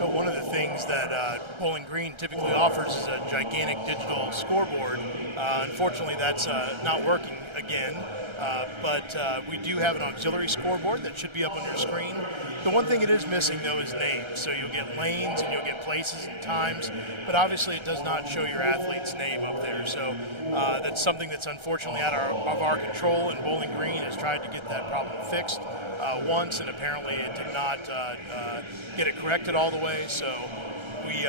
So one of the things that Bowling Green typically offers is a gigantic digital scoreboard. Unfortunately, that's not working again, but we do have an auxiliary scoreboard that should be up on your screen. The one thing it is missing, though, is names. So you'll get lanes and you'll get places and times, but obviously it does not show your athlete's name up there. So that's something that's unfortunately out of our control, and Bowling Green has tried to get that problem fixed once, and apparently it did not get it corrected all the way. So we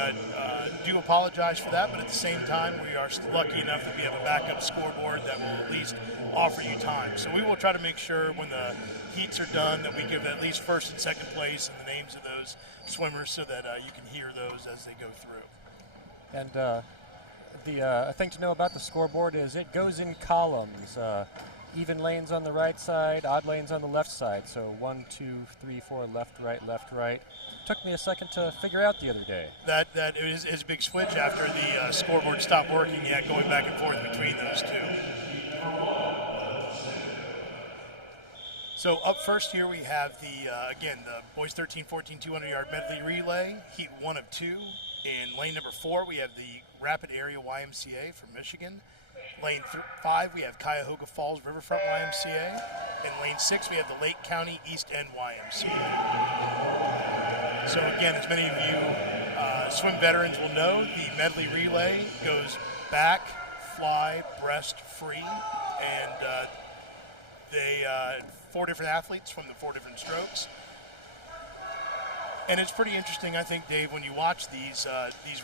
do apologize for that, but at the same time, we are lucky enough that we have a backup scoreboard that will at least offer you time. So we will try to make sure when the heats are done that we give at least first and second place and the names of those swimmers so that you can hear those as they go through. And the thing to know about the scoreboard is it goes in columns. Even lanes on the right side, odd lanes on the left side. So 1, 2, 3, 4, left, right, left, right. Took me a second to figure out the other day. That is a big switch after the scoreboard stopped working, going back and forth between those two. So up first here we have the boys 13-14 200-yard medley relay, heat 1 of 2. In lane number 4 we have the Rapid Area YMCA from Michigan. Lane 5 we have Cuyahoga Falls Riverfront YMCA. In lane 6 we have the Lake County East End YMCA. So again, as many of you swim veterans will know, the medley relay goes back, fly, breast, free, and they 4 different athletes from the 4 different strokes. And it's pretty interesting, I think, Dave, when you watch these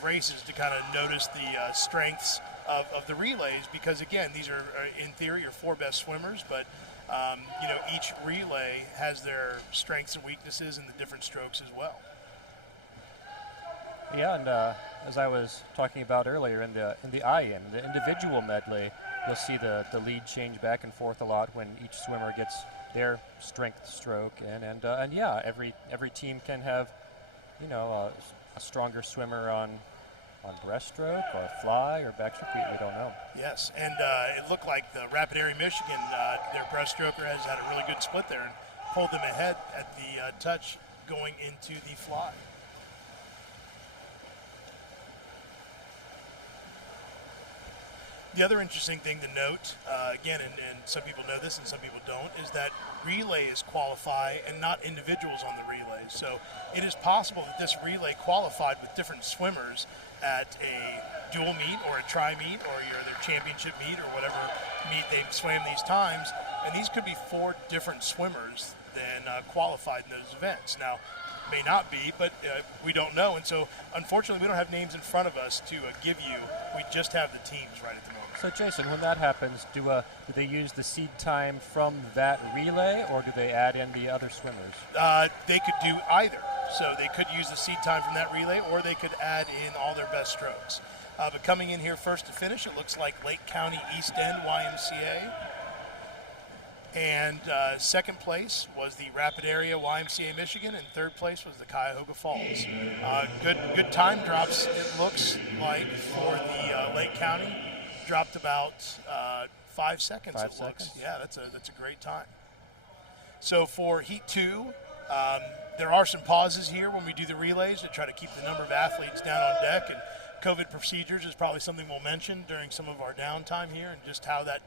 races to kind of notice the strengths of the relays, because again, these are in theory your 4 best swimmers, but each relay has their strengths and weaknesses in the different strokes as well. Yeah, and as I was talking about earlier in the IM, the individual medley, you'll see the lead change back and forth a lot when each swimmer gets their strength stroke in, and yeah, every team can have, a stronger swimmer on breaststroke or fly or backstroke. We don't know. Yes, and it looked like the Rapid Area Michigan, their breaststroker has had a really good split there and pulled them ahead at the touch going into the fly. The other interesting thing to note, again, and some people know this and some people don't, is that relays qualify and not individuals on the relays. So it is possible that this relay qualified with different swimmers at a dual meet or a tri-meet or their championship meet or whatever meet they've swam these times. And these could be 4 different swimmers than qualified in those events. Now, may not be, but we don't know. And so, unfortunately, we don't have names in front of us to give you. We just have the teams right at the moment. So, Jason, when that happens, do they use the seed time from that relay, or do they add in the other swimmers? They could do either. So they could use the seed time from that relay, or they could add in all their best strokes. But coming in here first to finish, it looks like Lake County East End YMCA. And second place was the Rapid Area YMCA Michigan, and third place was the Cuyahoga Falls. Good time drops, it looks like, for the Lake County. Dropped about 5 seconds. 5 it looks. seconds. Yeah, that's a great time. So for Heat 2, there are some pauses here when we do the relays to try to keep the number of athletes down on deck, and COVID procedures is probably something we'll mention during some of our downtime here and just how that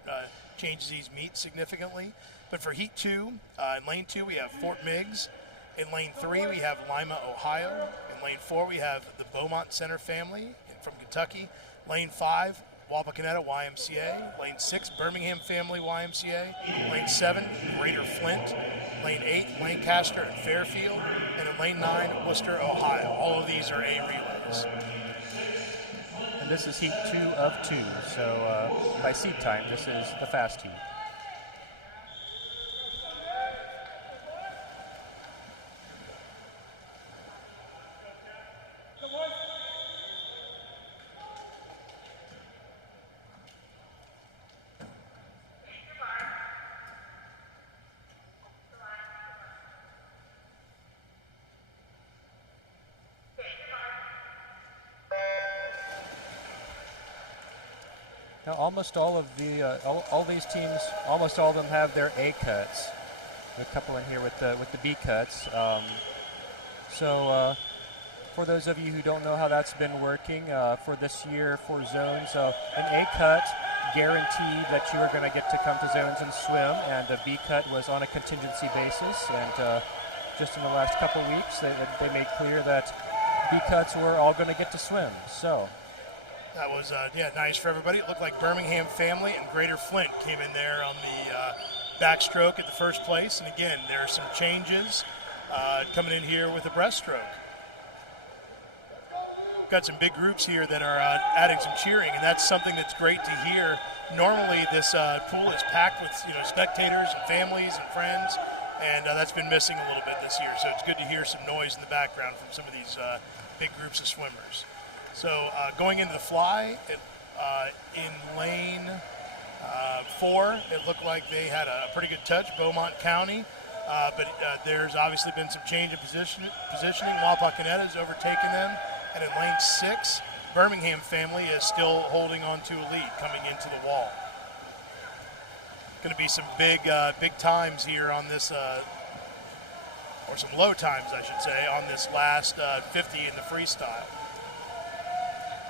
changes these meets significantly. But for Heat 2, in Lane 2 we have Fort Meigs. In Lane 3 we have Lima, Ohio. In Lane 4 we have the Beaumont Center family from Kentucky. Lane 5, Wapakoneta YMCA. Lane 6, Birmingham Family YMCA. Lane 7, Greater Flint. Lane 8, Lancaster and Fairfield. And in Lane 9, Worcester, Ohio. All of these are A relays. And this is Heat 2 of 2, so by seed time, this is the fast heat. Now, almost all of all these teams, almost all of them have their A cuts. A couple in here with the B cuts. So for those of you who don't know how that's been working for this year for zones, an A cut guaranteed that you were going to get to come to zones and swim, and a B cut was on a contingency basis. And just in the last couple weeks, they made clear that B cuts were all going to get to swim. So that was nice for everybody. It looked like Birmingham Family and Greater Flint came in there on the backstroke at the first place. And again, there are some changes coming in here with the breaststroke. Got some big groups here that are adding some cheering, and that's something that's great to hear. Normally, this pool is packed with spectators and families and friends, and that's been missing a little bit this year. So it's good to hear some noise in the background from some of these big groups of swimmers. So going into the fly, in lane 4, it looked like they had a pretty good touch, Beaumont County. But there's obviously been some change in positioning. Wapakoneta has overtaken them. And in lane 6, Birmingham Family is still holding on to a lead coming into the wall. Going to be some big times here on this, or some low times, I should say, on this last 50 in the freestyle.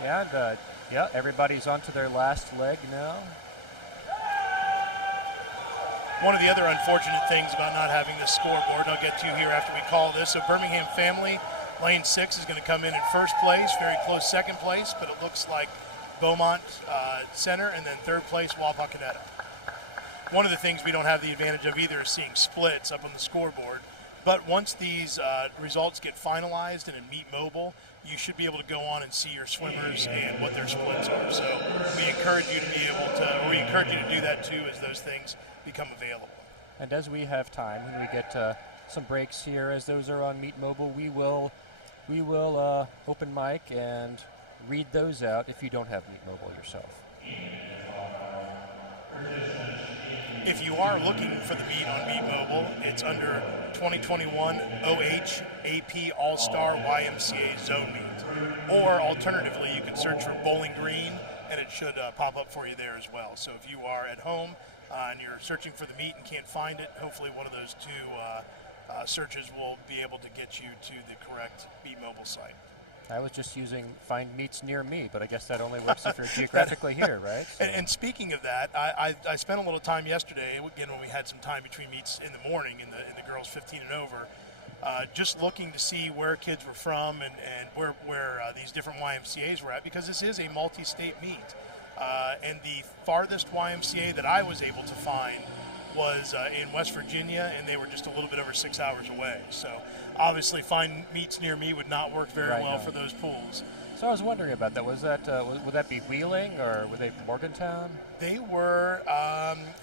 Yeah, everybody's onto their last leg now. One of the other unfortunate things about not having this scoreboard, I'll get to here after we call this. So Birmingham Family, lane 6 is going to come in first place, very close second place, but it looks like Beaumont center, and then third place Wapakoneta. One of the things we don't have the advantage of either is seeing splits up on the scoreboard. But once these results get finalized and in Meet Mobile, you should be able to go on and see your swimmers and what their splits are. So we encourage you to be able to, or we encourage you to do that too as those things become available. And as we have time, when we get some breaks here, as those are on Meet Mobile, we will open mic and read those out if you don't have Meet Mobile yourself. If you are looking for the meet on Meet Mobile, it's under 2021 OH AP All-Star YMCA Zone Meet. Or alternatively, you can search for Bowling Green, and it should pop up for you there as well. So if you are at home and you're searching for the meet and can't find it, hopefully one of those two searches will be able to get you to the correct Meet Mobile site. I was just using find meets near me, but I guess that only works if you're geographically here, right? So. And speaking of that, I spent a little time yesterday, again when we had some time between meets in the morning in the girls 15 and over, just looking to see where kids were from and where these different YMCAs were at, because this is a multi-state meet. And the farthest YMCA that I was able to find was in West Virginia, and they were just a little bit over 6 hours away. So obviously find meets near me would not work very well for those pools. So I was wondering about that. Was that would that be Wheeling, or were they Morgantown? They were,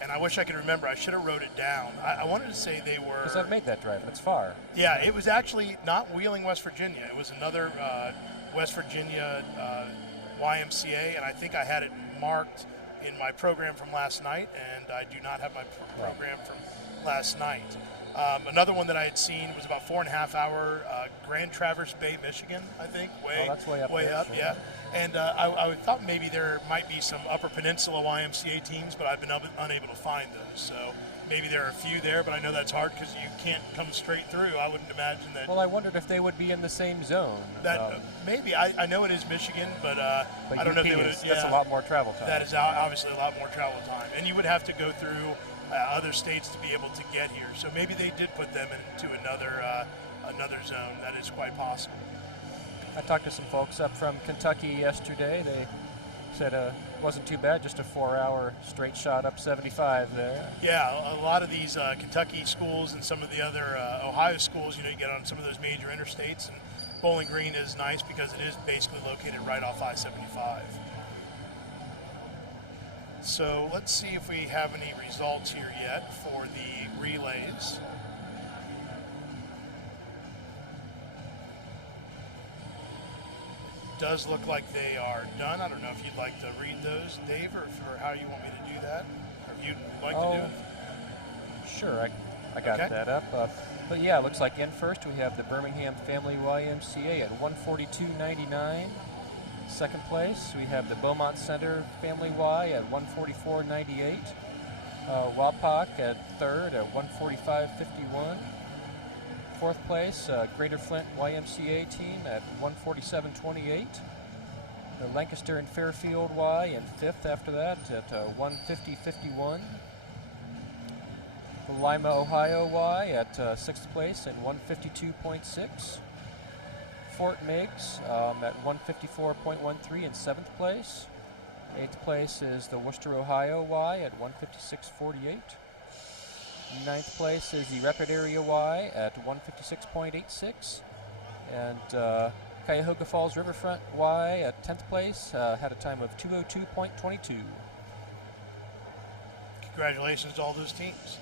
and I wish I could remember. I should have wrote it down. I wanted to say they were. Because I've made that drive. It's far. Yeah, it was actually not Wheeling, West Virginia. It was another West Virginia YMCA, and I think I had it marked in my program from last night, and I do not have my program from last night. Another one that I had seen was about 4.5 hour Grand Traverse Bay, Michigan, I think. That's way up there, sure. Yeah. And I thought maybe there might be some Upper Peninsula YMCA teams, but I've been unable to find those. So maybe there are a few there, but I know that's hard because you can't come straight through. I wouldn't imagine that. Well, I wondered if they would be in the same zone. That maybe. I know it is Michigan, but I don't know if they would. That's a lot more travel time. That is obviously a lot more travel time. And you would have to go through other states to be able to get here. So maybe they did put them into another zone. That is quite possible. I talked to some folks up from Kentucky yesterday. They said it wasn't too bad, just a 4-hour straight shot up 75 there. Yeah, a lot of these Kentucky schools and some of the other Ohio schools, you get on some of those major interstates, and Bowling Green is nice because it is basically located right off I-75. So let's see if we have any results here yet for the relays. It does look like they are done. I don't know if you'd like to read those, Dave, or how you want me to do that, or if you'd like to do it. Sure, I got that up. But yeah, it looks like in first we have the Birmingham Family YMCA at 142.99. Second place, we have the Beaumont Center Family Y at 144.98. Wapak at third at 145.51. Fourth place, Greater Flint YMCA team at 147.28. The Lancaster and Fairfield Y in fifth after that at 150.51. The Lima, Ohio Y at sixth place in 152.6. Fort Meigs at 154.13 in seventh place. Eighth place is the Worcester, Ohio Y at 156.48. Ninth place is the Rapid Area Y at 156.86. And Cuyahoga Falls Riverfront Y at 10th place had a time of 2:02.22. Congratulations to all those teams.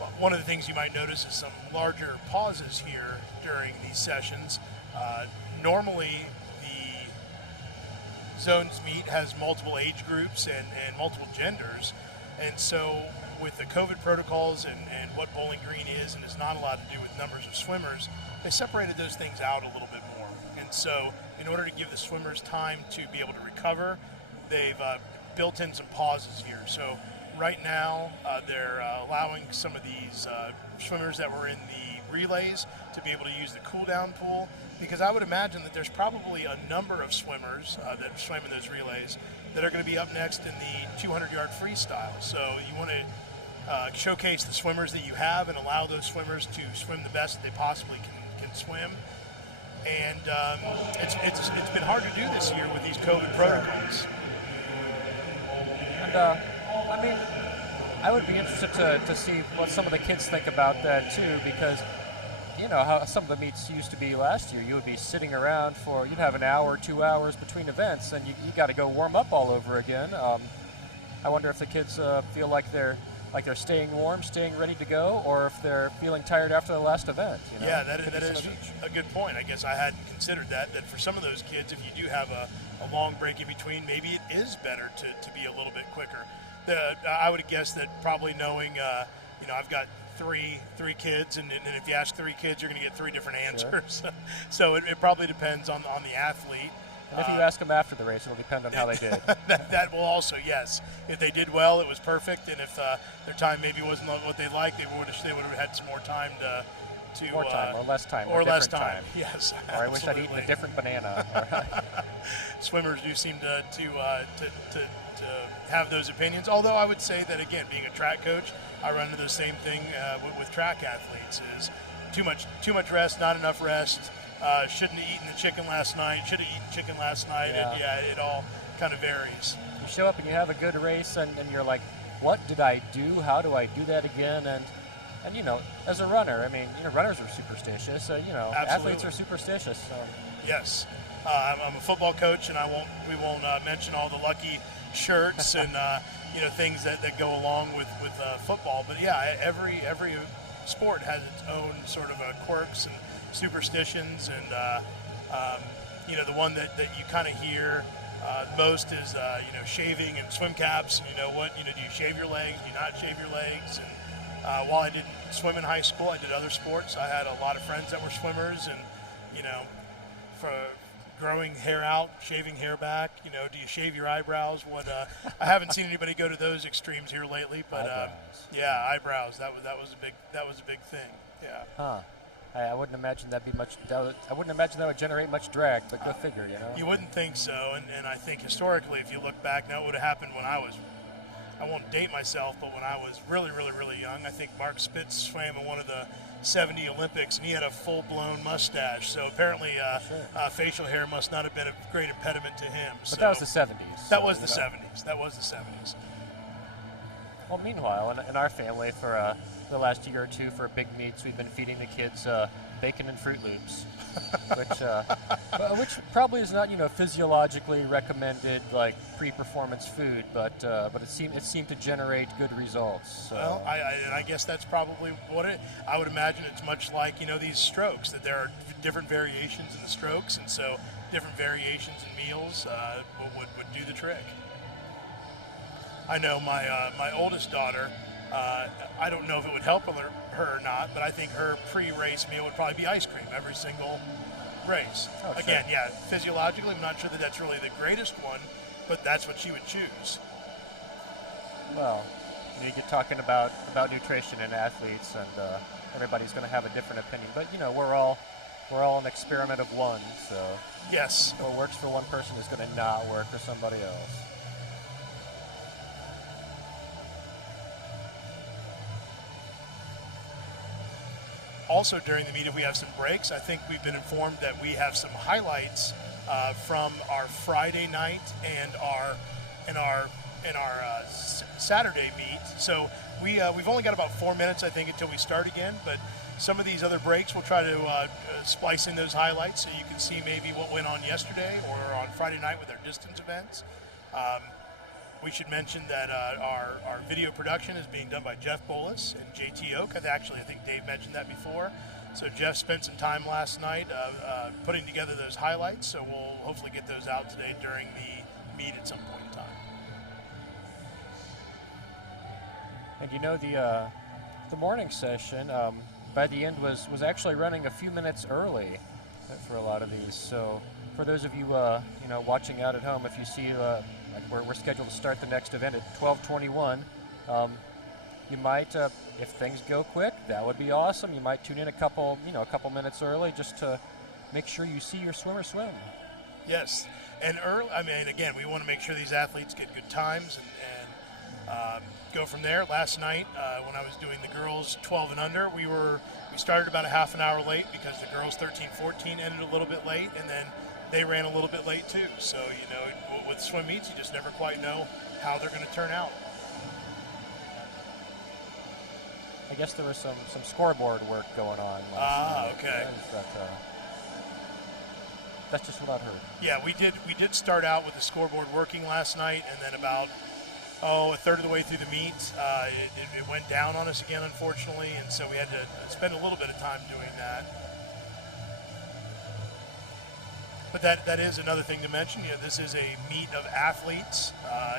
Well, one of the things you might notice is some larger pauses here during these sessions. Normally, the zones meet has multiple age groups and multiple genders. And so with the COVID protocols and what Bowling Green is and is not allowed to do with numbers of swimmers, they separated those things out a little bit more. And so in order to give the swimmers time to be able to recover, they've built in some pauses here. So right now, they're allowing some of these swimmers that were in the relays to be able to use the cool down pool, because I would imagine that there's probably a number of swimmers that swim in those relays that are going to be up next in the 200-yard freestyle. So you want to showcase the swimmers that you have and allow those swimmers to swim the best that they possibly can swim. And it's been hard to do this year with these COVID protocols. And I mean, I would be interested to see what some of the kids think about that too, because you know how some of the meets used to be last year. You would be sitting around you'd have an hour, 2 hours between events, and you got to go warm up all over again. I wonder if the kids feel like they're staying warm, staying ready to go, or if they're feeling tired after the last event. You know? Yeah, that is a good point. I guess I hadn't considered that for some of those kids, if you do have a long break in between, maybe it is better to be a little bit quicker. I would guess that probably knowing, I've got three kids, and if you ask 3 kids, you're going to get 3 different answers. Sure. So it probably depends on the athlete. And if you ask them after the race, it'll depend on how they did. that will also, yes. If they did well, it was perfect, and if their time maybe wasn't what they liked, they would have had some more time to more time or less time or less time. Yes, or I wish I'd eaten a different banana. Swimmers do seem to have those opinions. Although I would say that, again, being a track coach, I run into the same thing with track athletes: is too much rest, not enough rest. Shouldn't have eaten the chicken last night. Should have eaten chicken last night. Yeah. It all kind of varies. You show up and you have a good race, and you're like, what did I do? How do I do that again? And as a runner, I mean, runners are superstitious. Absolutely. Athletes are superstitious. So. Yes. I'm a football coach, and we won't mention all the lucky shirts and things that go along with football. But yeah, every sport has its own sort of quirks and superstitions, and the one that you kind of hear most is shaving and swim caps. And do you shave your legs? Do you not shave your legs? And while I didn't swim in high school, I did other sports. I had a lot of friends that were swimmers, and for growing hair out, shaving hair back, do you shave your eyebrows? I haven't seen anybody go to those extremes here lately, but eyebrows. That was a big thing. Yeah. Huh. I wouldn't imagine that'd be much. I wouldn't imagine that would generate much drag, but go figure, You wouldn't think so, and I think historically, if you look back, now it would have happened when I won't date myself, but when I was really, really, really young. I think Mark Spitz swam in one of the 70 Olympics, and he had a full-blown mustache. So apparently, facial hair must not have been a great impediment to him. But that was the 70s. That was the 70s. That was the 70s. Well, meanwhile, in our family, for the last year or two, for big meets, we've been feeding the kids bacon and Fruit Loops, which probably is not physiologically recommended like pre-performance food, but it seemed to generate good results. So. Well, I guess that's probably what I would imagine. It's much like these strokes, that there are different variations in the strokes, and so different variations in meals would do the trick. I know my oldest daughter. I don't know if it would help her or not, but I think her pre-race meal would probably be ice cream every single race. Oh, sure. Again, yeah, physiologically, I'm not sure that that's really the greatest one, but that's what she would choose. Well, You get talking about nutrition and athletes, and everybody's going to have a different opinion. But we're all an experiment of one. So yes, what works for one person is going to not work for somebody else. Also during the meet, if we have some breaks, I think we've been informed that we have some highlights from our Friday night and our Saturday meet. So we've only got about 4 minutes, I think, until we start again. But some of these other breaks, we'll try to splice in those highlights so you can see maybe what went on yesterday or on Friday night with our distance events. We should mention that our video production is being done by Jeff Bolus and JT Oak. I think Dave mentioned that before. So Jeff spent some time last night putting together those highlights. So we'll hopefully get those out today during the meet at some point in time. And the morning session by the end was actually running a few minutes early for a lot of these. So for those of you watching out at home, if you see we're scheduled to start the next event at 12:21, you might, if things go quick, that would be awesome. You might tune in a couple minutes early just to make sure you see your swimmer swim. Yes, and again, we want to make sure these athletes get good times and go from there. Last night, when I was doing the girls 12 and under, we started about a half an hour late because the girls 13-14 ended a little bit late, and then they ran a little bit late too. So with swim meets, you just never quite know how they're going to turn out. I guess there was some scoreboard work going on last night. Okay. That's just what I've heard. Yeah, we did start out with the scoreboard working last night, and then about a third of the way through the meet, it went down on us again, unfortunately, and so we had to spend a little bit of time doing that. But that is another thing to mention. This is a meet of athletes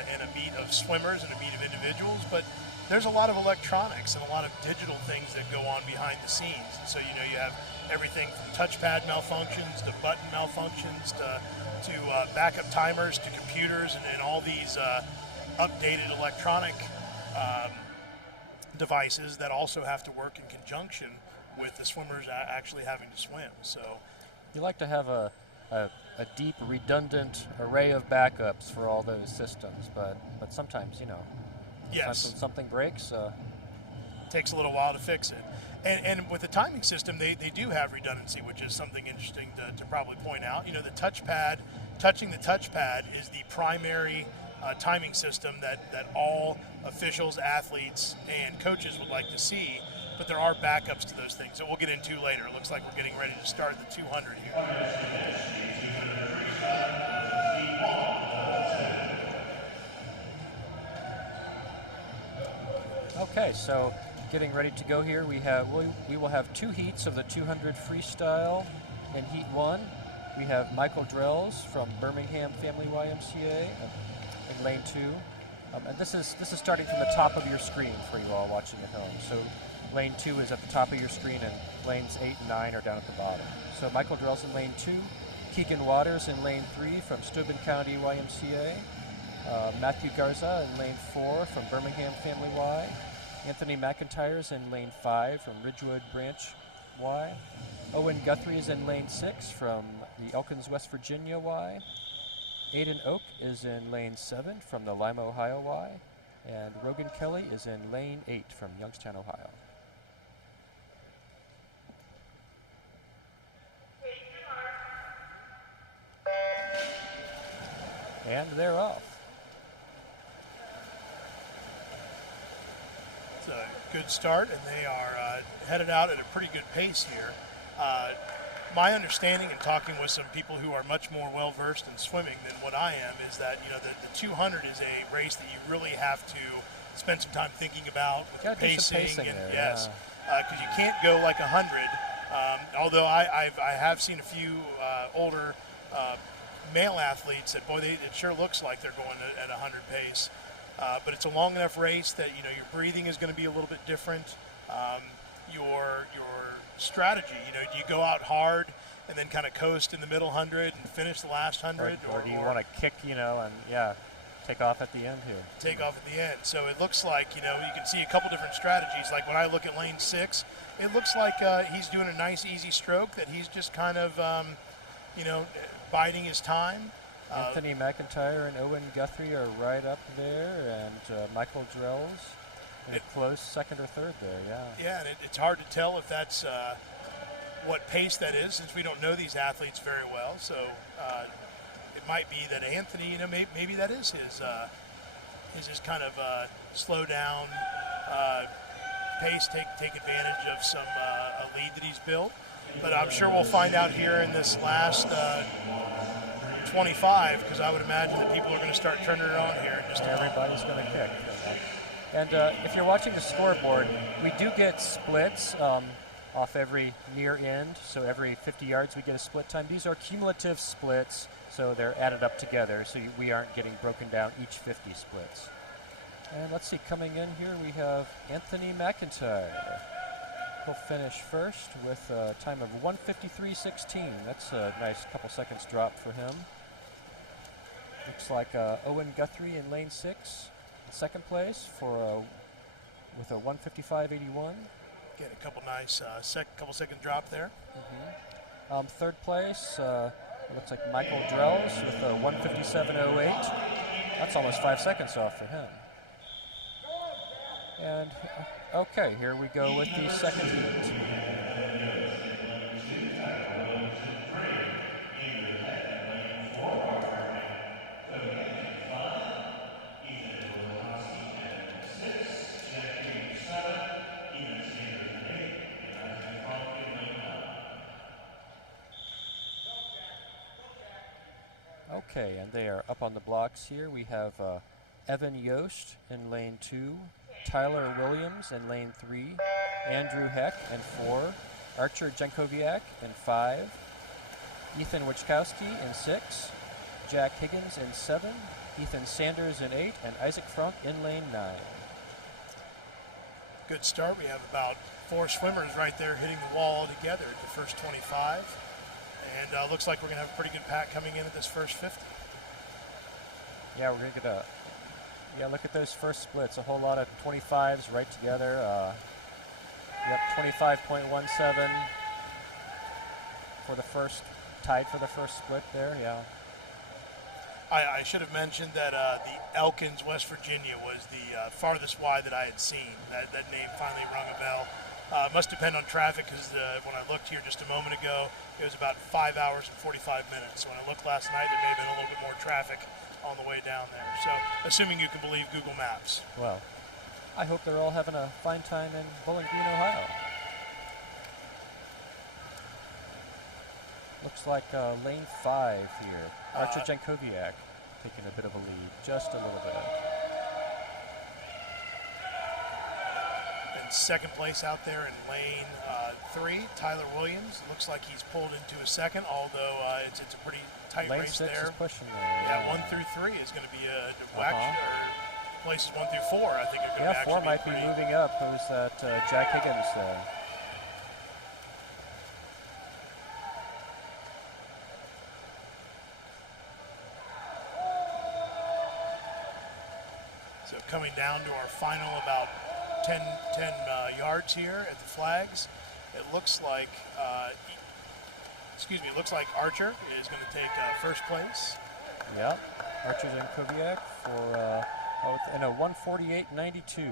and a meet of swimmers and a meet of individuals, but there's a lot of electronics and a lot of digital things that go on behind the scenes. And so, you have everything from touchpad malfunctions to button malfunctions to backup timers to computers and all these updated electronic devices that also have to work in conjunction with the swimmers actually having to swim. So you like to have a deep, redundant array of backups for all those systems, but sometimes, yes, when something breaks, takes a little while to fix it. And with the timing system, they do have redundancy, which is something interesting to probably point out. Touching the touchpad is the primary timing system that all officials, athletes, and coaches would like to see, but there are backups to those things that we'll get into later. It looks like we're getting ready to start the 200 here. Okay, so getting ready to go here, we will have two heats of the 200 freestyle. In heat one, we have Michael Drells from Birmingham Family YMCA in lane 2. And this is starting from the top of your screen for you all watching at home. So lane 2 is at the top of your screen, and lanes 8 and 9 are down at the bottom. So Michael Drells in lane 2, Keegan Waters in lane 3 from Steuben County YMCA, Matthew Garza in lane 4 from Birmingham Family Y, Anthony McIntyre's in lane 5 from Ridgewood Branch Y, Owen Guthrie is in lane 6 from the Elkins, West Virginia Y, Aiden Oak is in lane 7 from the Lima, Ohio Y, and Rogan Kelly is in lane 8 from Youngstown, Ohio. And they're off. It's a good start, and they are headed out at a pretty good pace here. My understanding in talking with some people who are much more well-versed in swimming than what I am is that, the 200 is a race that you really have to spend some time thinking about with the pacing. And there, yes, because you can't go like 100. Although I have seen a few older male athletes that, boy, it sure looks like they're going at 100 pace. But it's a long enough race that, your breathing is going to be a little bit different. Your strategy, do you go out hard and then kind of coast in the middle 100 and finish the last 100? Or do you want to kick, and take off at the end here. Take off at the end. So it looks like, you can see a couple different strategies. Like when I look at lane 6, it looks like he's doing a nice, easy stroke, that he's just kind of, biding his time. Anthony McIntyre and Owen Guthrie are right up there, and Michael Drells in a close second or third there, yeah. Yeah, and it's hard to tell if that's what pace that is, since we don't know these athletes very well. So it might be that Anthony, maybe that is his kind of slow down pace, take advantage of some a lead that he's built. But I'm sure we'll find out here in this last 25, because I would imagine that people are going to start turning it on here. Everybody's going to kick. And if you're watching the scoreboard, we do get splits off every near end. So every 50 yards we get a split time. These are cumulative splits, so they're added up together, so we aren't getting broken down each 50 splits. And let's see, coming in here we have Anthony McIntyre. He'll finish first with a time of 1:53.16. That's a nice couple seconds drop for him. Looks like Owen Guthrie in lane 6, in second place with a 1:55.81. Get a couple nice couple second drop there. Mm-hmm. Third place, looks like Michael Drells with a 1:57.08. That's almost 5 seconds off for him. And okay, here we go with the second heat. Okay, and they are up on the blocks here. We have Evan Yost in lane 2, Tyler Williams in lane 3, Andrew Heck in 4, Archer Jankowiak in 5, Ethan Wichkowski in 6, Jack Higgins in 7, Ethan Sanders in 8, and Isaac Frank in lane 9. Good start. We have about 4 swimmers right there hitting the wall together at the first 25. And looks like we're going to have a pretty good pack coming in at this first 50. Yeah, we're going to get look at those first splits. A whole lot of 25s right together. 25.17 for the first, tied for the first split there, yeah. I should have mentioned that the Elkins, West Virginia was the farthest wide that I had seen. That name finally rung a bell. Must depend on traffic, because when I looked here just a moment ago, it was about 5 hours and 45 minutes. When I looked last night, there may have been a little bit more traffic on the way down there. So, assuming you can believe Google Maps. Well, I hope they're all having a fine time in Bowling Green, Ohio. Looks like lane 5 here. Archer Jankowiak taking a bit of a lead, just a little bit. And second place out there in lane 3, Tyler Williams. Looks like he's pulled into a second, although it's a pretty tight lane race 6 there. Is pushing there. Yeah, 1 through 3 is going to be a places 1 through 4. I think are going to actually 4 might be moving up. Who's that? Jack Higgins there. So coming down to our final about 10 yards here at the flags. It looks like, it looks like Archer is going to take first place. Yeah, Archer Jankowiak for in a 1:48.92.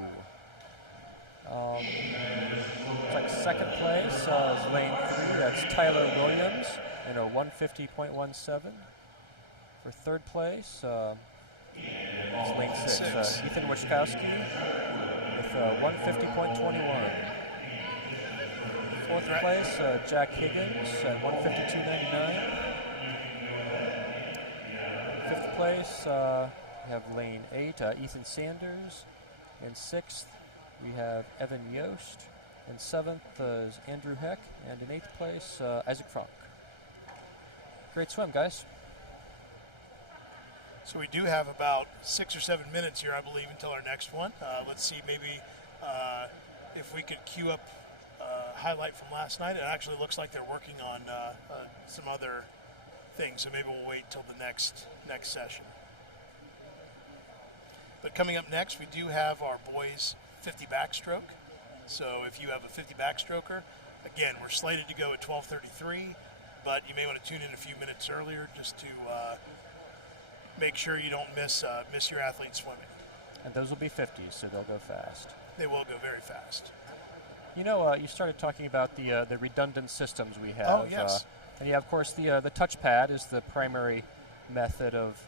Looks like second place is lane 3. That's Tyler Williams in a 1:50.17. For third place, it's lane 6. Ethan Wichkowski with 1:50.21. Fourth place, Jack Higgins at 1:52.99. Fifth place, we have lane 8, Ethan Sanders. In 6th, we have Evan Yost. In 7th is Andrew Heck. And in 8th place, Isaac Frank. Great swim, guys. So we do have about 6 or 7 minutes here, I believe, until our next one. Let's see, maybe if we could queue up a highlight from last night. It actually looks like they're working on some other things, so maybe we'll wait till the next session. But coming up next, we do have our boys 50 backstroke. So if you have a 50 backstroker, again, we're slated to go at 12:33, but you may want to tune in a few minutes earlier just to make sure you don't miss your athlete swimming. And those will be 50s, so they'll go fast. They will go very fast. You know, you started talking about the redundant systems we have. Oh, yes. And yeah, of course, the touchpad is the primary method of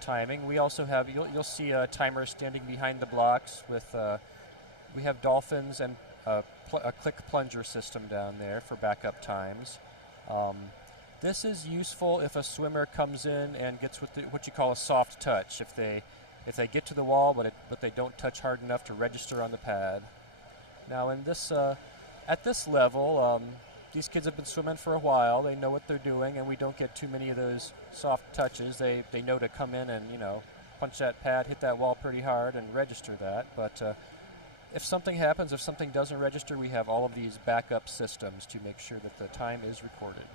timing. We also have, you'll see a timer standing behind the blocks with, we have dolphins and a click plunger system down there for backup times. This is useful if a swimmer comes in and gets what you call a soft touch. If they get to the wall, but they don't touch hard enough to register on the pad. Now, in this, at this level, these kids have been swimming for a while. They know what they're doing, and we don't get too many of those soft touches. They know to come in and punch that pad, hit that wall pretty hard, and register that. But if something happens, if something doesn't register, we have all of these backup systems to make sure that the time is recorded.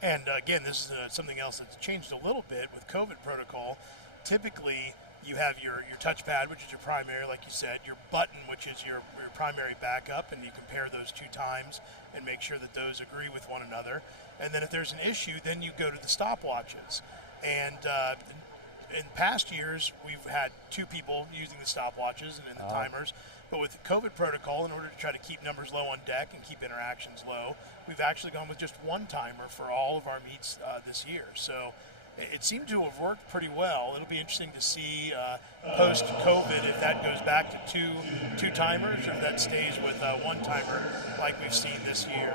And again, this is something else that's changed a little bit with COVID protocol. Typically, you have your touchpad, which is your primary, like you said, your button, which is your primary backup, and you compare those two times and make sure that those agree with one another. And then if there's an issue, then you go to the stopwatches. And in past years, we've had two people using the stopwatches and the timers. But with COVID protocol, in order to try to keep numbers low on deck and keep interactions low, we've actually gone with just one timer for all of our meets this year. So it seemed to have worked pretty well. It'll be interesting to see post-COVID if that goes back to two timers or if that stays with one timer like we've seen this year.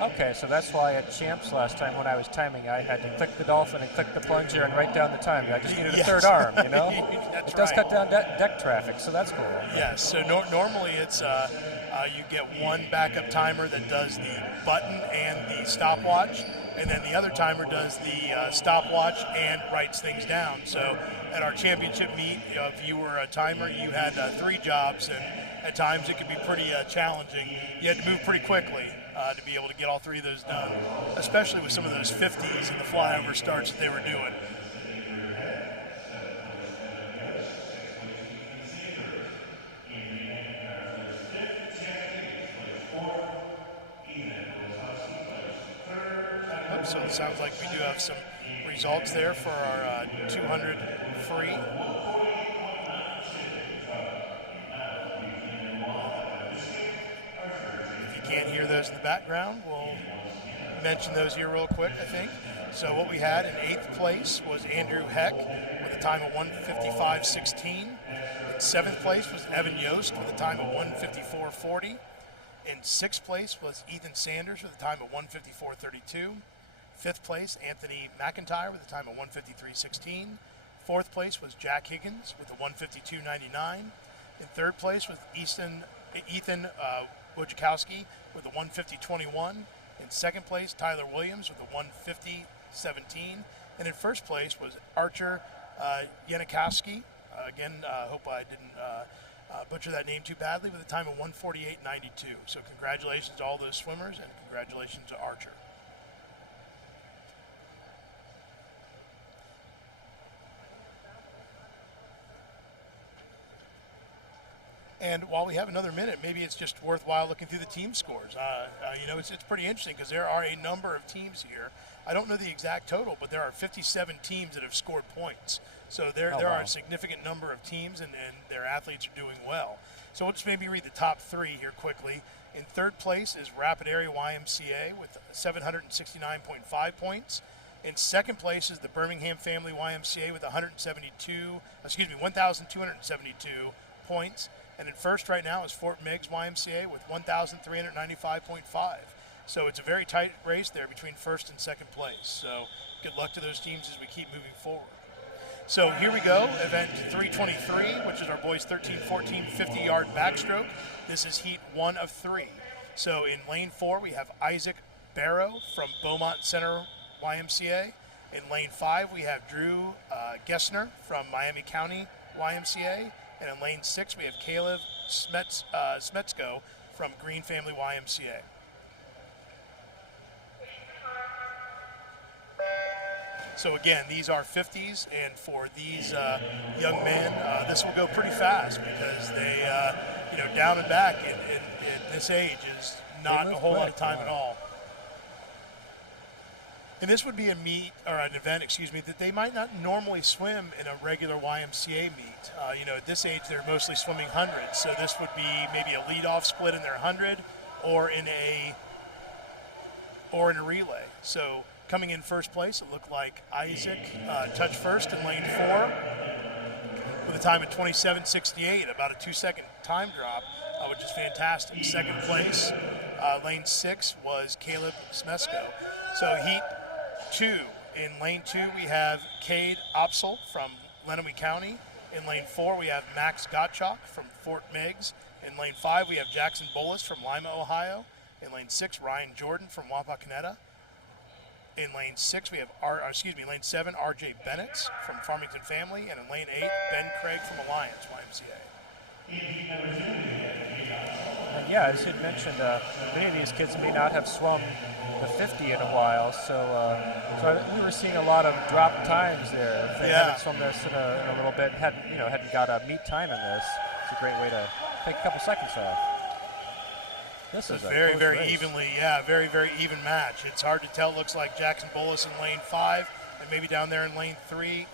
Okay, so that's why at Champs last time when I was timing, I had to click the dolphin and click the plunger and write down the time. I just needed a third arm, It does cut down deck traffic, so that's cool. Yes, so normally it's you get one backup timer that does the button and the stopwatch, and then the other timer does the stopwatch and writes things down. So at our championship meet, if you were a timer, you had 3 jobs, and at times it could be pretty challenging. You had to move pretty quickly to be able to get all 3 of those done, especially with some of those 50s and the flyover starts that they were doing. So it sounds like we do have some results there for our 200 free. If you can't hear those in the background, we'll mention those here real quick, I think. So what we had in 8th place was Andrew Heck with a time of 1:55.16. In 7th place was Evan Yost with a time of 1:54.40. In 6th place was Ethan Sanders with a time of 1:54.32. 5th place, Anthony McIntyre with a time of 1:53.16. 4th place was Jack Higgins with a 1:52.99. In 3rd place was Ethan Wojciechowski with a 1:50.21. In 2nd place, Tyler Williams with a 1:50.17. And in 1st place was Archer Yanikowski. Again, hope I didn't butcher that name too badly, with a time of 1:48.92. So congratulations to all those swimmers, and congratulations to Archer. And while we have another minute, maybe it's just worthwhile looking through the team scores. It's pretty interesting because there are a number of teams here. I don't know the exact total, but there are 57 teams that have scored points. So there are a significant number of teams, and their athletes are doing well. So we'll just maybe read the top 3 here quickly. In 3rd place is Rapid Area YMCA with 769.5 points. In 2nd place is the Birmingham Family YMCA with 1,272 points. And in 1st right now is Fort Meigs YMCA with 1,395.5. So it's a very tight race there between 1st and 2nd place. So good luck to those teams as we keep moving forward. So here we go, event 323, which is our boys 13-14 50-yard backstroke. This is heat 1 of 3. So in lane 4, we have Isaac Barrow from Beaumont Center YMCA. In lane 5, we have Drew Gessner from Miami County YMCA. And in lane 6, we have Caleb Smetsko from Green Family YMCA. So again, these are 50s, and for these young men, this will go pretty fast because they, down and back at this age is not a whole lot of time at all. And this would be a meet, or an event, that they might not normally swim in a regular YMCA meet. At this age, they're mostly swimming hundreds, so this would be maybe a leadoff split in their 100, or in a relay. So coming in first place, it looked like Isaac touched first in lane 4 with a time of 27:68, about a 2-second time drop, which is fantastic. Second place, lane 6 was Caleb Smesko. So heat 2. In lane 2, we have Cade Opsel from Lenawee County. In lane 4, we have Max Gottschalk from Fort Meigs. In lane 5, we have Jackson Bolus from Lima, Ohio. In lane 6, Ryan Jordan from Wapakoneta. In lane 6, we have lane 7, RJ Bennett from Farmington Family. And in lane 8, Ben Craig from Alliance YMCA. And yeah, as you mentioned, many of these kids may not have swum the 50 in a while, so we were seeing a lot of drop times there. If they haven't swum this in a little bit, hadn't got a meet time in this, it's a great way to take a couple seconds off. This is a very, very race. very, very even match. It's hard to tell. It looks like Jackson Bolus in lane 5, and maybe down there in lane 3,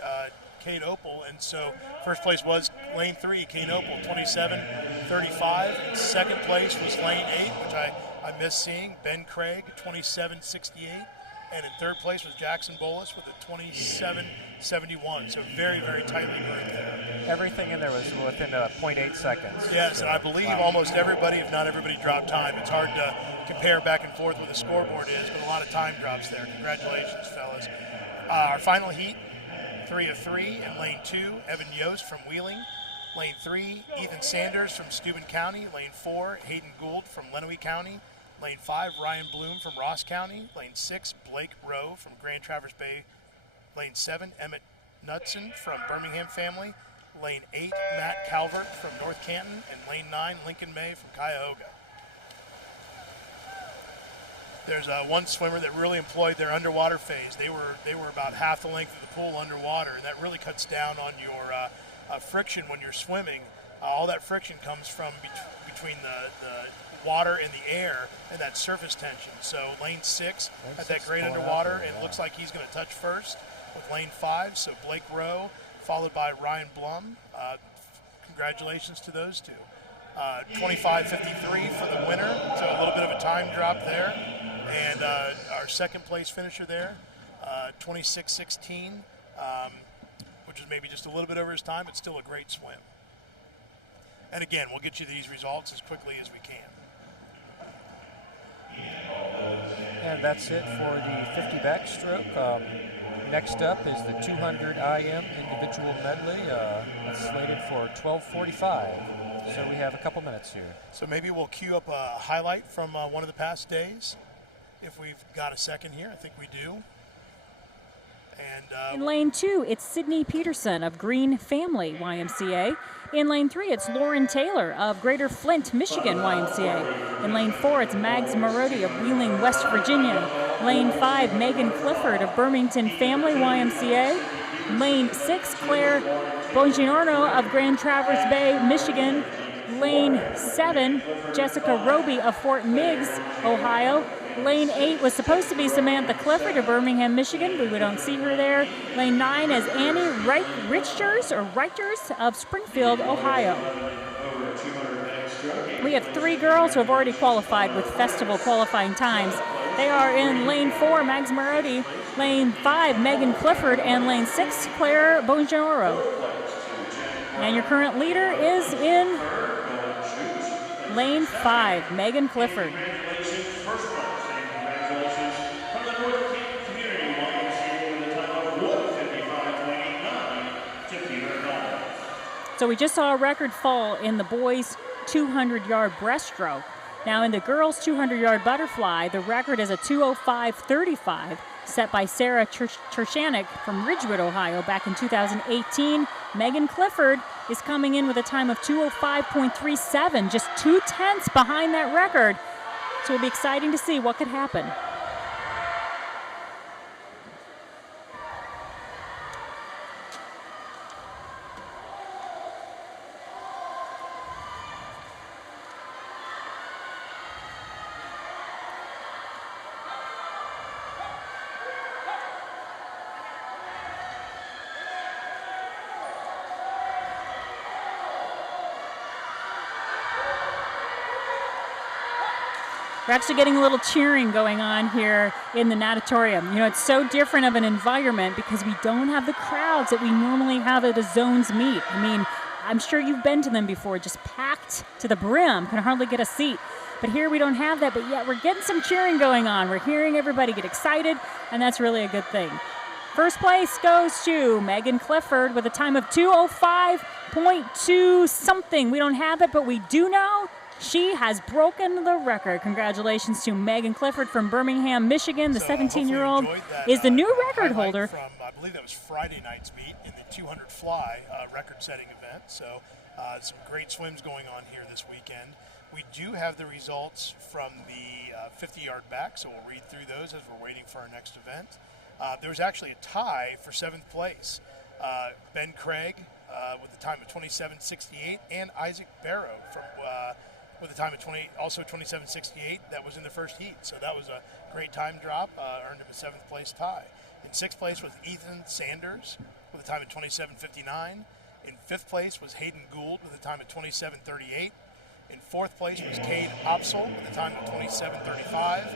Cade Opel. And so first place was lane 3, Cade Opel, 27:35. And second place was lane 8, which I missed seeing, Ben Craig, 27:68. And in third place was Jackson Bolus with a 27:71. So very, very tightly grouped there. Everything in there was within 0.8 seconds. Yes, and I believe almost everybody, if not everybody, dropped time. It's hard to compare back and forth what the scoreboard is, but a lot of time drops there. Congratulations, fellas. Our final heat, 3 of 3 in lane 2, Evan Yost from Wheeling. Lane 3, Ethan Sanders from Steuben County. Lane 4, Hayden Gould from Lenawee County. Lane 5, Ryan Bloom from Ross County. Lane 6, Blake Rowe from Grand Traverse Bay. Lane 7, Emmett Knudsen from Birmingham Family. Lane 8, Matt Calvert from North Canton. And lane 9, Lincoln May from Cuyahoga. There's one swimmer that really employed their underwater phase. They were about half the length of the pool underwater, and that really cuts down on your friction when you're swimming. All that friction comes from between the water and the air and that surface tension. So lane 6 had that great underwater, and it looks like he's going to touch first with lane 5. So Blake Rowe, followed by Ryan Blum. Congratulations to those two. 25:53 for the winner, so a little bit of a time drop there. And our second place finisher there, 26:16, which is maybe just a little bit over his time, but still a great swim. And again, we'll get you these results as quickly as we can. And that's it for the 50 backstroke. Next up is the 200 IM individual medley. That's slated for 12:45. So we have a couple minutes here. So maybe we'll queue up a highlight from one of the past days, if we've got a second here. I think we do. And in lane 2, it's Sydney Peterson of Green Family YMCA. In lane 3, it's Lauren Taylor of Greater Flint, Michigan YMCA. In lane 4, it's Mags Marodi of Wheeling, West Virginia. Lane 5, Megan Clifford of Birmingham Family YMCA. Lane 6, Claire Bongiorno of Grand Traverse Bay, Michigan. Lane 7, Jessica Roby of Fort Meigs, Ohio. Lane 8 was supposed to be Samantha Clifford of Birmingham, Michigan, but we don't see her there. Lane 9 is Annie Reichers of Springfield, Ohio. We have 3 girls who have already qualified with festival qualifying times. They are in lane 4, Mags Marodi, lane 5, Megan Clifford, and lane 6, Claire Bongiorno. And your current leader is in lane 5, Megan Clifford. So we just saw a record fall in the boys' 200-yard breaststroke. Now in the girls' 200-yard butterfly, the record is a 2:05:35, set by Sarah Tershanick from Ridgewood, Ohio, back in 2018. Megan Clifford is coming in with a time of 2:05.37, just 0.2 behind that record. So it'll be exciting to see what could happen. We're actually getting a little cheering going on here in the natatorium. You know, it's so different of an environment because we don't have the crowds that we normally have at a zones meet. I mean, I'm sure you've been to them before, just packed to the brim, can hardly get a seat. But here we don't have that, but yet we're getting some cheering going on. We're hearing everybody get excited, and that's really a good thing. First place goes to Megan Clifford with a time of 2:05.2 something. We don't have it, but we do know she has broken the record. Congratulations to Megan Clifford from Birmingham, Michigan. The 17-year-old is the new record holder. From, I believe that was Friday night's meet in the 200 fly record-setting event. So some great swims going on here this weekend. We do have the results from the 50-yard back, so we'll read through those as we're waiting for our next event. There was actually a tie for 7th place. Ben Craig with a time of 27.68, and Isaac Barrow with a time of 27.68. That was in the first heat, so that was a great time drop. Earned him a 7th place tie. In 6th place was Ethan Sanders with a time of 27.59. In 5th place was Hayden Gould with a time of 27.38. In 4th place was Cade Opsel with a time of 27.35.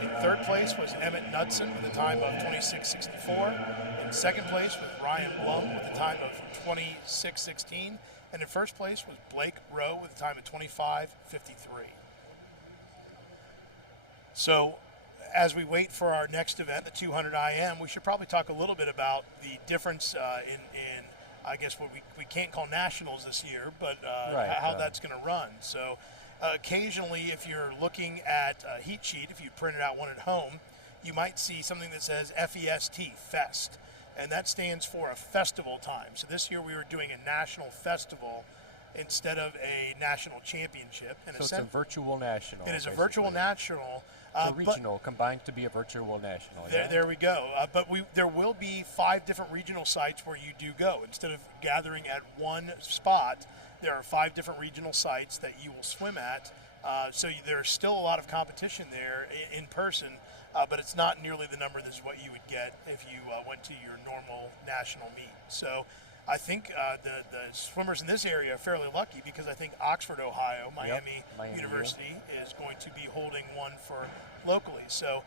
In 3rd place was Emmett Knudsen with a time of 26.64. In 2nd place was Ryan Blum with a time of 26.16. And in 1st place was Blake Rowe with a time of 25.53. So as we wait for our next event, the 200 IM, we should probably talk a little bit about the difference in I guess what we can't call nationals this year, but how that's going to run. So occasionally, if you're looking at a heat sheet, if you printed out one at home, you might see something that says FEST, FEST, and that stands for a festival time. So this year we were doing a national festival instead of a national championship. So it's a virtual national. It is a virtual national. So regional combined to be a virtual national. There we go. But there will be 5 different regional sites where you do go. Instead of gathering at one spot, there are 5 different regional sites that you will swim at. So there's still a lot of competition there in person, but it's not nearly the number that's what you would get if you went to your normal national meet. So I think the swimmers in this area are fairly lucky because I think Oxford, Ohio, Miami University is going to be holding one for locally. So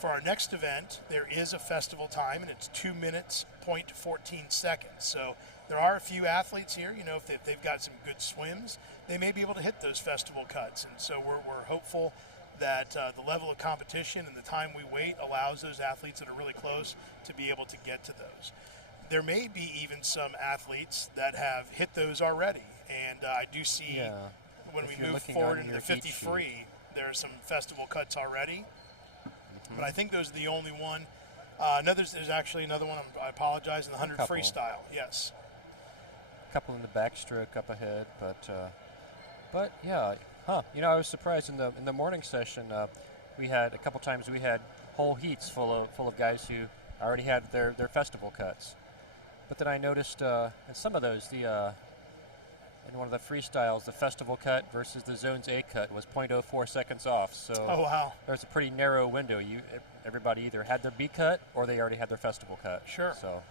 for our next event, there is a festival time, and it's 2 minutes, 0.14 seconds. So there are a few athletes here, you know, if they've got some good swims, they may be able to hit those festival cuts. And so we're hopeful that the level of competition and the time we wait allows those athletes that are really close to be able to get to those. There may be even some athletes that have hit those already, and I do see when we move forward into the 50 free, there are some festival cuts already, but I think those are the only one. There's actually another one, I apologize, in the 100 freestyle, yes. A couple in the backstroke up ahead, but yeah, you know, I was surprised in the morning session, we had a couple times we had whole heats full of guys who already had their festival cuts. But then I noticed in some of those, in one of the freestyles, the festival cut versus the Zones A cut was 0.04 seconds off. So there was a pretty narrow window. Everybody either had their B cut or they already had their festival cut. Sure. So.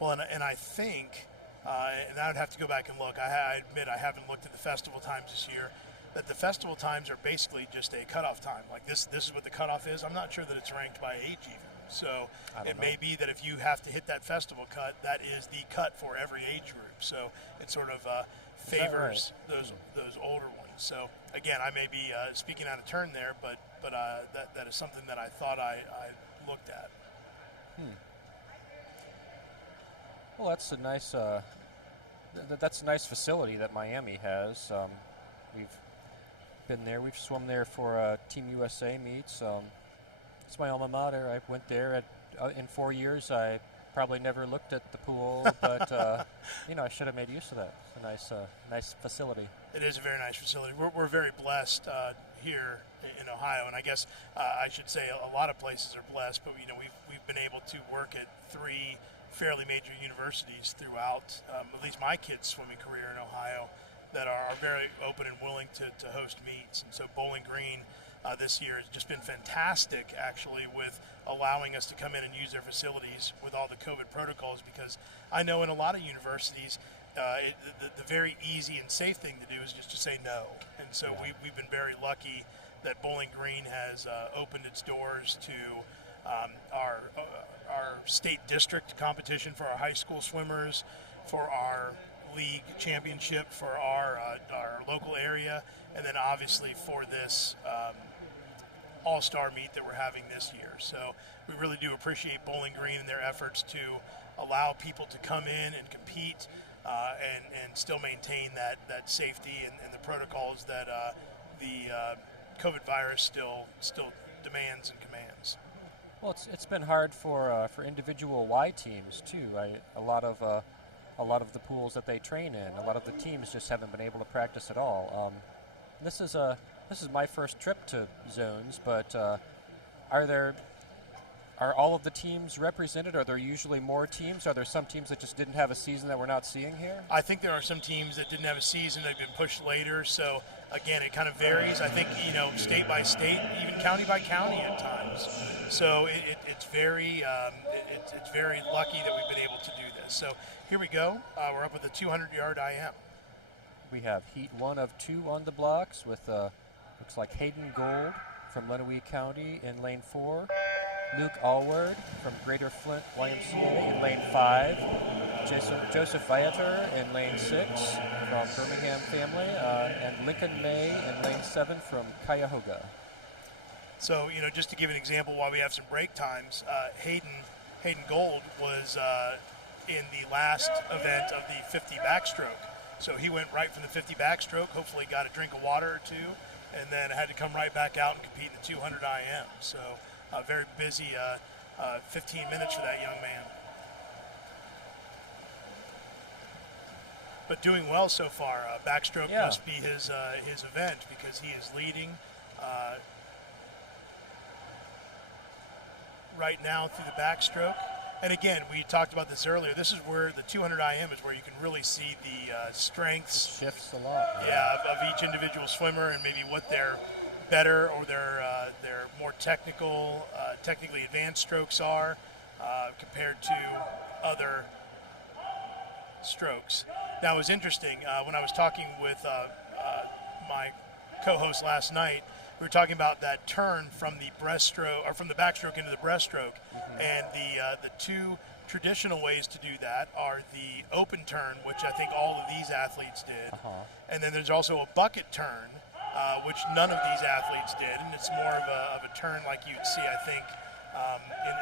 Well, and I think, and I would have to go back and look. I admit I haven't looked at the festival times this year. That the festival times are basically just a cutoff time. Like this is what the cutoff is. I'm not sure that it's ranked by age even. So it may be that if you have to hit that festival cut, that is the cut for every age group. So it sort of favors those older ones. So again, I may be speaking out of turn there, but that is something that I thought I looked at. Well, that's a nice facility that Miami has. We've been there. We've swum there for Team USA meets. It's my alma mater. I went there in 4 years. I probably never looked at the pool, but you know, I should have made use of that. It's a nice facility. It is a very nice facility. We're very blessed here in Ohio, and I guess I should say a lot of places are blessed. But you know, we've been able to work at 3 fairly major universities throughout at least my kids' swimming career in Ohio that are very open and willing to host meets. And so Bowling Green this year has just been fantastic, actually, with allowing us to come in and use their facilities with all the COVID protocols, because I know in a lot of universities the very easy and safe thing to do is just to say no. And so we've been very lucky that Bowling Green has opened its doors to our state district competition for our high school swimmers, for our league championship for our local area, and then obviously for this all-star meet that we're having this year. So we really do appreciate Bowling Green and their efforts to allow people to come in and compete and still maintain that safety and the protocols that the COVID virus still demands and commands. Well, it's been hard for individual Y teams too. A lot of the pools that they train in, a lot of the teams just haven't been able to practice at all. This is my first trip to zones, but are all of the teams represented? Are there usually more teams? Are there some teams that just didn't have a season that we're not seeing here? I think there are some teams that didn't have a season. They've been pushed later. So, again, it kind of varies. I think, state by state, even county by county at times. So it's very lucky that we've been able to do this. So here we go. We're up with a 200-yard IM. We have heat 1 of 2 on the blocks with looks like Hayden Gold from Lenawee County in lane 4. Luke Allward from Greater Flint YMCA in lane 5. Joseph Viator in lane 6 from Birmingham Family. And Lincoln May in lane 7 from Cuyahoga. So, just to give an example while we have some break times, Hayden Gold was in the last event of the 50 backstroke. So he went right from the 50 backstroke, hopefully got a drink of water or two, and then had to come right back out and compete in the 200 IM. So a very busy 15 minutes for that young man. But doing well so far. Backstroke must be his event because he is leading right now through the backstroke. And again, we talked about this earlier. This is where the 200 IM is where you can really see the strengths. It shifts a lot. Yeah, of each individual swimmer and maybe what their better or their more technically advanced strokes are compared to other strokes. Now, it was interesting when I was talking with my co-host last night. We were talking about that turn from the breaststroke or from the backstroke into the breaststroke, and the two traditional ways to do that are the open turn, which I think all of these athletes did, and then there's also a bucket turn, which none of these athletes did, and it's more of a turn like you'd see, I think,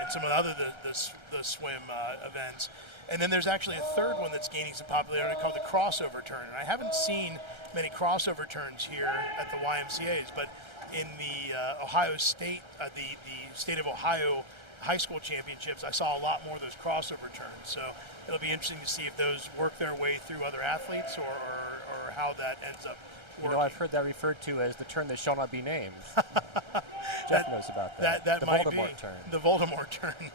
in some of the other the swim events. And then there's actually a third one that's gaining some popularity called the crossover turn. And I haven't seen many crossover turns here at the YMCA's, but in the Ohio State, the State of Ohio High School Championships, I saw a lot more of those crossover turns. So it'll be interesting to see if those work their way through other athletes or how that ends up working. I've heard that referred to as the turn that shall not be named. Jeff knows about that. That the might Voldemort be turn. The Voldemort turn.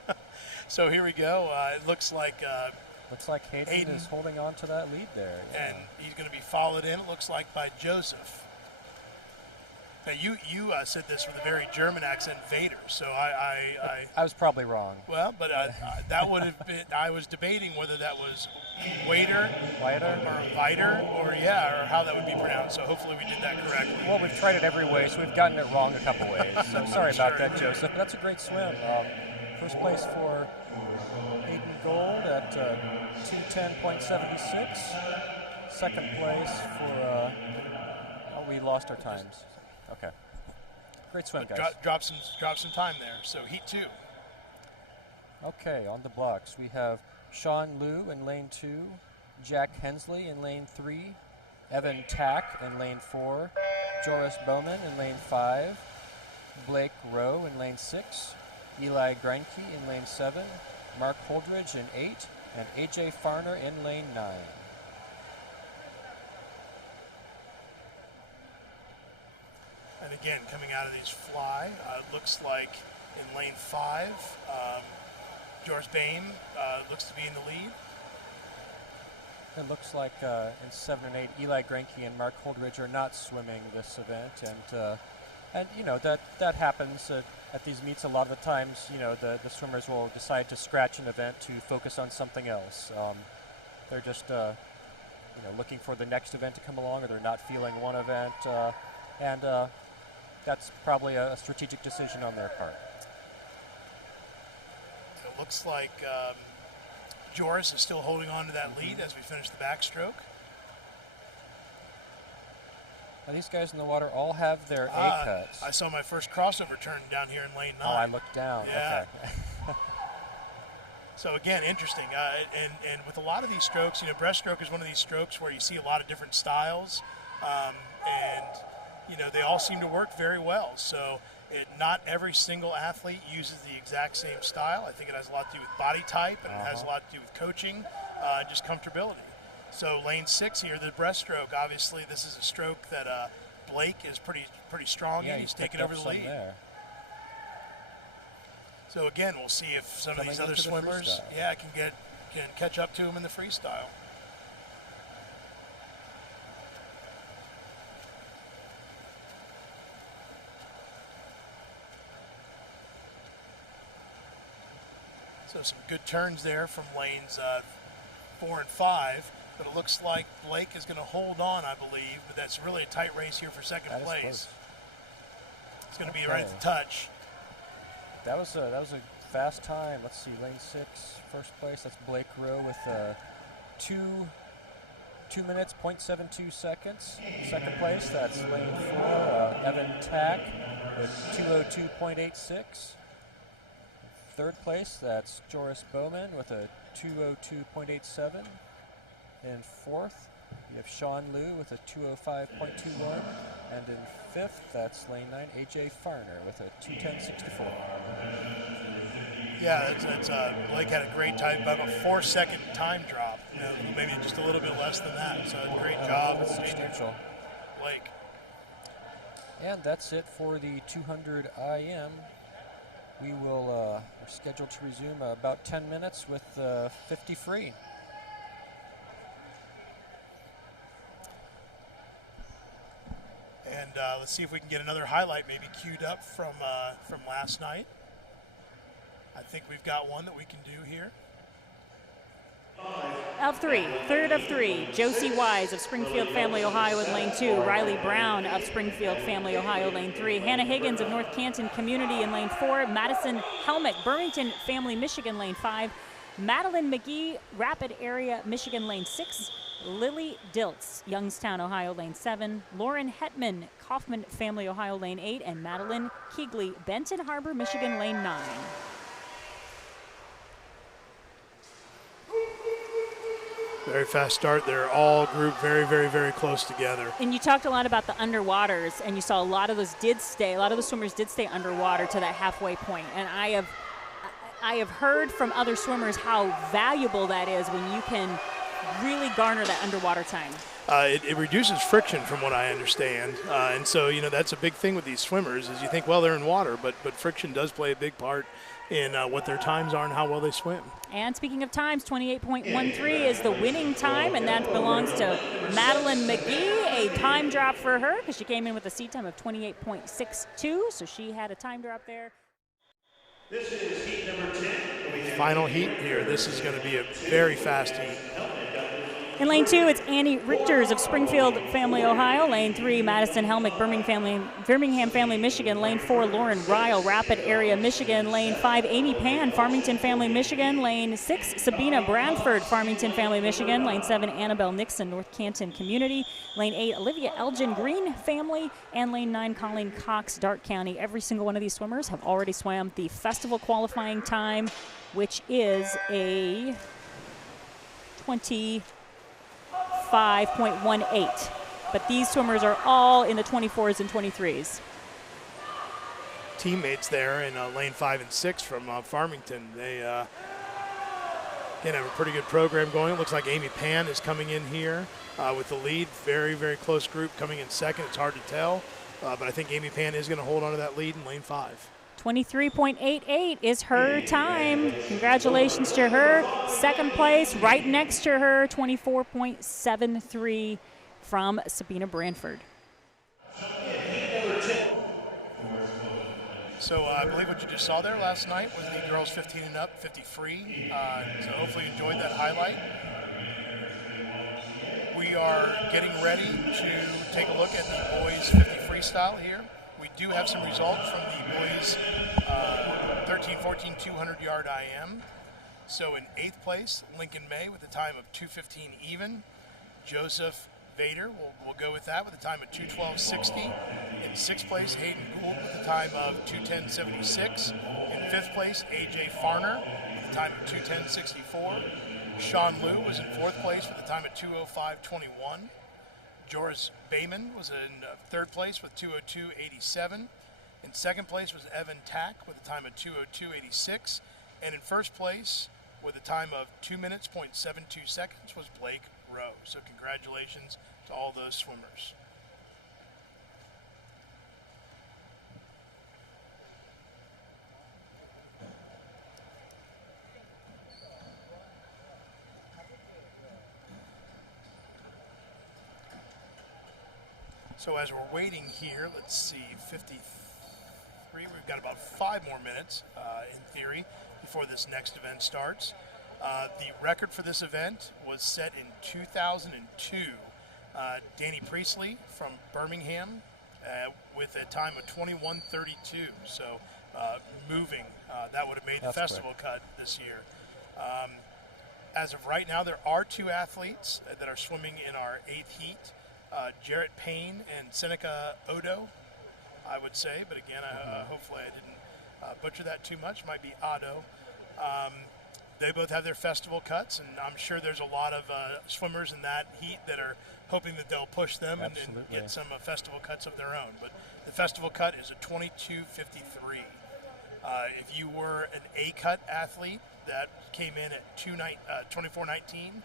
So here we go. It looks like Hayden is holding on to that lead there. Yeah. And he's going to be followed in, it looks like, by Joseph. Now, you said this with a very German accent, Vader. So I was probably wrong. Well, but that would have been. I was debating whether that was Wader or Vider or how that would be pronounced. So hopefully we did that correctly. Well, we've tried it every way, so we've gotten it wrong a couple ways. So sorry about that, Joseph. But that's a great swim. First place for Hayden Gold at 2:10.76. Second place for. We lost our times. Okay. Great swim, guys. Drop some time there. So heat 2. Okay, on the blocks we have Sean Liu in lane 2, Jack Hensley in lane 3, Evan Tack in lane 4, Joris Bowman in lane 5, Blake Rowe in lane 6, Eli Greinke in lane 7, Mark Holdridge in 8, and AJ Farner in lane 9. And again, coming out of these fly, looks like in lane 5, Joris Bain looks to be in the lead. It looks like in 7 and 8, Eli Greinke and Mark Holdridge are not swimming this event, and that happens at these meets a lot of the times. The swimmers will decide to scratch an event to focus on something else. They're just looking for the next event to come along, or they're not feeling one event, and that's probably a strategic decision on their part. It looks like Joris is still holding on to that lead as we finish the backstroke. Now these guys in the water all have their A cuts. I saw my first crossover turn down here in lane 9. Oh, I looked down. Yeah. Okay. So again, interesting. And with a lot of these strokes, breaststroke is one of these strokes where you see a lot of different styles, and they all seem to work very well. So not every single athlete uses the exact same style. I think it has a lot to do with body type, and it has a lot to do with coaching, just comfortability. So lane 6 here, the breaststroke. Obviously, this is a stroke that Blake is pretty strong in. He's taking over the lead. There. So again, we'll see if some of these other swimmers, can catch up to him in the freestyle. So some good turns there from lanes 4 and 5, but it looks like Blake is going to hold on, I believe, but that's really a tight race here for second place. It's going to be right at the touch. That was a fast time. Let's see, lane 6, first place. That's Blake Rowe with 2 minutes, 0.72 seconds. Second place, that's lane 4, Evan Tack with 2:02.86. Third place, that's Joris Bowman with a 2:02.87. And fourth, you have Sean Liu with a 2:05.21. And in fifth, that's lane 9, AJ Farner with a 2:10.64. Yeah, Blake had a great time, about a 4-second time drop, maybe just a little bit less than that. So a great job. That's substantial. Blake. And that's it for the 200 IM. We will, we're scheduled to resume about 10 minutes with 50 free. And let's see if we can get another highlight maybe queued up from last night. I think we've got one that we can do here. Of 3, third of 3, Josie Wise of Springfield Family, Ohio in lane 2, Riley Brown of Springfield Family, Ohio, lane 3, Hannah Higgins of North Canton Community in lane 4, Madison Helmick, Burlington Family, Michigan, lane 5, Madeline McGee, Rapid Area, Michigan, lane 6, Lily Diltz, Youngstown, Ohio, lane 7, Lauren Hetman, Kaufman Family, Ohio, lane 8, and Madeline Keegley, Benton Harbor, Michigan, lane 9. Very fast start. They're all grouped very, very, very close together. And you talked a lot about the underwaters, and you saw a lot of the swimmers did stay underwater to that halfway point. And I have heard from other swimmers how valuable that is when you can really garner that underwater time. It reduces friction from what I understand. And so, that's a big thing with these swimmers is you think, well, they're in water, but friction does play a big part in what their times are and how well they swim. And speaking of times, 28.13 is the winning time, and that belongs to Madeline McGee. A time drop for her because she came in with a seat time of 28.62, so she had a time drop there. This is heat number 10. Final heat here. This is going to be a very fast heat. In lane 2, it's Annie Richters of Springfield Family, Ohio. Lane 3, Madison Helmick, Birmingham Family, Michigan. Lane 4, Lauren Ryle, Rapid Area, Michigan. Lane 5, Amy Pan, Farmington Family, Michigan. Lane 6, Sabina Bradford, Farmington Family, Michigan. Lane 7, Annabelle Nixon, North Canton Community. Lane 8, Olivia Elgin, Green Family. And lane 9, Colleen Cox, Dark County. Every single one of these swimmers have already swam the festival qualifying time, which is a 25.18. But these swimmers are all in the 24s and 23s. Teammates there in lane 5 and 6 from Farmington. They again have a pretty good program going. It looks like Amy Pan is coming in here with the lead. Very, very close group coming in second. It's hard to tell, but I think Amy Pan is going to hold on to that lead in lane 5. 23.88 is her time. Congratulations to her. Second place, right next to her, 24.73 from Sabina Branford. So I believe what you just saw there last night was the girls 15 and up, 50 free. So hopefully you enjoyed that highlight. We getting ready to take a look at the boys 50 freestyle here. We do have some results from the boys 13-14 200-yard IM. So in 8th place, Lincoln May with a time of 2:15 even. Joseph Vader will go with that with a time of 2:12.60. In 6th place, Hayden Gould with a time of 2:10.76. In 5th place, AJ Farner with a time of 2:10.64. Sean Liu was in 4th place with a time of 2:05.21. Joris Bayman was in 3rd place with 2:02.87. In 2nd place was Evan Tack with a time of 2:02.86. And in 1st place with a time of 2 minutes, 0.72 seconds was Blake Rowe. So congratulations to all those swimmers. So as we're waiting here, let's see, 53, we've got about 5 more minutes in theory before this next event starts. The record for this event was set in 2002. Danny Priestley from Birmingham with a time of 21:32. So moving, that would have made the festival cut this year. As of right now, there are 2 athletes that are swimming in our 8th heat. Jarrett Payne and Seneca Odo, I would say, but again, hopefully I didn't butcher that too much. Might be Otto. They both have their festival cuts, and I'm sure there's a lot of swimmers in that heat that are hoping that they'll push them and get some festival cuts of their own. But the festival cut is a 22:53. If you were an A-cut athlete, that came in at 24:19,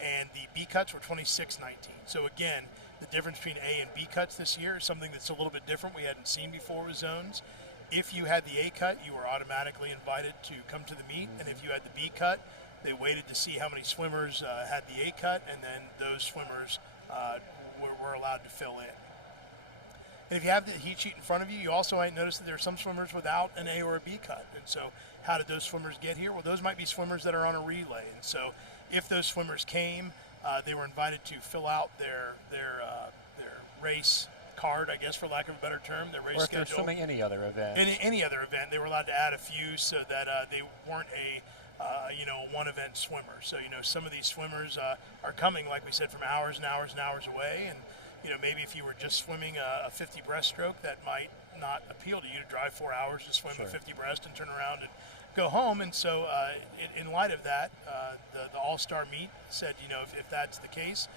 and the B cuts were 26:19. So again, the difference between A and B cuts this year is something that's a little bit different we hadn't seen before with zones. If you had the A cut, you were automatically invited to come to the meet, and if you had the B cut, they waited to see how many swimmers had the A cut, and then those swimmers were allowed to fill in. And if you have the heat sheet in front of you, you also might notice that there are some swimmers without an A or a B cut. And so how did those swimmers get here? Well, those might be swimmers that are on a relay. And so if those swimmers came, they were invited to fill out their race card, I guess, for lack of a better term, their race schedule. Or if they're swimming any other event. Any other event, they were allowed to add a few so that they weren't a one-event swimmer. So, some of these swimmers are coming, like we said, from hours and hours and hours away. And, maybe if you were just swimming a 50 breaststroke, that might not appeal to you to drive 4 hours to swim a 50 breast and turn around and go home. And so in light of that, the All-Star meet said, if that's the case,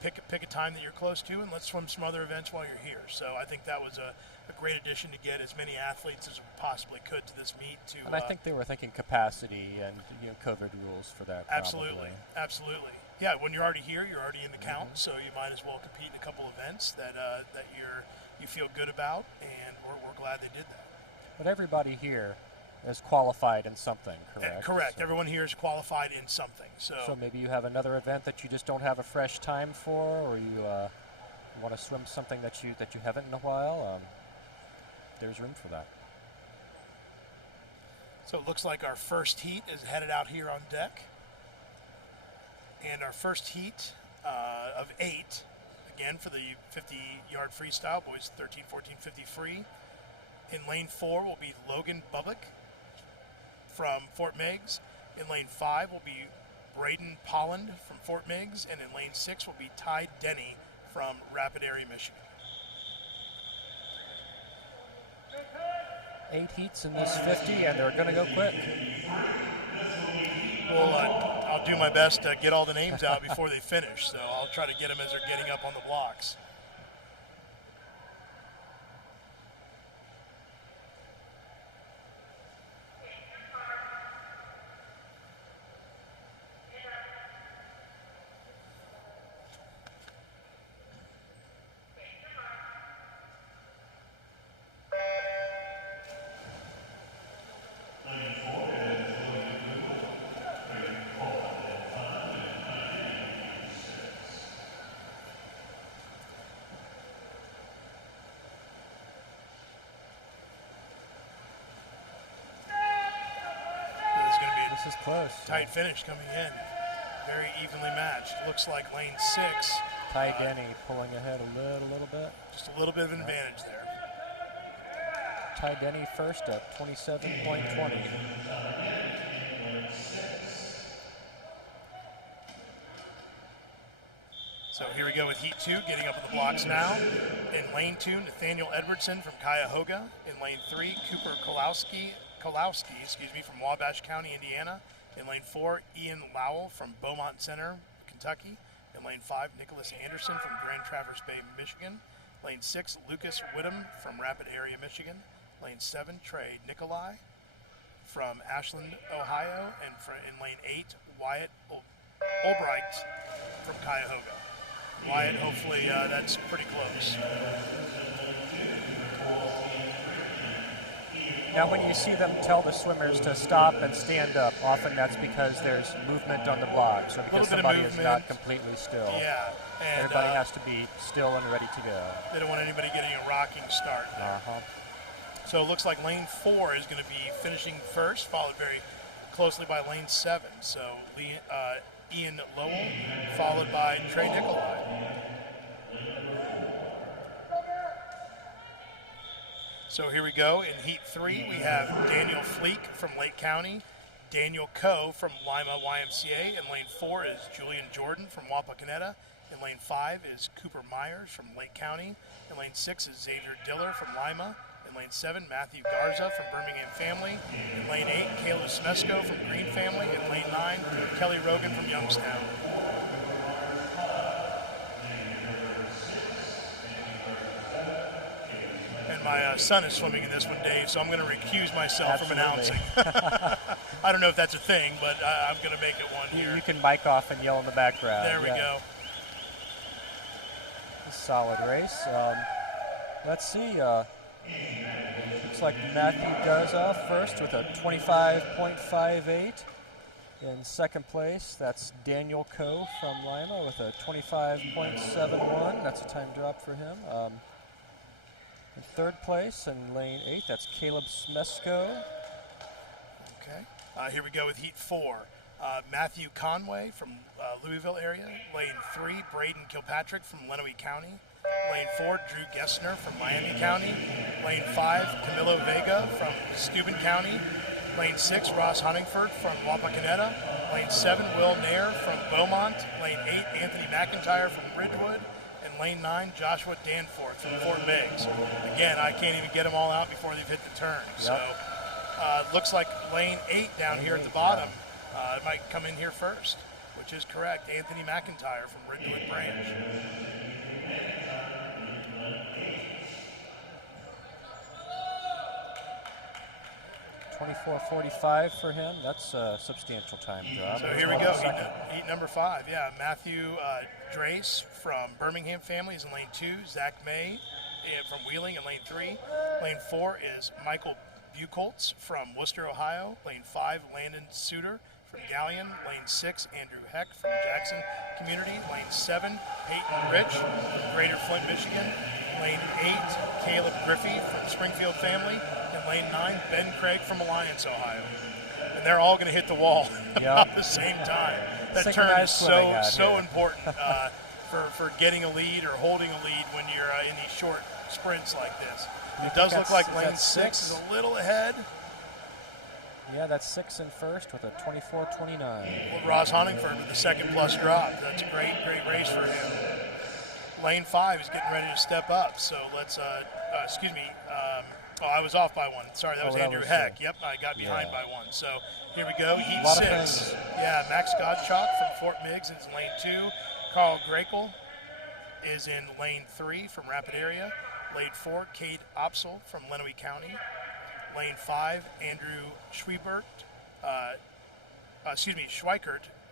pick a time that you're close to, and let's swim some other events while you're here. So I think that was a great addition to get as many athletes as we possibly could to this meet. And I think they were thinking capacity and COVID rules for that. Absolutely, absolutely. Yeah, when you're already here, you're already in the count, so you might as well compete in a couple events that you feel good about, and we're glad they did that. But everybody here is qualified in something, correct? Correct. So everyone here is qualified in something. So maybe you have another event that you just don't have a fresh time for, or you want to swim something that you haven't in a while. There's room for that. So it looks like our first heat is headed out here on deck. And our first heat of 8, again for the 50-yard freestyle, boys 13, 14, 50 free. In lane 4 will be Logan Bubbick from Fort Meigs. In lane 5 will be Braden Polland from Fort Meigs. And in lane 6 will be Ty Denny from Rapid Area, Michigan. 8 heats in this 50, and they're going to go quick. Well, I'll do my best to get all the names out before they finish, so I'll try to get them as they're getting up on the blocks. This is close. Tight finish coming in. very evenly matched. Looks like lane 6. Ty Denny pulling ahead a little bit. Just a little bit of an advantage there. Ty Denny first at 27.20. So here we go with Heat 2, getting up on the blocks now. In lane 2, Nathaniel Edwardson from Cuyahoga. In lane 3, Cooper Kolowski, from Wabash County, Indiana. In lane 4, Ian Lowell from Beaumont Center, Kentucky. In lane 5, Nicholas Anderson from Grand Traverse Bay, Michigan. Lane 6, Lucas Whittam from Rapid Area, Michigan. Lane 7, Trey Nikolai from Ashland, Ohio. And in lane 8, Wyatt Albright from Cuyahoga. Wyatt, hopefully that's pretty close. Now when you see them tell the swimmers to stop and stand up, often that's because there's movement on the blocks or because somebody is not completely still. Yeah. And everybody has to be still and ready to go. They don't want anybody getting a rocking start there. So it looks like lane 4 is going to be finishing first, followed very closely by lane 7. So Ian Lowell, followed by Trey Nikolai. So here we go. In Heat 3, we have Daniel Fleek from Lake County, Daniel Coe from Lima YMCA. In lane 4 is Julian Jordan from Wapakoneta. In lane 5 is Cooper Myers from Lake County. In lane 6 is Xavier Diller from Lima. In lane 7, Matthew Garza from Birmingham Family. In lane 8, Caleb Smesko from Green Family. In lane 9, Kelly Rogan from Youngstown. And my son is swimming in this one, Dave, so I'm going to recuse myself from announcing. I don't know if that's a thing, but I'm going to make it one here. You can mic off and yell in the background. There we go. A solid race. Let's see. Looks like Matthew Garza first with a 25.58. In second place, that's Daniel Coe from Lima with a 25.71. That's a time drop for him. In third place, in lane 8, that's Caleb Smesko. Okay. Here we go with Heat 4. Matthew Conway from Louisville area. Lane 3, Braden Kilpatrick from Lenawee County. Lane 4, Drew Gessner from Miami County. Lane 5, Camilo Vega from Steuben County. Lane 6, Ross Huntingford from Wapakoneta. Lane 7, Will Nair from Beaumont. Lane 8, Anthony McIntyre from Ridgewood. And lane 9, Joshua Danforth from Fort Meigs. Again, I can't even get them all out before they've hit the turn. Yep. So looks like lane 8 down here at the bottom might come in here first, which is correct. Anthony McIntyre from Ridgewood Branch. .24.45 for him. That's a substantial time drop. So here we go. Heat number 5. Yeah, Matthew Drace from Birmingham Family is in lane 2. Zach May from Wheeling in lane 3. Lane 4 is Michael Buchholz from Worcester, Ohio. Lane 5, Landon Suter from Galleon. Lane 6, Andrew Heck from Jackson Community. Lane 7, Peyton Rich from Greater Flint, Michigan. Lane 8, Caleb Griffey from Springfield Family. And lane 9, Ben Craig from Alliance, Ohio. And they're all going to hit the wall at the same time. That turn is so important for getting a lead or holding a lead when you're in these short sprints like this. It does look like lane 6 is a little ahead. Yeah, that's 6 in first with a 24.29. Well, Ross Huntingford with the second plus drop. That's a great race for him. Lane 5 is getting ready to step up. So let's, I was off by 1. Sorry, that was Andrew Heck. Yep, I got behind by 1. So here we go, Heat 6. Yeah, Max Godchalk from Fort Meigs is in lane 2. Carl Grakel is in lane 3 from Rapid Area. Lane 4, Cade Opsel from Lenawee County. Lane 5, Andrew Schweikert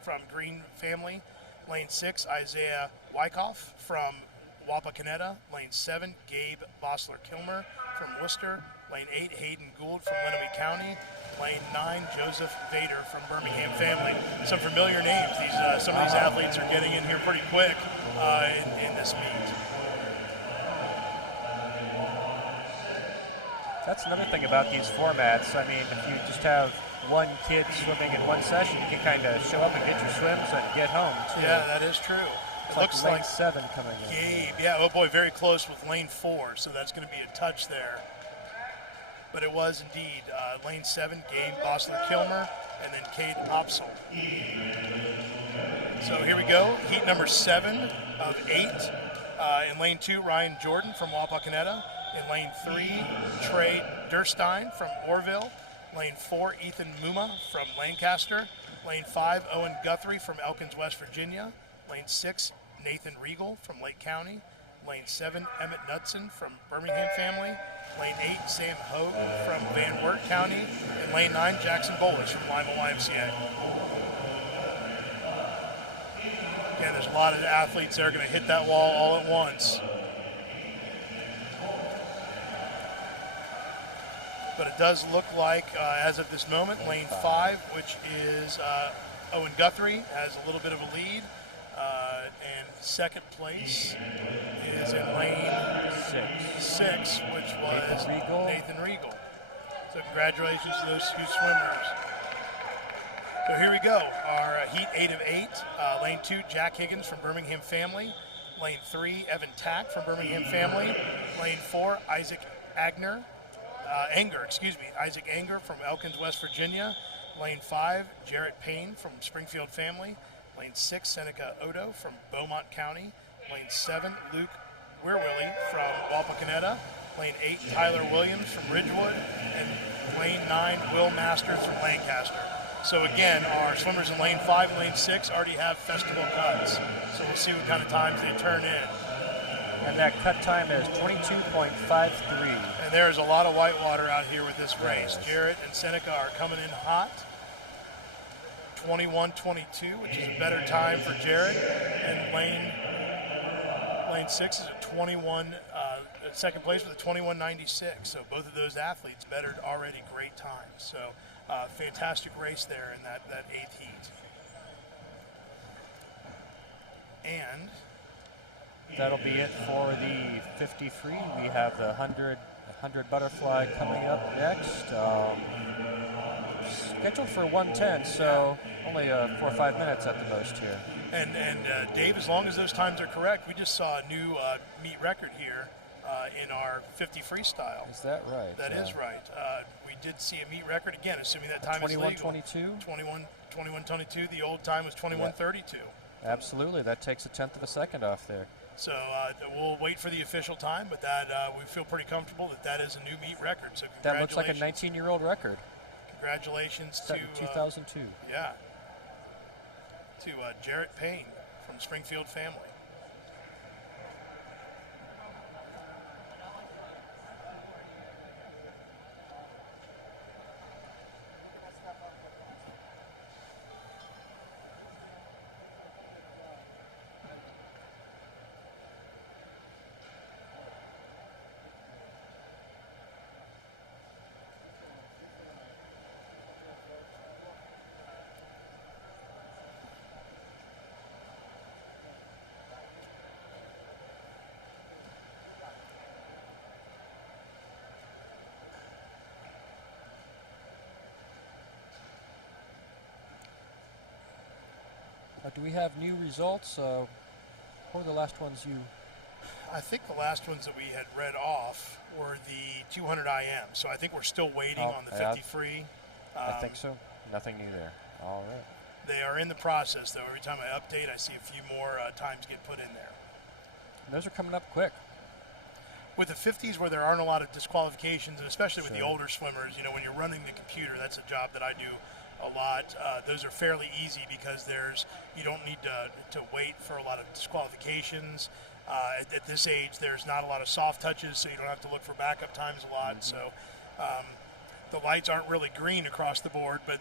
from Green Family. Lane 6, Isaiah Wyckoff from Wapakoneta. Lane 7, Gabe Bossler-Kilmer from Worcester. Lane 8, Hayden Gould from Lenawee County. Lane 9, Joseph Vader from Birmingham Family. Some familiar names. Some of these athletes are getting in here pretty quick in this meet. That's another thing about these formats. I mean, if you just have one kid swimming in one session, you can kind of show up and get your swims and get home, too. Yeah, that is true. It's It looks lane like 7 coming in. Gabe, yeah, oh boy, very close with lane 4, so that's going to be a touch there. But it was indeed lane 7, Gabe Bossler-Kilmer, and then Cade Opsel. So here we go, heat number 7 of 8. In lane 2, Ryan Jordan from Wapakoneta. In lane 3, Trey Durstein from Orville. Lane 4, Ethan Muma from Lancaster. Lane 5, Owen Guthrie from Elkins, West Virginia. Lane 6, Nathan Regal from Lake County. Lane 7, Emmett Knudsen from Birmingham family. Lane 8, Sam Hogue from Van Wert County. And lane 9, Jackson Bolish from Lima YMCA. Again, there's a lot of athletes that are going to hit that wall all at once. But it does look like, as of this moment, lane 5, which is Owen Guthrie, has a little bit of a lead. And second place is in lane 6, which was Nathan Regal. So congratulations to those two swimmers. So here we go, our heat 8 of 8. Lane 2, Jack Higgins from Birmingham family. Lane 3, Evan Tack from Birmingham family. Lane 4, Isaac Anger from Elkins, West Virginia. Lane 5, Jarrett Payne from Springfield family. Lane 6, Seneca Odo from Beaumont County. Lane 7, Luke Weirwilly from Wapakoneta. Lane 8, Tyler Williams from Ridgewood. And lane 9, Will Masters from Lancaster. So again, our swimmers in lane 5 and lane 6 already have festival cuts. So we'll see what kind of times they turn in. And that cut time is 22.53. And there's a lot of whitewater out here with this race. Yes. Jarrett and Seneca are coming in hot. 21:22, which is a better time for Jarrett. And lane 6 is a 21, second place with a 21:96. So both of those athletes bettered already great times. So fantastic race there in that 8th heat. And that'll be it for the 50 free. We have the 100 butterfly coming up next. Scheduled for 1:10, so only 4 or 5 minutes at the most here. And Dave, as long as those times are correct, we just saw a new meet record here in our 50 freestyle. Is that right? That is right. We did see a meet record again, assuming that time is legal. 21:22? 21:22. The old time was 21:32. Absolutely. That takes a tenth of a second off there. So we'll wait for the official time, but that we feel pretty comfortable that is a new meet record. So congratulations. That looks like a 19-year-old record. Congratulations to 2002. To Jarrett Payne from Springfield family. Do we have new results? What were the last ones you... I think the last ones that we had read off were the 200 IM. So I think we're still waiting on the 50 free. I think so. Nothing new there. All right. They are in the process, though. Every time I update, I see a few more times get put in there. Those are coming up quick. With the 50s where there aren't a lot of disqualifications, and especially with the older swimmers, when you're running the computer, that's a job that I do a lot. Those are fairly easy because you don't need to wait for a lot of disqualifications. At this age, there's not a lot of soft touches, so you don't have to look for backup times a lot. So the lights aren't really green across the board, but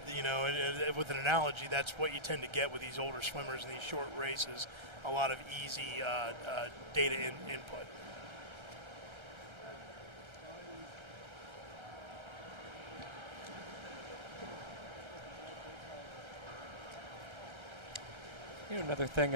with an analogy, that's what you tend to get with these older swimmers in these short races. A lot of easy data input. Another thing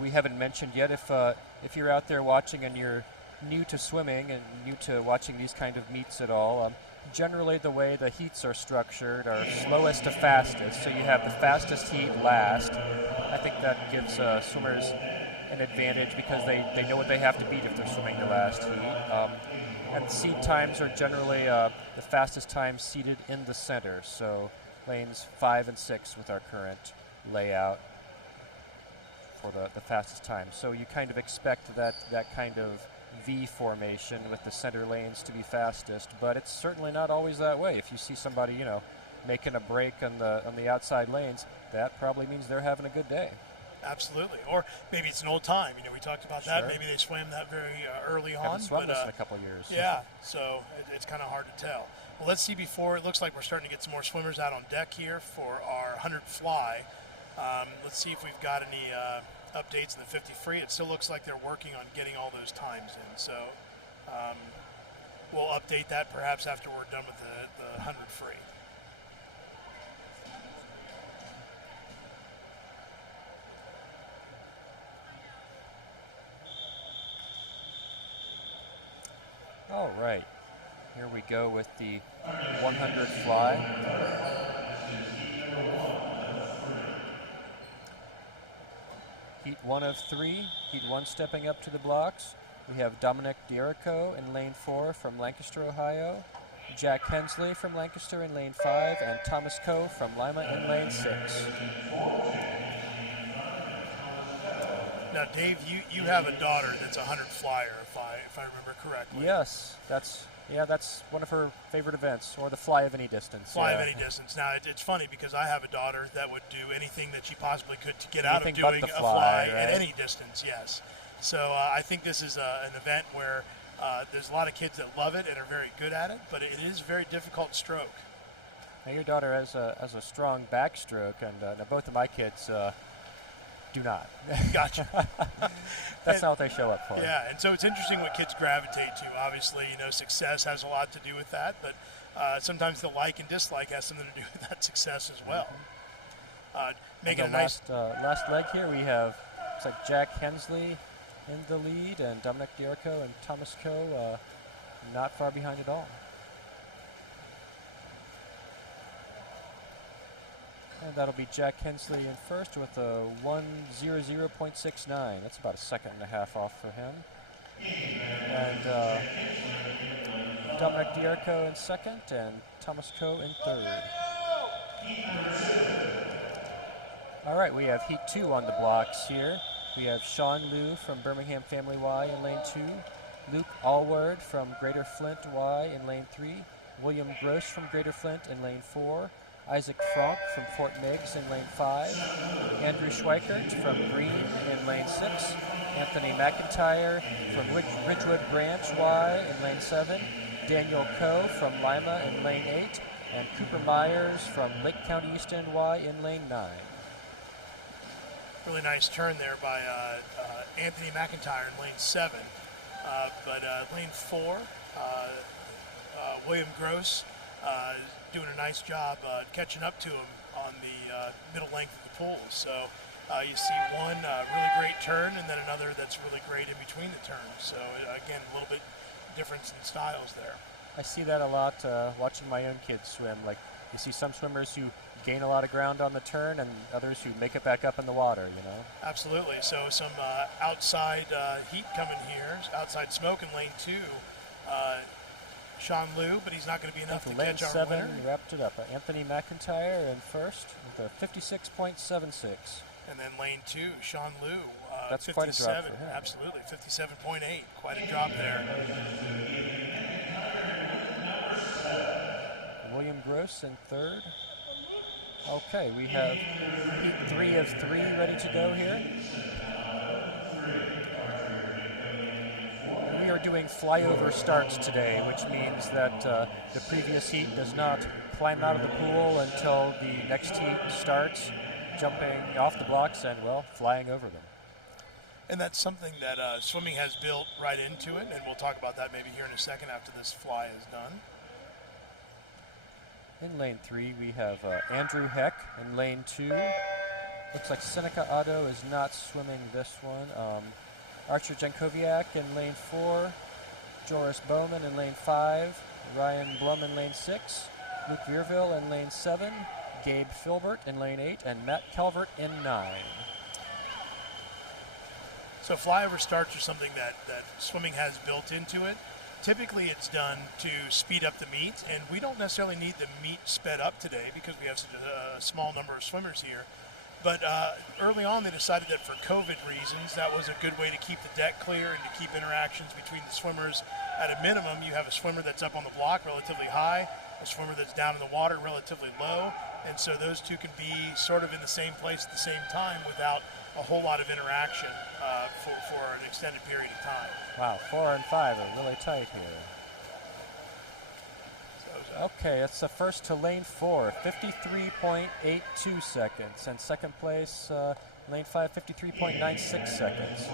we haven't mentioned yet, if you're out there watching and you're new to swimming and new to watching these kind of meets at all, generally the way the heats are structured are slowest to fastest. So you have the fastest heat last. I think that gives swimmers an advantage because they know what they have to beat if they're swimming the last heat. And seed times are generally the fastest time seated in the center. So lanes 5 and 6 with our current layout for the fastest time. So you kind of expect that kind of V formation with the center lanes to be fastest, but it's certainly not always that way. If you see somebody, making a break on the outside lanes, that probably means they're having a good day. Absolutely. Or maybe it's an old time. We talked about that. Sure. Maybe they swam that very early on. Haven't swum this in a couple of years. Yeah, so it's kind of hard to tell. Well, let's see before. It looks like we're starting to get some more swimmers out on deck here for our 100 fly. Let's see if we've got any updates in the 50 free. It still looks like they're working on getting all those times in. So we'll update that perhaps after we're done with the 100 free. All right, here we go with the 100 fly. Heat 1 of 3, Heat 1 stepping up to the blocks. We have Dominic D'Erico in lane 4 from Lancaster, Ohio, Jack Hensley from Lancaster in lane 5, and Thomas Coe from Lima in lane 6. Now, Dave, you have a daughter that's a 100 flyer, if I remember correctly. Yes, that's one of her favorite events, or the fly of any distance. Fly of any distance. Now, it's funny because I have a daughter that would do anything that she possibly could to get out of doing a fly at any distance, yes. So I think this is an event where there's a lot of kids that love it and are very good at it, but it is a very difficult stroke. Now, your daughter has a strong backstroke, and now both of my kids do not. Gotcha. That's not what they show up for. Yeah, and so it's interesting what kids gravitate to. Obviously, success has a lot to do with that, but sometimes the like and dislike has something to do with that success as well. Making a nice last leg here, we have looks like Jack Hensley in the lead, and Dominic D'Erico and Thomas Coe not far behind at all. And that'll be Jack Hensley in first with a 1:00.69. That's about a second and a half off for him. And Dominic D'Erico in second and Thomas Coe in third. All right, we have Heat 2 on the blocks here. We have Sean Liu from Birmingham Family Y in lane 2, Luke Allward from Greater Flint Y in lane 3, William Gross from Greater Flint in lane 4, Isaac Frank from Fort Meigs in lane 5, Andrew Schweikert from Green in lane 6, Anthony McIntyre from Ridgewood Branch Y in lane 7, Daniel Coe from Lima in lane 8, and Cooper Myers from Lake County East End Y in lane 9. Really nice turn there by Anthony McIntyre in lane 7. But lane 4, William Gross doing a nice job catching up to him on the middle length of the pool. So you see one really great turn and then another that's really great in between the turns. So again, a little bit difference in styles there. I see that a lot watching my own kids swim. Like you see some swimmers who gain a lot of ground on the turn and others who make it back up in the water, Absolutely. So some outside heat coming here, outside smoke in lane 2. Sean Liu, but he's not going to be enough to catch our winner. Lane 7 wrapped it up. Anthony McIntyre in first with a 56.76. And then lane 2, Sean Liu, That's 57. quite a drop for him. Absolutely, 57.8. Quite a drop there. William Gross in third. Okay, we have Heat 3 of 3 ready to go here. We are doing flyover starts today, which means that the previous heat does not climb out of the pool until the next heat starts, jumping off the blocks and, flying over them. And that's something that swimming has built right into it, and we'll talk about that maybe here in a second after this fly is done. In lane 3, we have Andrew Heck. In lane 2, looks like Seneca Otto is not swimming this one. Archer Jankowiak in lane 4, Joris Bowman in lane 5, Ryan Blum in lane 6, Luke Veerville in lane 7, Gabe Filbert in lane 8, and Matt Calvert in 9. So flyover starts are something that swimming has built into it. Typically it's done to speed up the meet, and we don't necessarily need the meet sped up today because we have such a small number of swimmers here. But early on they decided that for COVID reasons that was a good way to keep the deck clear and to keep interactions between the swimmers at a minimum. You have a swimmer that's up on the block relatively high, a swimmer that's down in the water relatively low, and so those two can be sort of in the same place at the same time without a whole lot of interaction for an extended period of time. Wow, 4 and 5 are really tight here. Okay, it's the first to lane 4, 53.82 seconds, and second place, lane 5, 53.96 seconds.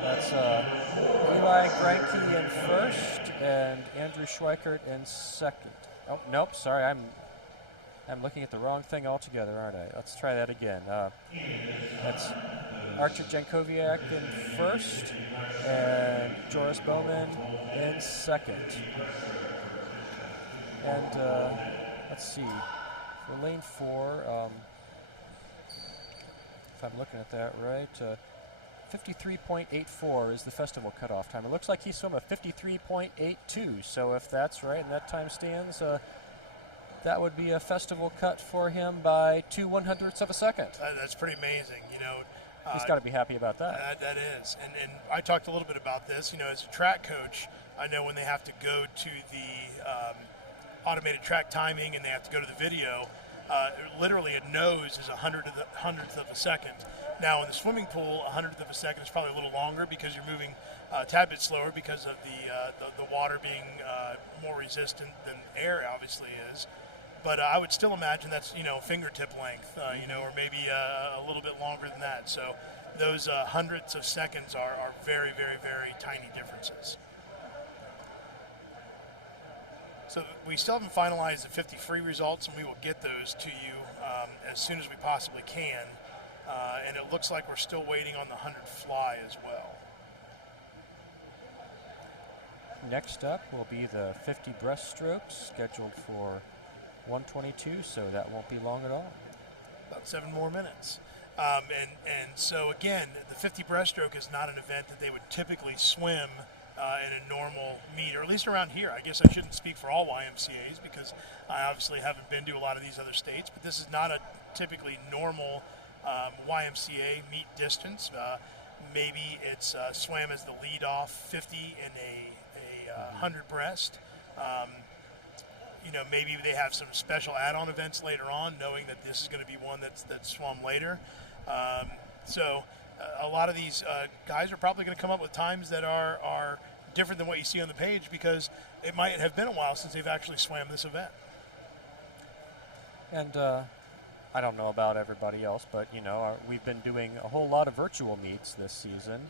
That's Eli Granke in first and Andrew Schweikert in second. Oh, nope, sorry, I'm looking at the wrong thing altogether, aren't I? Let's try that again. That's Archer Jankowiak in first and Joris Bowman in second. And let's see, for lane 4, if I'm looking at that right, 53.84 is the festival cutoff time. It looks like he swam a 53.82, so if that's right and that time stands, that would be a festival cut for him by 2/100ths of a second. That's pretty amazing, you know. He's got to be happy about that. That is, and I talked a little bit about this. You know, as a track coach, I know when they have to go to the automated track timing and they have to go to the video, literally a nose is 100th of a second. Now in the swimming pool, 100th of a second is probably a little longer because you're moving a tad bit slower because of the water being more resistant than air obviously is. But I would still imagine that's, you know, fingertip length, you know, or maybe a little bit longer than that. So those hundredths of seconds are very, very, very tiny differences. So we still haven't finalized the 50 free results, and we will get those to you as soon as we possibly can. And it looks like we're still waiting on the 100 fly as well. Next up will be the 50 breaststrokes, scheduled for 1:22, so that won't be long at all. About 7 more minutes. And so again, the 50 breaststroke is not an event that they would typically swim in a normal meet, or at least around here. I guess I shouldn't speak for all YMCAs because I obviously haven't been to a lot of these other states, but this is not a typically normal YMCA meet distance. Maybe it's swam as the lead-off 50 in a 100 breast. You know, maybe they have some special add-on events later on, knowing that this is going to be one that's swum later. So a lot of these guys are probably going to come up with times that are different than what you see on the page because it might have been a while since they've actually swam this event. And I don't know about everybody else, but, you know, we've been doing a whole lot of virtual meets this season.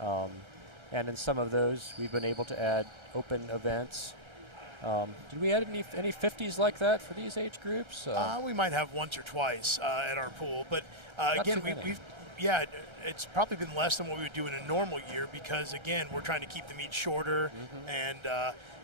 And in some of those, we've been able to add open events. Did we add any 50s like that for these age groups? We might have once or twice at our pool, but again, it's probably been less than what we would do in a normal year because again, we're trying to keep the meet shorter, and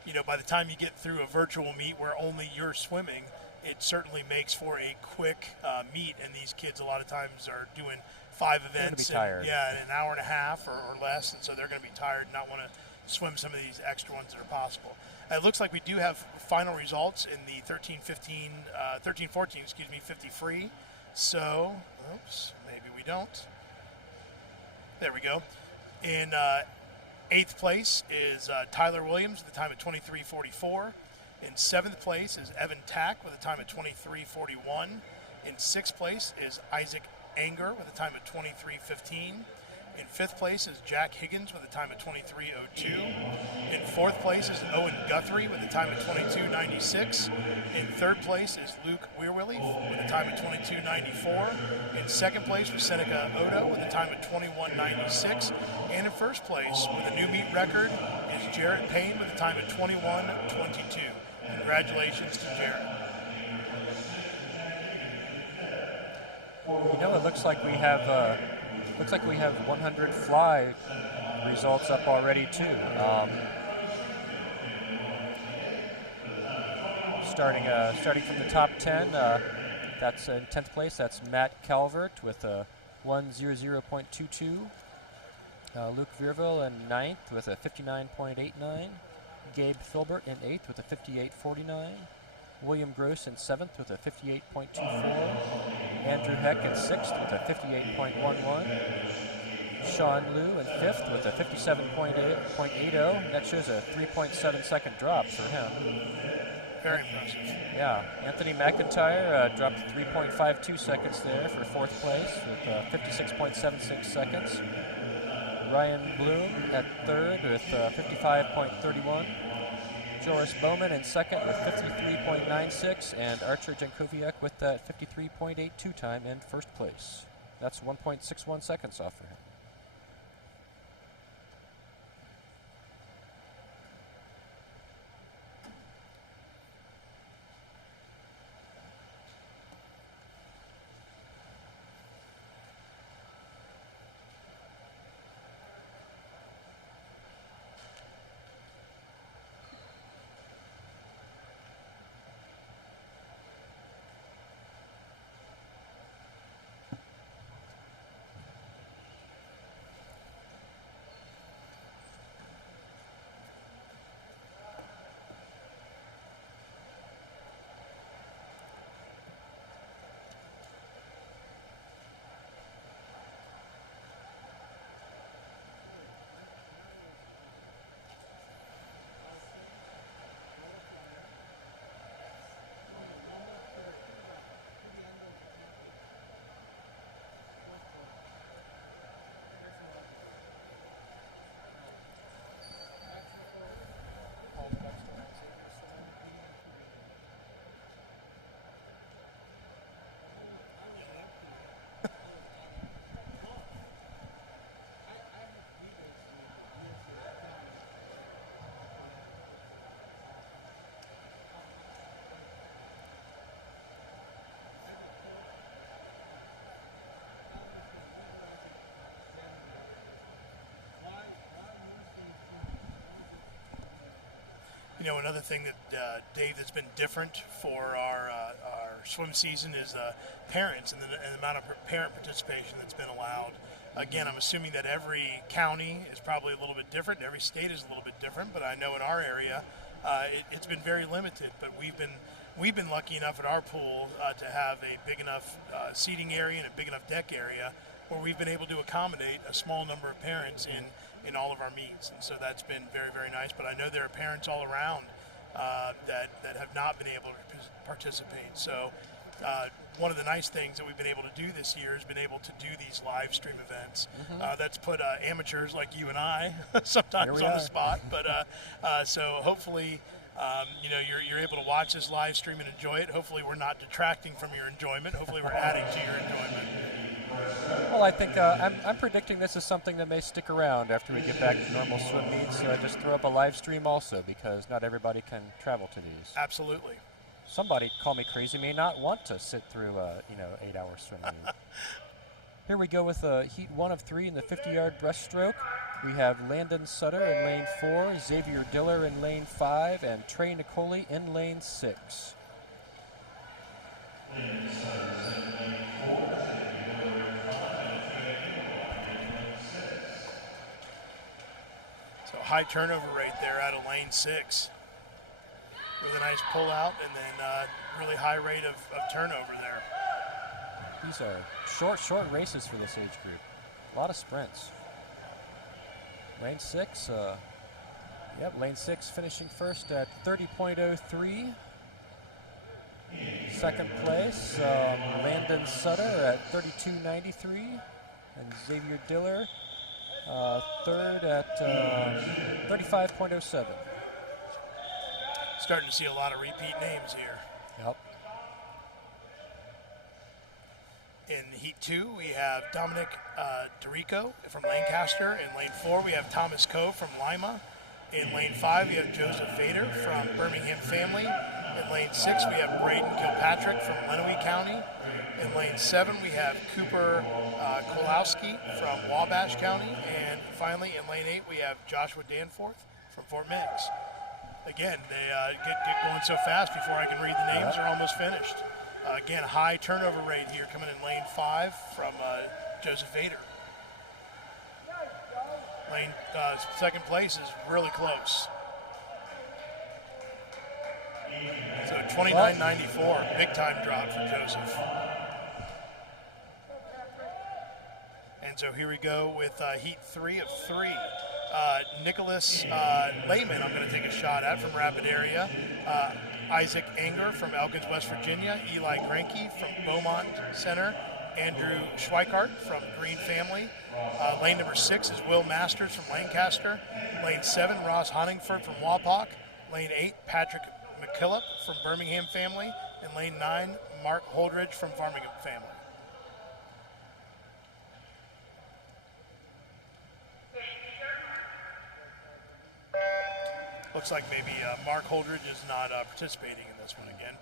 you know, by the time you get through a virtual meet where only you're swimming, it certainly makes for a quick meet. And these kids a lot of times are doing 5 events in an hour and a half or less, and so they're going to be tired and not want to swim some of these extra ones that are possible. It looks like we do have final results in the 13-14, 50 free. So, oops, maybe we don't. There we go. In 8th place is Tyler Williams with a time of 23:44. In 7th place is Evan Tack with a time of 23:41. In 6th place is Isaac Anger with a time of 23:15. In 5th place is Jack Higgins with a time of 23:02. In 4th place is Owen Guthrie with a time of 22:96. In 3rd place is Luke Weirwilly with a time of 22:94. In 2nd place was Seneca Odo with a time of 21:96. And in 1st place with a new meet record is Jarrett Payne with a time of 21:22. Congratulations to Jarrett. You know, it looks like we have 100 fly results up already too. starting from the top 10. That's in 10th place. That's Matt Calvert with a 1:00.22. Luke Vierville in 9th with a 59.89. Gabe Filbert in 8th with a 58.49. William Gross in 7th with a 58.24. Andrew Heck in 6th with a 58.11. Sean Liu in 5th with a 57.80. That shows a 3.7 second drop for him. Very impressive. Yeah, Anthony McIntyre dropped 3.52 seconds there for 4th place with 56.76 seconds. Ryan Bloom at 3rd with 55.31. Joris Bowman in 2nd with 53.96, and Archer Jankowiak with that 53.82 time in 1st place. That's 1.61 seconds off for him. You know, another thing that, Dave, that's been different for our swim season is parents and the amount of parent participation that's been allowed. Again, I'm assuming that every county is probably a little bit different, and every state is a little bit different, but I know in our area it's been very limited. But we've been lucky enough at our pool to have a big enough seating area and a big enough deck area where we've been able to accommodate a small number of parents in all of our meets, and so that's been very, very nice. But I know there are parents all around that have not been able to participate. So one of the nice things that we've been able to do this year has been able to do these live stream events. That's put amateurs like you and I sometimes on the spot. But so hopefully, you know, you're able to watch this live stream and enjoy it. Hopefully, we're not detracting from your enjoyment. Hopefully, we're adding to your enjoyment. Well, I think I'm predicting this is something that may stick around after we get back to normal swim meets. So I just throw up a live stream also, because not everybody can travel to these. Absolutely. Somebody, call me crazy, may not want to sit through a 8-hour swim meet. Here we go with heat 1 of 3 in the 50-yard breaststroke. We have Landon Sutter in lane 4, Xavier Diller in lane 5, and Trey Nicoli in lane 6. So high turnover rate there out of lane 6. With a nice pull out and then really high rate of turnover there. These are short races for this age group. A lot of sprints. Lane 6, lane 6 finishing first at 30.03. Second place, Landon Sutter at 32.93. And Xavier Diller, third at 35.07. Starting to see a lot of repeat names here. Yep. In Heat 2, we have Dominic Dorico from Lancaster. In lane 4, we have Thomas Coe from Lima. In lane 5, we have Joseph Vader from Birmingham Family. In lane 6, we have Braden Kilpatrick from Lenawee County. In lane 7, we have Cooper Kolowski from Wabash County. And finally, in lane 8, we have Joshua Danforth from Fort Meigs. again, they get going so fast before I can read the names. They're almost finished. Again, high turnover rate here coming in lane 5 from Joseph Vader. Lane second place is really close. So 29.94, big time drop for Joseph. And so here we go with heat 3 of 3. Nicholas Lehman, I'm going to take a shot at from Rapid Area. Isaac Anger from Elkins, West Virginia. Eli Granke from Beaumont Center. Andrew Schweikart from Green Family. Lane number 6 is Will Masters from Lancaster. Lane 7, Ross Honingford from Wapak. Lane 8, Patrick McKillop from Birmingham Family. And lane 9, Mark Holdridge from Farmingham Family. Looks like maybe Mark Holdridge is not participating in this one again.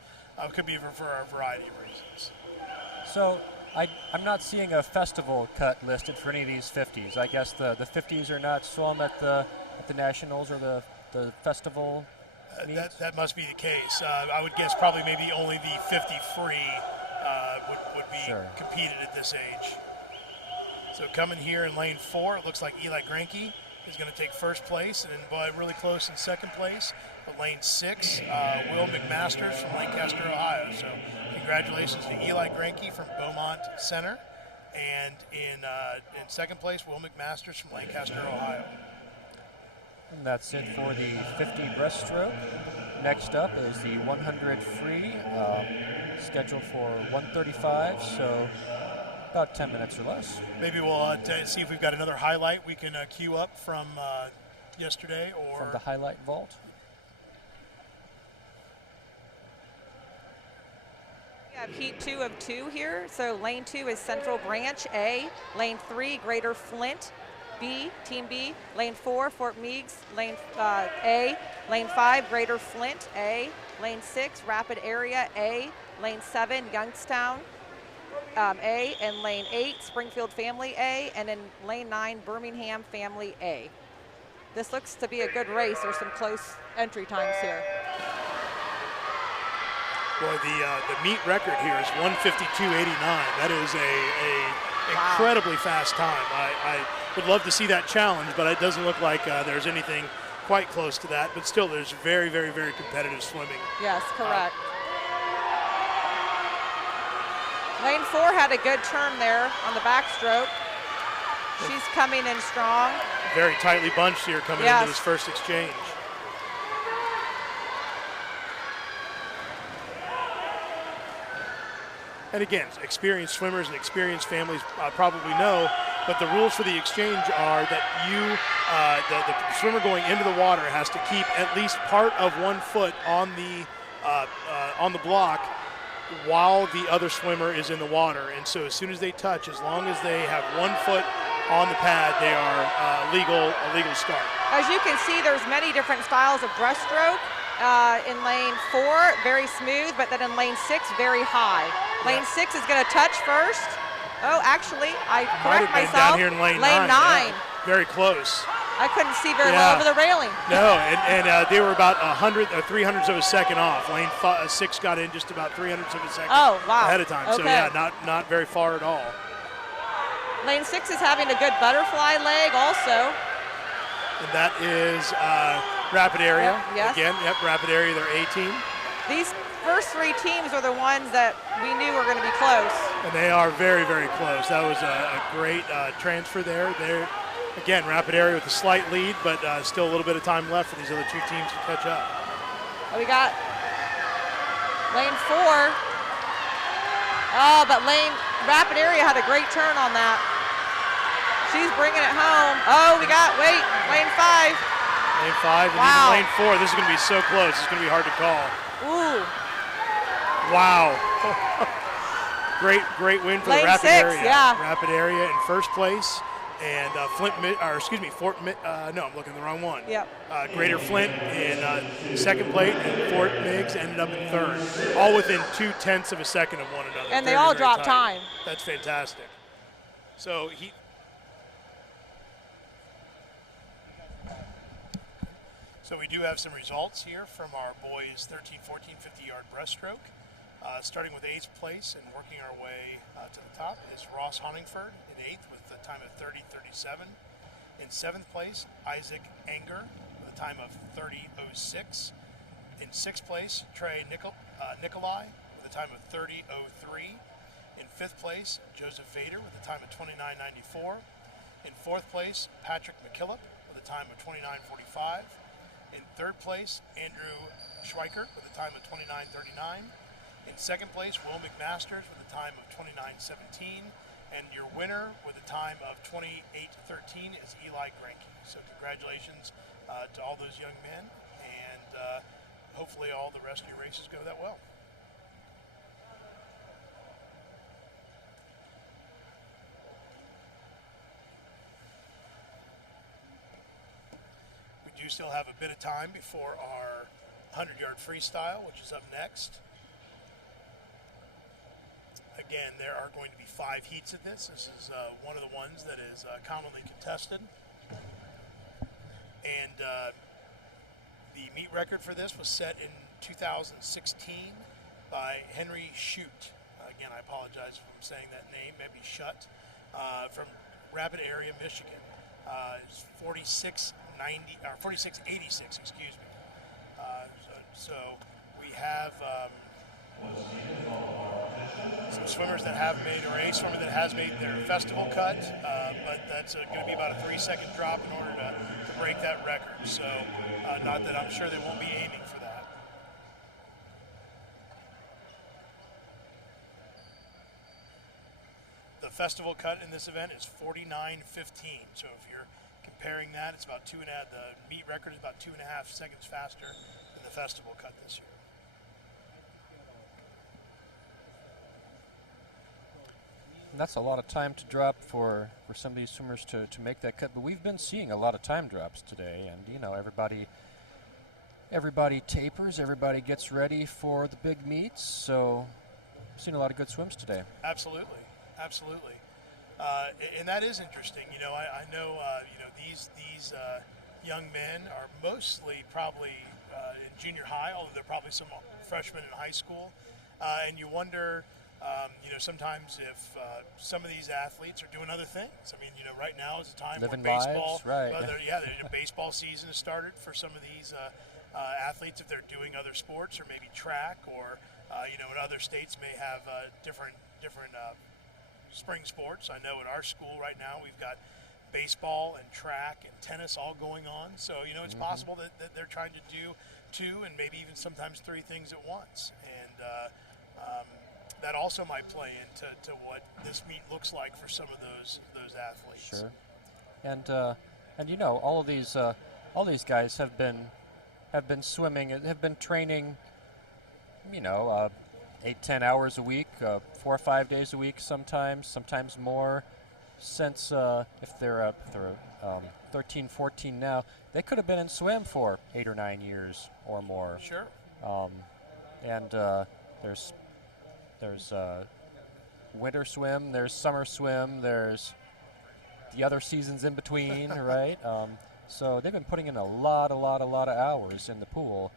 Could be for a variety of reasons. So I'm not seeing a festival cut listed for any of these 50s. I guess the 50s are not swum at the Nationals or the festival meets? That must be the case. I would guess probably maybe only the 50 free would be competed at this age. So coming here in lane 4, it looks like Eli Granke is going to take first place, and then really close in second place. But lane 6, Will McMasters from Lancaster, Ohio. So congratulations to Eli Granke from Beaumont Center. And in second place, Will McMasters from Lancaster, Ohio. And that's it for the 50 breaststroke. Next up is the 100 free, scheduled for 1:35, so about 10 minutes or less. Maybe we'll see if we've got another highlight we can queue up from yesterday, or from the highlight vault. We have heat 2 of 2 here. So lane 2 is Central Branch A, lane 3 Greater Flint B, Team B, lane 4 Fort Meigs, lane A, lane 5 Greater Flint A, lane 6 Rapid Area A, lane 7 Youngstown A, and lane 8 Springfield Family A, and in lane 9 Birmingham Family A. This looks to be a good race. There's some close entry times here. Boy, the meet record here is 1:52.89. That is a incredibly fast time. I would love to see that challenge, but it doesn't look like there's anything quite close to that. But still, there's very, very, very competitive swimming. Yes, correct. Lane 4 had a good turn there on the backstroke. She's coming in strong. Very tightly bunched here coming into this first exchange. And again, experienced swimmers and experienced families probably know, but the rules for the exchange are that the swimmer going into the water has to keep at least part of one foot on the block while the other swimmer is in the water. And so as soon as they touch, as long as they have 1 foot on the pad, they are a legal start. As you can see, there's many different styles of breaststroke. In lane 4, very smooth, but then in lane 6, very high. Lane 6 is going to touch first. Oh, actually, I correct myself. Down here in lane 9. Yeah, very close. I couldn't see very well over the railing. No, and they were about 300ths of a second off. Lane 6 got in just about 300ths of a second ahead of time. Okay. So yeah, not very far at all. Lane 6 is having a good butterfly leg also. And that is Rapid Area. Yes. Again, Rapid Area, they're A team. These first 3 teams are the ones that we knew were going to be close. And they are very, very close. That was a great transfer there. They're, again, Rapid Area with a slight lead, but still a little bit of time left for these other 2 teams to catch up. We got lane 4. Oh, but Rapid Area had a great turn on that. She's bringing it home. Oh, we got, lane 5. Lane 5 and even lane 4. This is going to be so close. It's going to be hard to call. Ooh. Wow. great win for lane the Rapid 6, Area. Yeah. Rapid Area in first I'm looking at the wrong one. Yep. Greater Flint in second place, and Fort Meigs ended up in third. All within 0.2 of a second of one another. And they all dropped time. That's fantastic. So So we do have some results here from our boys 13, 14, 50-yard breaststroke. Starting with 8th place and working our way to the top is Ross Honingford in 8th with a time of 30:37. In 7th place, Isaac Anger with a time of 30:06. In 6th place, Trey Nikolai with a time of 30:03. In 5th place, Joseph Vader with a time of 29:94. In 4th place, Patrick McKillop with a time of 29:45. In 3rd place, Andrew Schweikert with a time of 29:39. In 2nd place, Will McMasters with a time of 29:17. And your winner with a time of 28:13 is Eli Granke. So congratulations to all those young men, and hopefully all the rest of your races go that well. We do still have a bit of time before our 100-yard freestyle, which is up next. Again, there are going to be 5 heats of this. This is one of the ones that is commonly contested. And the meet record for this was set in 2016 by Henry Shute. Again, I apologize if I'm saying that name, maybe Shut, from Rapid Area, Michigan. It's 4686, excuse me. So we have some swimmers that have made, or a swimmer that has made their festival cut, but that's going to be about a 3-second drop in order to break that record. So not that I'm sure they won't be aiming for that. The festival cut in this event is 49:15. So if you're comparing that, it's about the meet record is about 2.5 seconds faster than the festival cut this year. That's a lot of time to drop for some of these swimmers to make that cut. But we've been seeing a lot of time drops today, and everybody tapers, everybody gets ready for the big meets. So I've seen a lot of good swims today. Absolutely. And that is interesting. I know these young men are mostly probably in junior high, although there are probably some freshmen in high school, and you wonder. Sometimes if some of these athletes are doing other things. I mean, right now is a time living where baseball, lives, right? The baseball season has started for some of these athletes if they're doing other sports or maybe track, or in other states may have different spring sports. I know at our school right now we've got baseball and track and tennis all going on. So it's possible that they're trying to do 2 and maybe even sometimes 3 things at once, and that also might play into what this meet looks like for some of those athletes. Sure, and all of these guys have been swimming, have been training, 8-10 hours a week, 4 or 5 days a week, sometimes more. Since if they're 13, 14 now, they could have been in swim for 8 or 9 years or more. Sure. And there's winter swim, there's summer swim, there's the other seasons in between, right? So they've been putting in a lot of hours in the pool,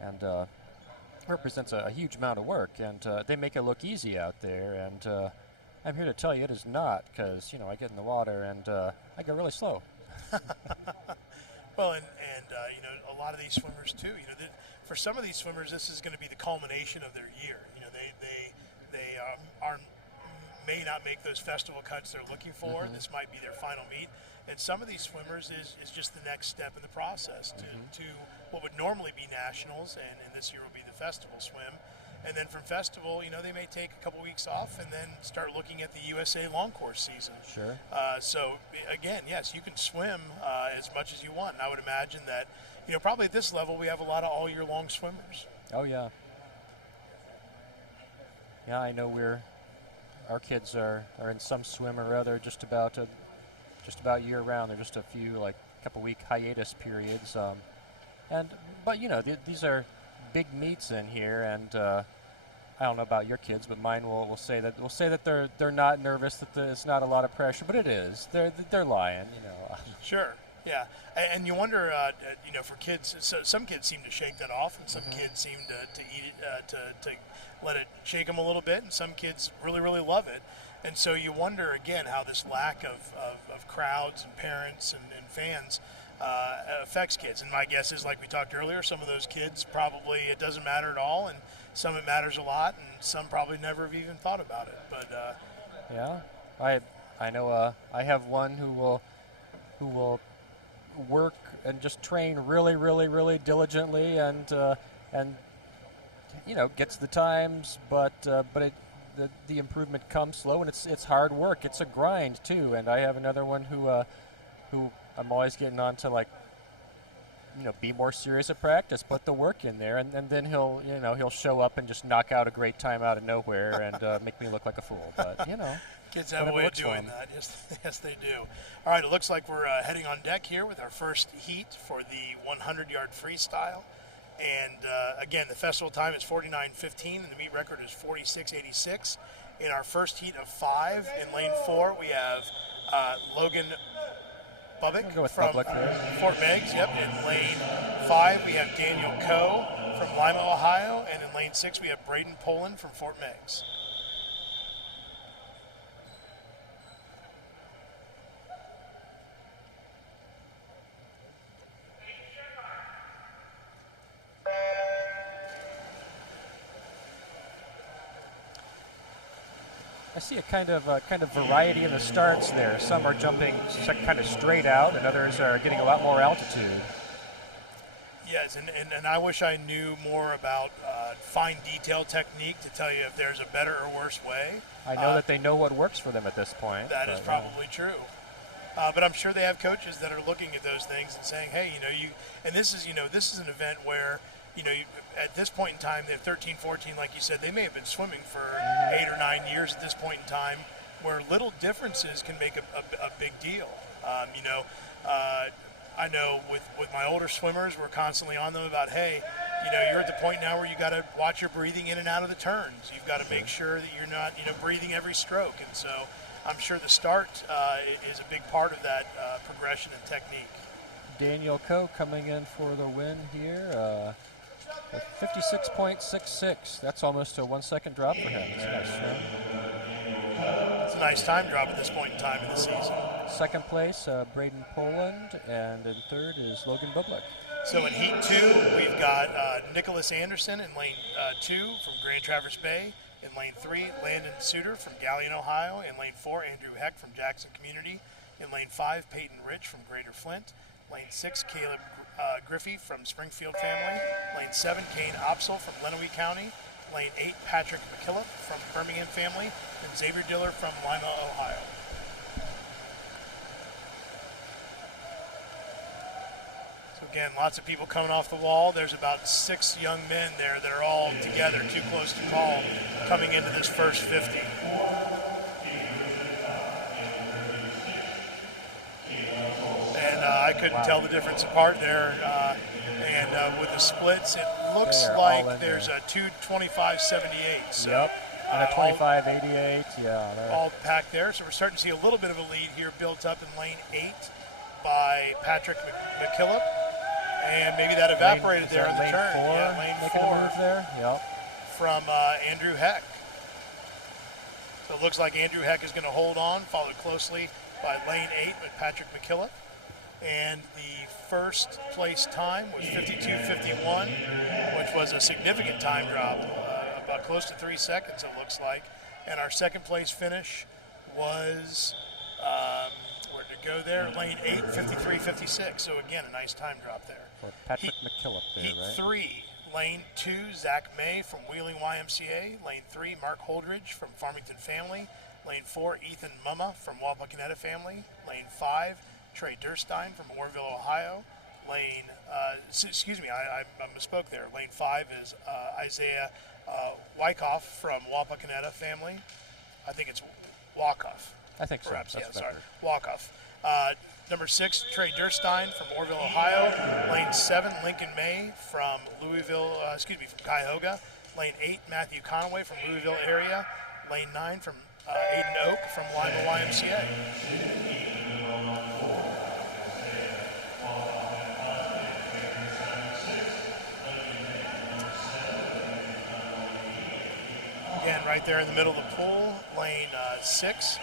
and represents a huge amount of work. And they make it look easy out there, and I'm here to tell you it is not, because I get in the water and I go really slow. Well, and a lot of these swimmers too. For some of these swimmers, this is going to be the culmination of their year. They may not make those festival cuts they're looking for. This might be their final meet. And some of these swimmers is just the next step in the process to what would normally be nationals, and this year will be the festival swim. And then from festival, they may take a couple weeks off and then start looking at the USA long course season. Sure. So again, yes, you can swim as much as you want. And I would imagine that, probably at this level, we have a lot of all year long swimmers. Oh yeah. Yeah, I know our kids are in some swim or other just about year round. They're just a few couple week hiatus periods. But these are big meets in here, and I don't know about your kids, but mine will say that they're not nervous, that it's not a lot of pressure, but it is. They're lying, Sure. Yeah, and you wonder, you know, for kids, so some kids seem to shake that off, and some kids seem to eat it, to let it shake them a little bit, and some kids really, really love it. And so you wonder, again, how this lack of crowds and parents and fans affects kids. And my guess is, like we talked earlier, some of those kids probably it doesn't matter at all, and some it matters a lot, and some probably never have even thought about it. But yeah, I know I have one who will work and just train really, really, really diligently, and you know, gets the times, but the improvement comes slow, and it's hard work. It's a grind too. And I have another one who I'm always getting on to, like, you know, be more serious at practice, put the work in there, and then he'll show up and just knock out a great time out of nowhere and make me look like a fool. But you know. Kids have a way of doing that. Yes, they do. All right, it looks like we're heading on deck here with our first heat for the 100-yard freestyle. And again, the festival time is 49:15, and the meet record is 46:86. In our first heat of 5, in lane 4, we have Logan Bubbick from Fort Meigs. Yep. In lane 5, we have Daniel Coe from Lima, Ohio. And in lane 6, we have Braden Poland from Fort Meigs. I see a kind of variety in the starts there. Some are jumping kind of straight out, and others are getting a lot more altitude. Yes, and I wish I knew more about fine detail technique to tell you if there's a better or worse way. I know that they know what works for them at this point. That is probably true. But I'm sure they have coaches that are looking at those things and saying, hey, and this is an event where, at this point in time, they're 13, 14, like you said, they may have been swimming for 8 or 9 years at this point in time, where little differences can make a big deal. I know with my older swimmers, we're constantly on them about, hey, you're at the point now where you got to watch your breathing in and out of the turns. You've got to make sure that you're not, breathing every stroke. And so I'm sure the start is a big part of that progression and technique. Daniel Coe coming in for the win here. 56.66. That's almost a 1 second drop for him. It's a nice swim. It's a nice time drop at this point in time in the season. Second place, Braden Poland, and in third is Logan Bublik. So in Heat 2, we've got Nicholas Anderson in lane 2 from Grand Traverse Bay. In lane 3, Landon Suter from Galion, Ohio. In lane 4, Andrew Heck from Jackson Community. In lane 5, Peyton Rich from Greater Flint. Lane 6, Caleb Griffey from Springfield family. Lane 7, Kane Opsel from Lenawee County. Lane 8, Patrick McKillop from Birmingham family. And Xavier Diller from Lima, Ohio. So again, lots of people coming off the wall. There's about 6 young men there that are all together, too close to call, coming into this first 50. I couldn't tell the difference apart there. And with the splits, it looks like there's a 2:25.78. So, yep, and a 25.88. Yeah, all packed there. So we're starting to see a little bit of a lead here built up in lane 8 by Patrick McKillop. And maybe that evaporated there in the turn. 4, yeah, lane making 4 a move there. Yep. From Andrew Heck. So it looks like Andrew Heck is going to hold on, followed closely by lane 8 with Patrick McKillop. And the first place time was 52:51, which was a significant time drop, about close to 3 seconds it looks like. And our second place finish was, where did it go there? Lane 8, 53:56. So again, a nice time drop there. For Patrick McKillop there, Heat right? 3, lane 2, Zach May from Wheeling YMCA. Lane 3, Mark Holdridge from Farmington family. Lane 4, Ethan Mumma from Wapakoneta family. Lane 5, Trey Durstein from Orrville, Ohio. Lane, I misspoke there. Lane 5 is Isaiah Wyckoff from Wapakoneta family. I think it's Walkoff. I think so. Perhaps, That's sorry. Walkoff. Number 6, Trey Durstein from Orrville, Ohio. Lane 7, Lincoln May from from Cuyahoga. Lane 8, Matthew Conaway from Louisville area. Lane 9 from Aiden Oak from Lima YMCA. again, right there in the middle of the pool, lane 6.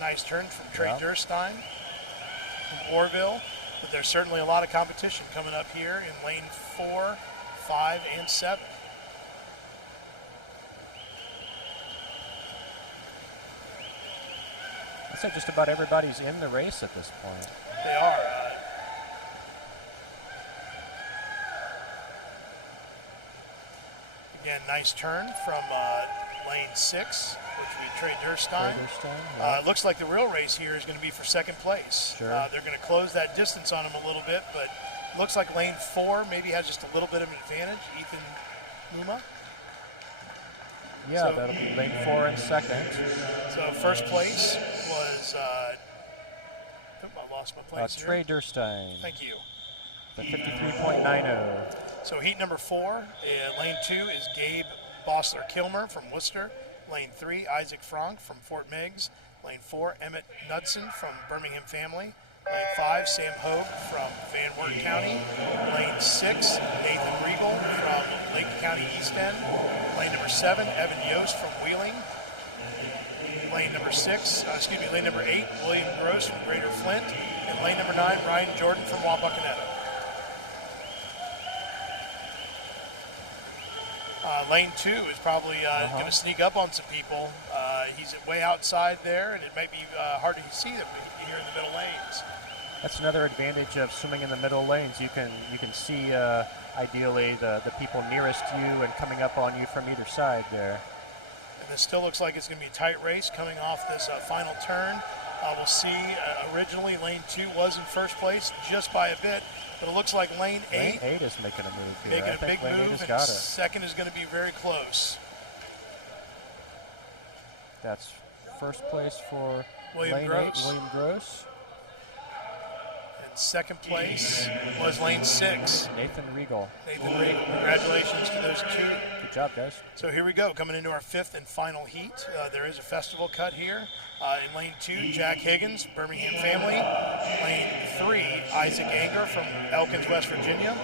Nice turn from Trey Durstein from Orville. But there's certainly a lot of competition coming up here in lane 4, 5, and 7. I think just about everybody's in the race at this point. They are. Again, nice turn from lane 6, which would be Trey Durstein. Yeah. It looks like the real race here is going to be for second place. Sure. They're going to close that distance on him a little bit, but looks like lane 4 maybe has just a little bit of an advantage. Ethan Muma. Yeah, So- that'll be lane 4 and second. So first place was, I lost my place here. Trey Durstein, Thank you. the 53.90. So heat number 4, lane 2 is Gabe Bossler-Kilmer from Worcester. Lane 3, Isaac Frank from Fort Meigs. Lane 4, Emmett Knudsen from Birmingham Family. Lane 5, Sam Hogue from Van Wert County. Lane 6, Nathan Riegel from Lake County East End. Lane number 7, Evan Yost from Wheeling. Lane number 8, William Gross from Greater Flint. And lane number 9, Ryan Jordan from Wapakoneta. Lane 2 is probably going to sneak up on some people. He's way outside there, and it might be hard to see them here in the middle lanes. That's another advantage of swimming in the middle lanes. You can see ideally the people nearest you and coming up on you from either side there. And this still looks like it's going to be a tight race coming off this final turn. We'll see. Originally, lane 2 was in first place just by a bit, but it looks like lane 8 is making a move here. making I a think big lane 8 move, has and got it. second is going to be very close. That's first place for William lane Gross. 8, William Gross. And second place was lane 6, Nathan Riegel. Nathan Regal. Congratulations to those two. Good job, guys. So here we go, coming into our 5th and final heat. There is a festival cut here. In lane 2, Jack Higgins, Birmingham Family. Lane 3, Isaac Anger from Elkins, West Virginia.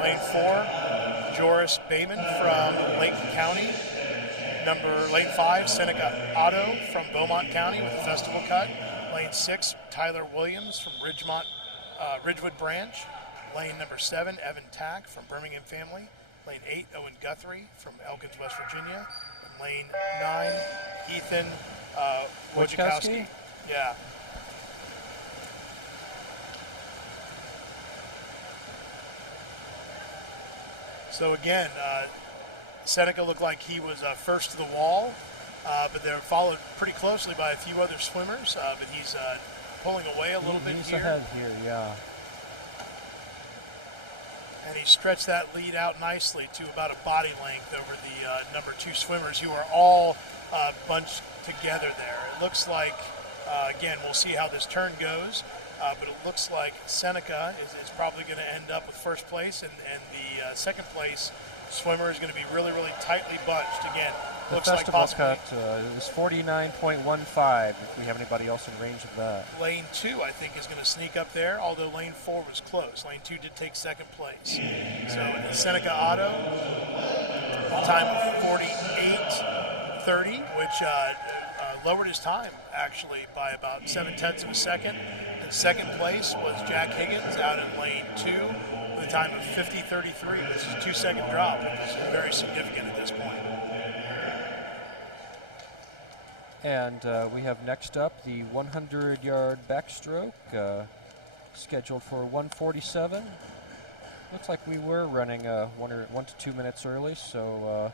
Lane 4, Joris Bayman from Lake County. Lane 5, Seneca Otto from Beaumont County with a festival cut. Lane 6, Tyler Williams from Ridgewood Branch. Lane number 7, Evan Tack from Birmingham Family. Lane 8, Owen Guthrie from Elkins, West Virginia. And lane 9, Ethan Wojciechowski. Yeah. So again, Seneca looked like he was first to the wall, but they're followed pretty closely by a few other swimmers, but he's pulling away a little bit He's here. ahead here, yeah. And he stretched that lead out nicely to about a body length over the number 2 swimmers, who are all bunched together there. It looks like, again, we'll see how this turn goes, but it looks like Seneca is probably going to end up with first place, and the second place swimmer is going to be really, really tightly bunched. Again, The looks like festival possibly cut is 49.15 if we have anybody else in range of that. lane 2, I think, is going to sneak up there, although lane 4 was close. Lane 2 did take second place. So Seneca Otto, time of 48:30, which lowered his time, actually, by about 7/10 of a second. And second place was Jack Higgins out in lane 2 with a time of 50:33, which is a 2-second drop, which is very significant at this point. And we have next up the 100-yard backstroke, scheduled for 1:47. Looks like we were running 1 to 2 minutes early, so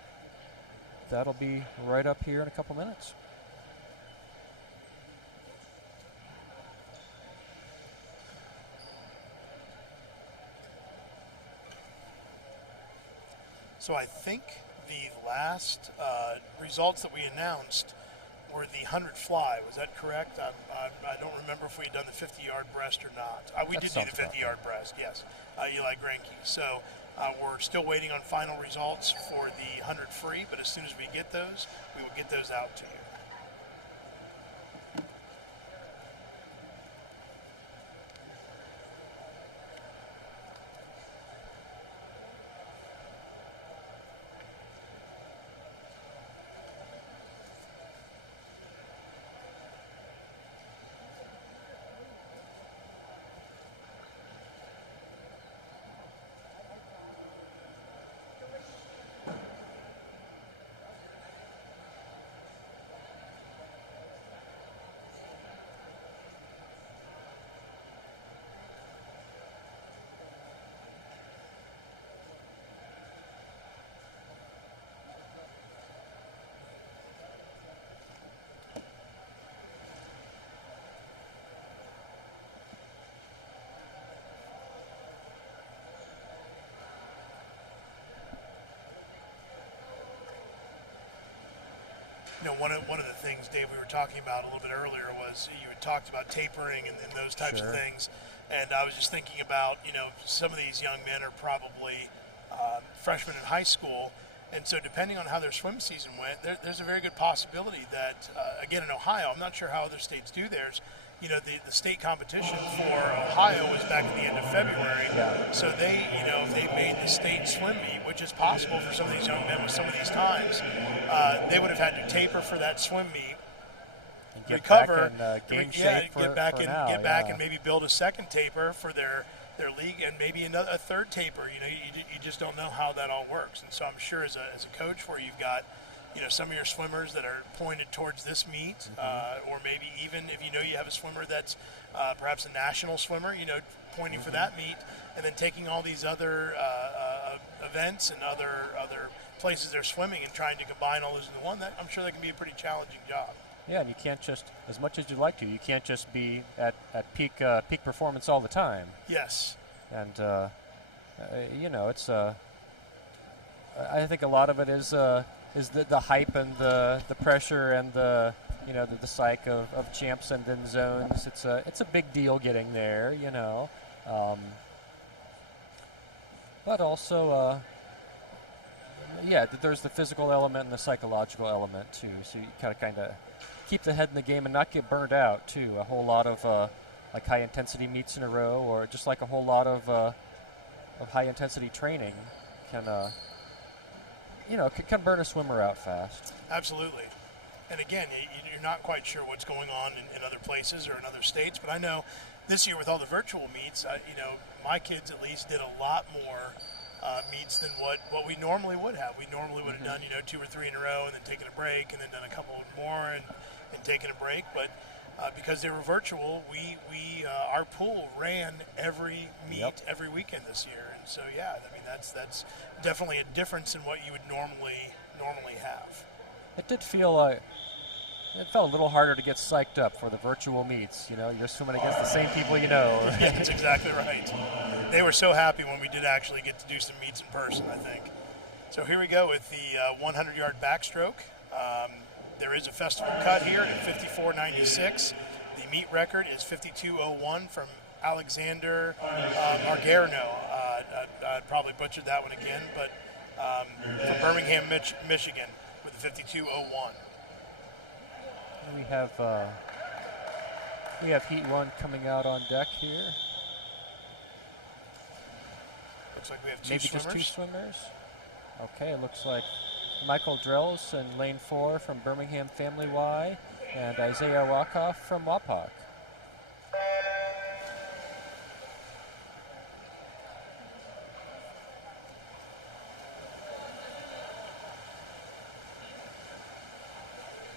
that'll be right up here in a couple minutes. So I think the last results that we announced were the 100 fly. Was that correct? I don't remember if we had done the 50-yard breast or not. We That did do sounds the about 50-yard breast, yes. Eli Granke. So we're still waiting on final results for the 100 free, but as soon as we get those, we will get those out to you. one of the things, Dave, we were talking about a little bit earlier was you had talked about tapering and those types of things. And I was just thinking about, some of these young men are probably freshmen in high school. And so depending on how their swim season went, there's a very good possibility that, again, in Ohio, I'm not sure how other states do theirs, the state competition for Ohio was back at the end of February. Yeah. So they, if they made the state swim meet, which is possible for some of these young men with some of these times, they would have had to taper for that swim meet, And get recover, back in game shape get back now. and maybe build a second taper for their league, and maybe a third taper. You just don't know how that all works. And so I'm sure as a coach, where you've got some of your swimmers that are pointed towards this meet, or maybe even if you have a swimmer that's perhaps a national swimmer, pointing for that meet, and then taking all these other events and other places they're swimming and trying to combine all those into one. That I'm sure that can be a pretty challenging job. Yeah, and you can't just, as much as you'd like to, you can't just be at peak performance all the time. Yes. And it's I think a lot of it is the hype and the pressure and the psyche of champs and then zones. It's a big deal getting there, but also there's the physical element and the psychological element too. So you kind of keep the head in the game and not get burned out too. A whole lot of like high intensity meets in a row, or just like a whole lot of high intensity training can burn a swimmer out fast. Absolutely. And again, you're not quite sure what's going on in other places or in other states, but I know this year with all the virtual meets, my kids at least did a lot more meets than what we normally would have. We normally would have done 2 or 3 in a row and then taken a break and then done a couple more and taken a break. But because they were virtual, we our pool ran every meet every weekend this year. And so that's definitely a difference in what you would normally have. It did feel it felt a little harder to get psyched up for the virtual meets. You're swimming against the same people you know. Yeah, that's exactly right. They were so happy when we did actually get to do some meets in person, I think. So here we go with the 100-yard backstroke. There is a festival cut here at 54.96. The meet record is 52.01 from Alexander Margarno. I probably butchered that one again, but from Birmingham, Michigan, with 52.01. We have Heat 1 coming out on deck here. Looks like we have Maybe swimmers. just 2 swimmers. Okay, it looks like Michael Drells in lane 4 from Birmingham Family Y, and Isaiah Wakoff from Wapak.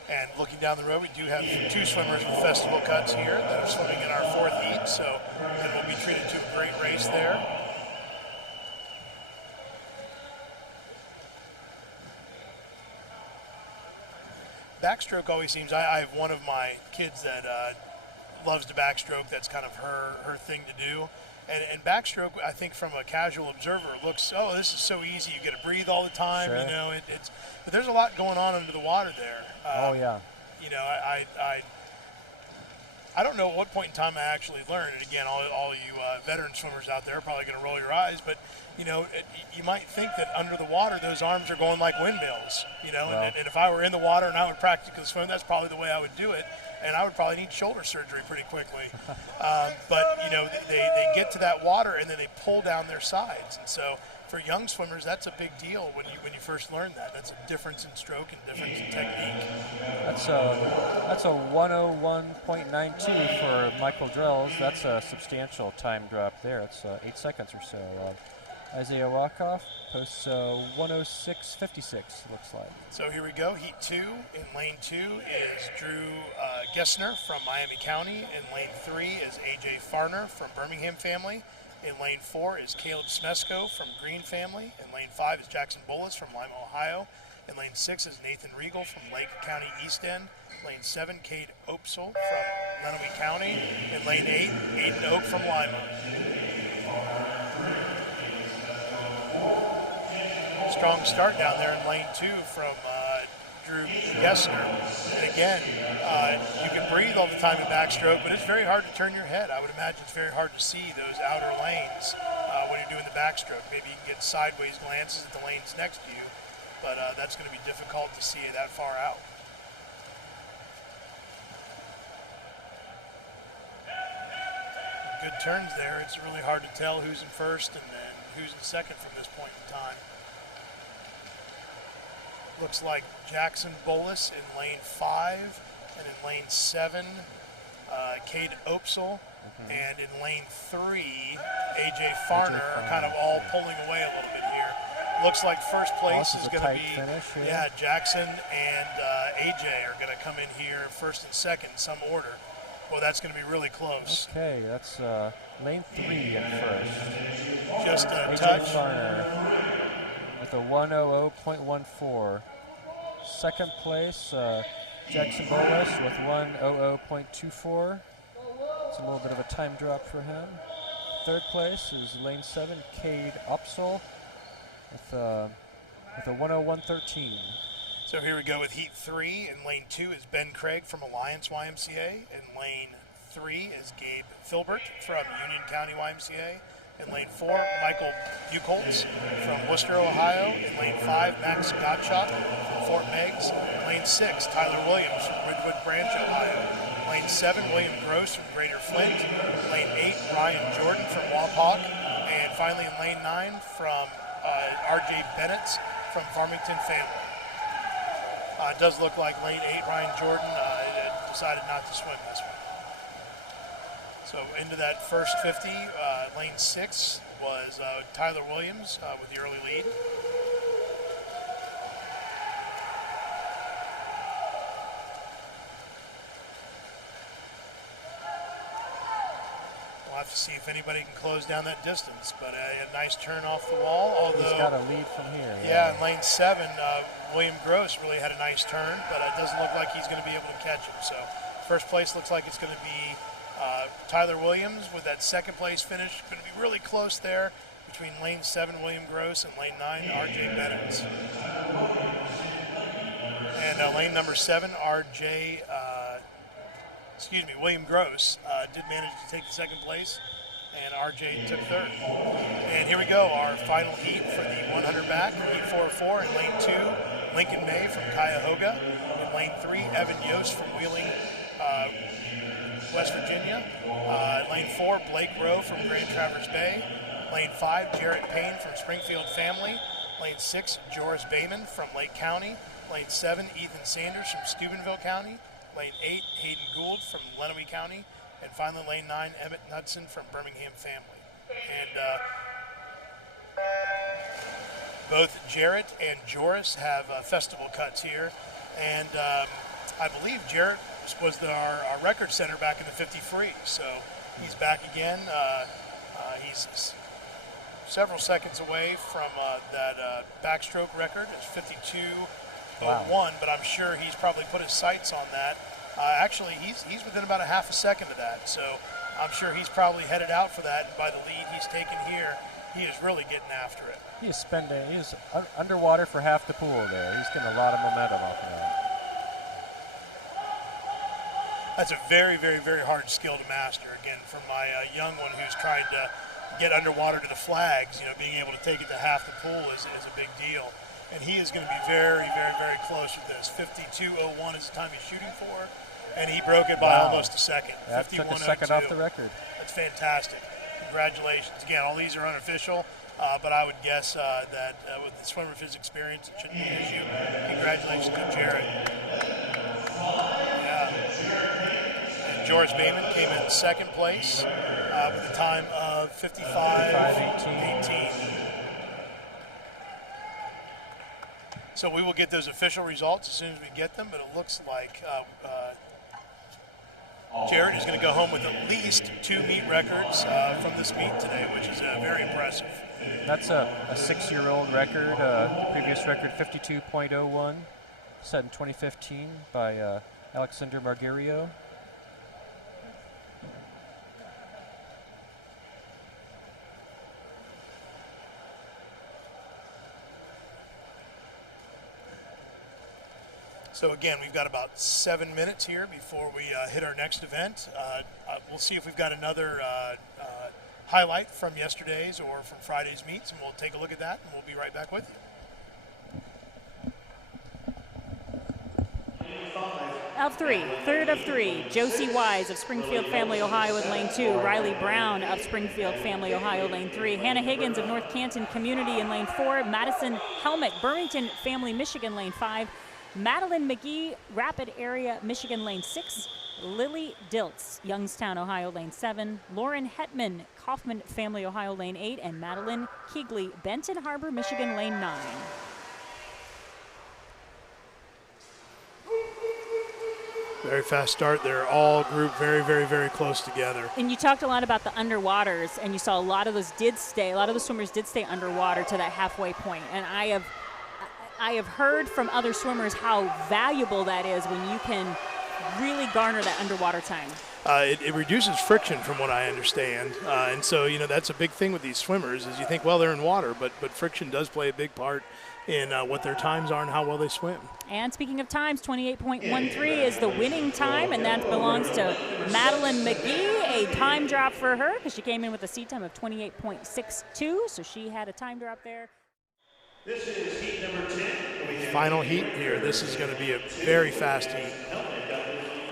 And looking down the road, we do have 2 swimmers with festival cuts here that are swimming in our 4th heat, so then we'll be treated to a great race there. Backstroke always seems, I have one of my kids that loves to backstroke. That's kind of her thing to do. And backstroke, I think from a casual observer, looks, this is so easy. You get to breathe all the time. Sure. But there's a lot going on under the water there. Yeah. I don't know at what point in time I actually learned. And again, all you veteran swimmers out there are probably going to roll your eyes, but you might think that under the water those arms are going like windmills. Well. And if I were in the water and I would practically swim, that's probably the way I would do it. And I would probably need shoulder surgery pretty quickly. But they get to that water and then they pull down their sides. And so for young swimmers, that's a big deal when you first learn that. That's a difference in stroke and difference in technique. That's a 101.92 for Michael Drells. That's a substantial time drop there. It's 8 seconds or so. Isaiah Wakoff posts 106.56, looks like. So here we go. Heat 2 in lane 2 is Drew Gessner from Miami County. In lane 3 is AJ Farner from Birmingham Family. In lane 4 is Caleb Smesko from Green Family. In lane 5 is Jackson Bullis from Lima, Ohio. In lane 6 is Nathan Regal from Lake County East End. Lane 7, Cade Opsel from Lenawee County. In lane 8, Aiden Oak from Lima. Strong start down there in lane 2 from Drew Gessner. And again, you can breathe all the time in backstroke, but it's very hard to turn your head. I would imagine it's very hard to see those outer lanes when you're doing the backstroke. Maybe you can get sideways glances at the lanes next to you, but that's going to be difficult to see that far out. Good turns there. It's really hard to tell who's in first and then who's in second from this point in time. Looks like Jackson Bolus in lane 5, and in lane 7, Cade Opsel, and in lane 3, AJ Farner are kind of all pulling away a little bit here. Looks like first place is going to be finish, Jackson and AJ are going to come in here first and second in some order. Well, that's going to be really close. Okay, that's lane 3 in first. Just a AJ touch. Farner with a 1:00.14. Second place, Jackson Bolus with 1:00.24. It's a little bit of a time drop for him. Third place is lane 7, Cade Opsel with a 1:01.13. So here we go with heat 3. In lane 2 is Ben Craig from Alliance YMCA. In lane 3 is Gabe Filbert from Union County YMCA. In lane 4, Michael Buchholz from Worcester, Ohio. In lane 5, Max Gottschalk from Fort Meigs. In lane 6, Tyler Williams from Woodwood Branch, Ohio. Lane 7, William Gross from Greater Flint. Lane 8, Ryan Jordan from Wapak. And finally in lane 9 from RJ Bennett from Farmington Family. It does look like lane 8, Ryan Jordan decided not to swim this one. So into that first 50, lane 6 was Tyler Williams with the early lead. We'll have to see if anybody can close down that distance, but a nice turn off the wall. Although he's got a lead from here. Yeah, in lane 7, William Gross really had a nice turn, but it doesn't look like he's going to be able to catch him. So first place looks like it's going to be Tyler Williams with that second place finish. Going to be really close there between lane 7, William Gross, and lane 9, RJ Bennett. And lane number 7, William Gross did manage to take the second place, and RJ took third. And here we go, our final heat for the 100 back, heat 404 in lane 2, Lincoln May from Cuyahoga. In lane 3, Evan Yost from Wheeling, West Virginia. Lane 4, Blake Rowe from Grand Traverse Bay. Lane 5, Jarrett Payne from Springfield Family. Lane 6, Joris Bayman from Lake County. Lane 7, Ethan Sanders from Steubenville County. Lane 8, Hayden Gould from Lenawee County. And finally, lane 9, Emmett Knudsen from Birmingham Family. And both Jarrett and Joris have festival cuts here. And I believe Jarrett was our record setter back in the 50 free. So he's back again. He's several seconds away from that backstroke record. It's 52.01, but I'm sure he's probably put his sights on that. Actually, he's within about a half a second of that, so I'm sure he's probably headed out for that. And by the lead he's taken here, he is really getting after it. He is underwater for half the pool there. He's getting a lot of momentum off of that. That's a very, very, very hard skill to master. Again, from my young one who's trying to get underwater to the flags, being able to take it to half the pool is a big deal. And he is going to be very, very, very close with this. 52.01 is the time he's shooting for, and he broke it by almost a second. That took a second off the record. That's fantastic. Congratulations. Again, all these are unofficial, but I would guess that with the swimmer of his experience, it shouldn't be an issue. Congratulations to Jarrett. And Joris Bayman came in second place with a time of 55.18. So we will get those official results as soon as we get them, but it looks like Jarrett is going to go home with at least 2 meet records from this meet today, which is very impressive. That's a 6-year-old record. The previous record, 52.01, set in 2015 by Alexander Margirio. So again, we've got about 7 minutes here before we hit our next event. We'll see if we've got another highlight from yesterday's or from Friday's meets, and we'll take a look at that, and we'll be right back with you. Of three, third of three, Josie Wise of Springfield Family, Ohio in lane 2, Riley Brown of Springfield Family, Ohio, lane 3, Hannah Higgins of North Canton Community in lane 4, Madison Helmick, Burlington Family, Michigan, lane 5, Madeline McGee, Rapid Area, Michigan, lane 6, Lily Diltz, Youngstown, Ohio, lane 7, Lauren Hetman, Kaufman Family, Ohio, lane 8, and Madeline Keegley, Benton Harbor, Michigan, lane 9. Very fast start. They're all grouped very, very, very close together. And you talked a lot about the underwaters, and you saw a lot of those a lot of the swimmers did stay underwater to that halfway point. And I have heard from other swimmers how valuable that is when you can really garner that underwater time. It reduces friction from what I understand. And so, that's a big thing with these swimmers is you think, well, they're in water, but friction does play a big part in what their times are and how well they swim. And speaking of times, 28.13 is the winning time, and that belongs to Madeline McGee. A time drop for her because she came in with a seat time of 28.62, so she had a time drop there. This is heat number 10. Final heat here. This is going to be a very fast heat.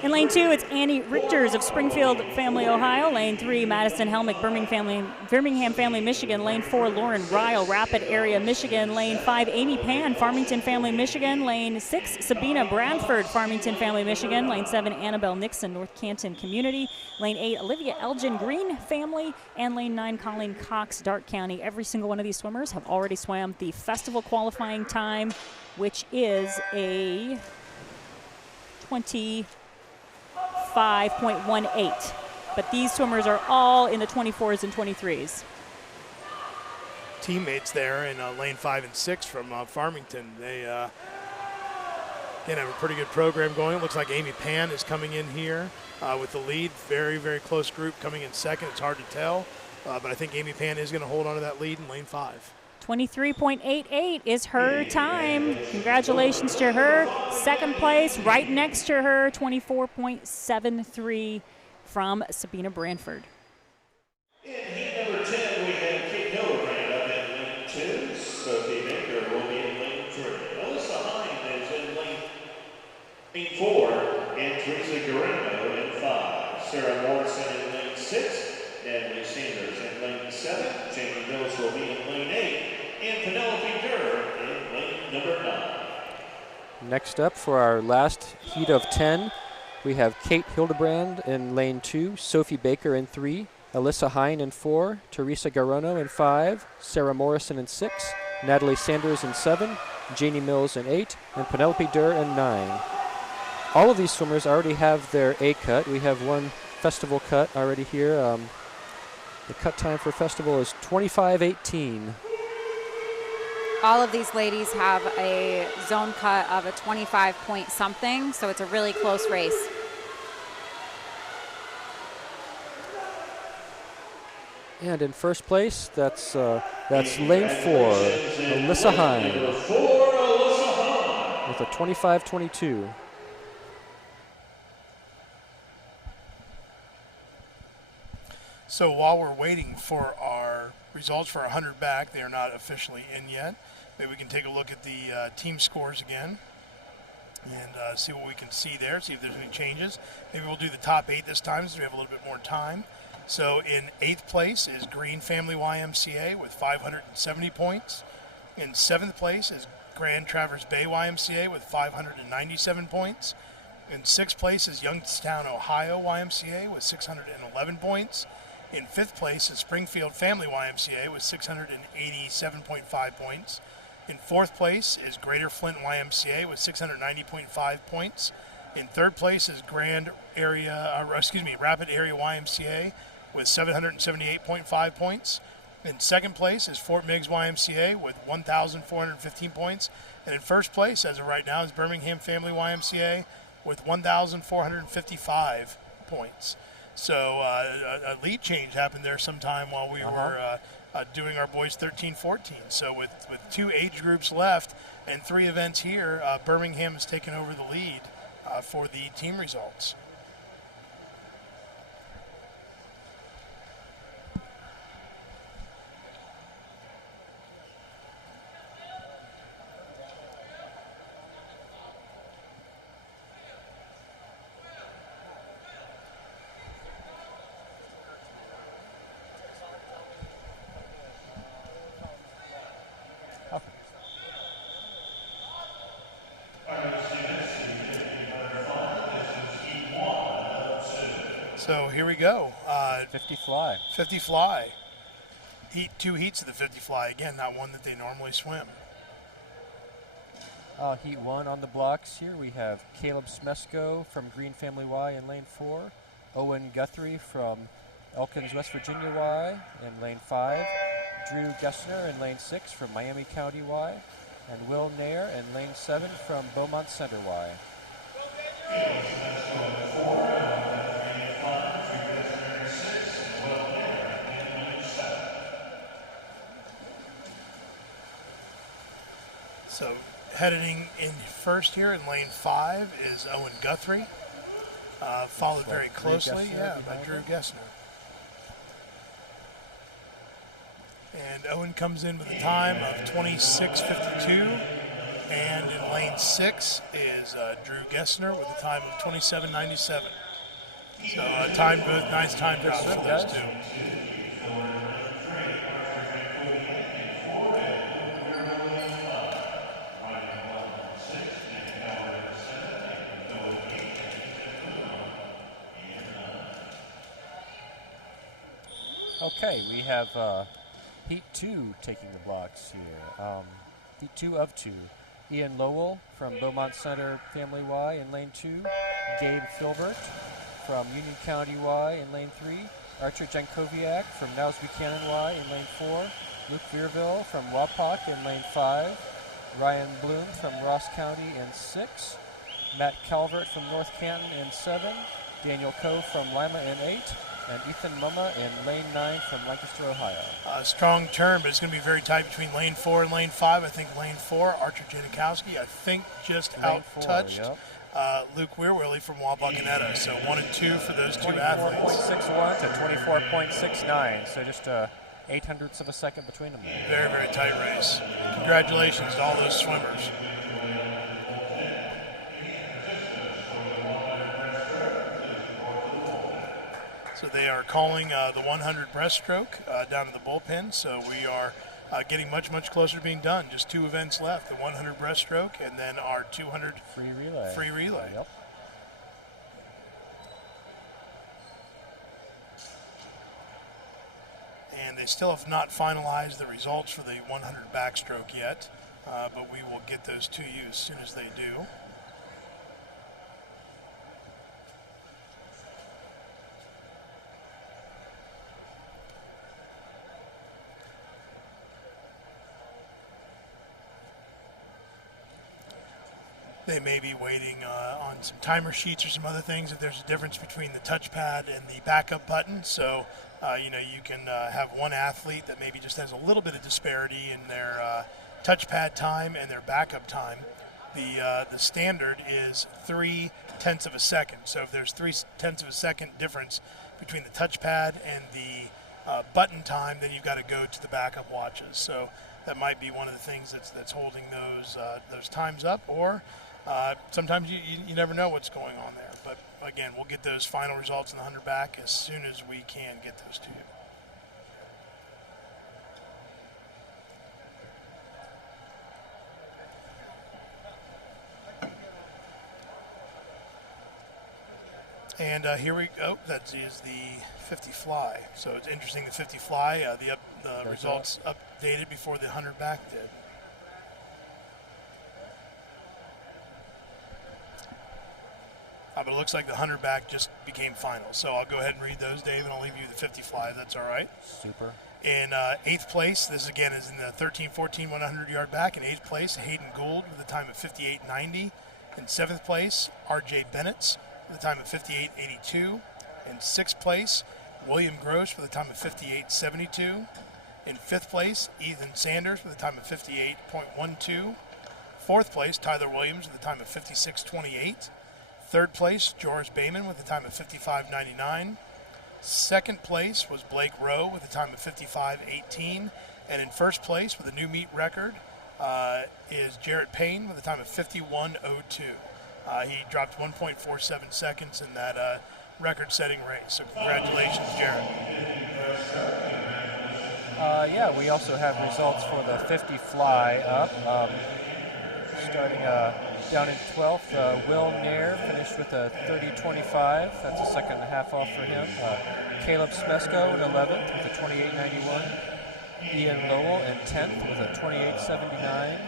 In lane 2, it's Annie Richters of Springfield Family, Ohio. Lane 3, Madison Helmick, Birmingham Family, Michigan. Lane 4, Lauren Ryle, Rapid Area, Michigan. Lane 5, Amy Pan, Farmington Family, Michigan. Lane 6, Sabina Bradford, Farmington Family, Michigan. Lane 7, Annabelle Nixon, North Canton Community. Lane 8, Olivia Elgin, Green Family. And lane 9, Colleen Cox, Darke County. Every single one of these swimmers have already swam the festival qualifying time, which is a 25.18. But these swimmers are all in the 24s and 23s. Teammates there in lane 5 and 6 from Farmington. They again have a pretty good program going. It looks like Amy Pan is coming in here with the lead. Very, very close group coming in second. It's hard to tell, but I think Amy Pan is going to hold on to that lead in lane 5. 23.88 is her time. Congratulations to her. Second place, right next to her, 24.73 from Sabina Bradford. In heat number 10, we have Kate Hildebrand up in lane 2. Sophie Baker will be in lane 3. Alyssa Hine is in lane 4. And Teresa Guerrero in 5. Sarah Morrison in lane 6. Natalie Sanders in lane 7. Jamie Mills will be in lane 8. And Penelope Durr in lane number 9. Next up for our last heat of 10, we have Kate Hildebrand in lane 2, Sophie Baker in 3, Alyssa Hine in 4, Teresa Garono in 5, Sarah Morrison in 6, Natalie Sanders in 7, Janie Mills in 8, and Penelope Durr in 9. All of these swimmers already have their A cut. We have one festival cut already here. The cut time for festival is 25:18. All of these ladies have a zone cut of a 25 point something, so it's a really close race. And in first place, that's lane 4, Alyssa Hine, with a 25:22. So while we're waiting for our results for our 100 back, they are not officially in yet. Maybe we can take a look at the team scores again and see what we can see there, see if there's any changes. Maybe we'll do the top 8 this time so we have a little bit more time. So in 8th place is Green Family YMCA with 570 points. In 7th place is Grand Traverse Bay YMCA with 597 points. In 6th place is Youngstown, Ohio YMCA with 611 points. In 5th place is Springfield Family YMCA with 687.5 points. In 4th place is Greater Flint YMCA with 690.5 points. In 3rd place is Rapid Area YMCA with 778.5 points. In 2nd place is Fort Meigs YMCA with 1,415 points. And in 1st place, as of right now, is Birmingham Family YMCA with 1,455 points. So a lead change happened there sometime while we were doing our boys 13-14. So with 2 age groups left and 3 events here, Birmingham has taken over the lead for the team results. So here we go. 50 fly. 50 fly. 2 heats of the 50 fly. Again, not one that they normally swim. Heat 1 on the blocks here. We have Caleb Smesko from Green Family Y in lane 4. Owen Guthrie from Elkins, West Virginia Y in lane 5. Drew Gessner in lane 6 from Miami County Y. And Will Nair in lane 7 from Beaumont Center Y. So heading in first here in lane 5 is Owen Guthrie, followed very closely by Drew Gessner. And Owen comes in with a time of 26:52, and in lane 6 is Drew Gessner with a time of 27:97. So nice time drops for those two. Okay, we have Heat 2 taking the blocks here. Heat 2 of 2. Ian Lowell from Beaumont Center Family Y in lane 2. Gabe Filbert from Union County Y in lane 3. Archer Jankowiak from Niles Buchanan Y in lane 4. Luke Veerville from Wapak in lane 5. Ryan Bloom from Ross County in 6. Matt Calvert from North Canton in 7. Daniel Coe from Lima in 8. And Ethan Mumma in lane 9 from Lancaster, Ohio. Strong turn, but it's going to be very tight between lane 4 and lane 5. I think lane 4, Archer Janikowski, I think just out-touched Luke Weirwilly from Wapakoneta. So 1 and 2 for those two athletes. 24.61 to 24.69, so just 0.08 of a second between them. Very, very tight race. Congratulations to all those swimmers. So they are calling the 100 breaststroke down in the bullpen. So we are getting much, much closer to being done. Just 2 events left, the 100 breaststroke and then our 200 free relay. Yep. And they still have not finalized the results for the 100 backstroke yet, but we will get those to you as soon as they do. They may be waiting on some timer sheets or some other things if there's a difference between the touchpad and the backup button. So, you can have one athlete that maybe just has a little bit of disparity in their touchpad time and their backup time. The standard is 0.3 of a second. So if there's 0.3 of a second difference between the touchpad and the button time, then you've got to go to the backup watches. So that might be one of the things that's holding those times up, or sometimes you never know what's going on there. But again, we'll get those final results in the 100 back as soon as we can get those to you. And here we go. That is the 50 fly. So it's interesting, the 50 fly, the results updated before the 100 back did. But it looks like the 100 back just became final. So I'll go ahead and read those, Dave, and I'll leave you the 50 fly, if that's all right. Super. In 8th place, this again is in the 13-14 100-yard back. In 8th place, Hayden Gould with a time of 58.90. In 7th place, R.J. Bennett with a time of 58.82. In 6th place, William Gross with a time of 58.72. In 5th place, Ethan Sanders with a time of 58.12. 4th place, Tyler Williams with a time of 56.28. 3rd place, Joris Bayman with a time of 55.99. 2nd place was Blake Rowe with a time of 55.18. And in 1st place with a new meet record is Jarrett Payne with a time of 51.02. He dropped 1.47 seconds in that record-setting race. So congratulations, Jarrett. Yeah, we also have results for the 50 fly up. Starting down in 12th, Will Nair finished with a 30.25. That's a second and a half off for him. Caleb Smesko in 11th with a 28.91. Ian Lowell in 10th with a 28.79.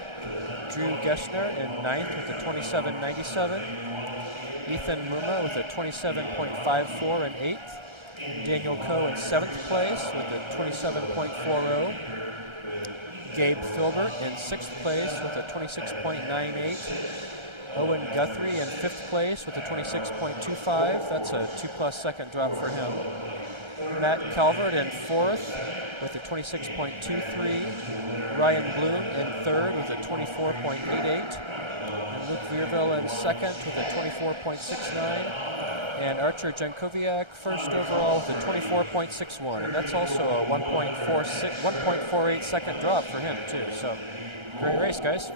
Drew Gessner in 9th with a 27.97. Ethan Muma with a 27.54 in 8th. Daniel Coe in 7th place with a 27.40. Gabe Filbert in 6th place with a 26.98. Owen Guthrie in 5th place with a 26.25. That's a 2+ second drop for him. Matt Calvert in 4th with a 26.23. Ryan Bloom in 3rd with a 24.88. And Luke Vierville in 2nd with a 24.69. And Archer Jankowiak first overall with a 24.61. And that's also a 1.48 second drop for him too. So great race, guys.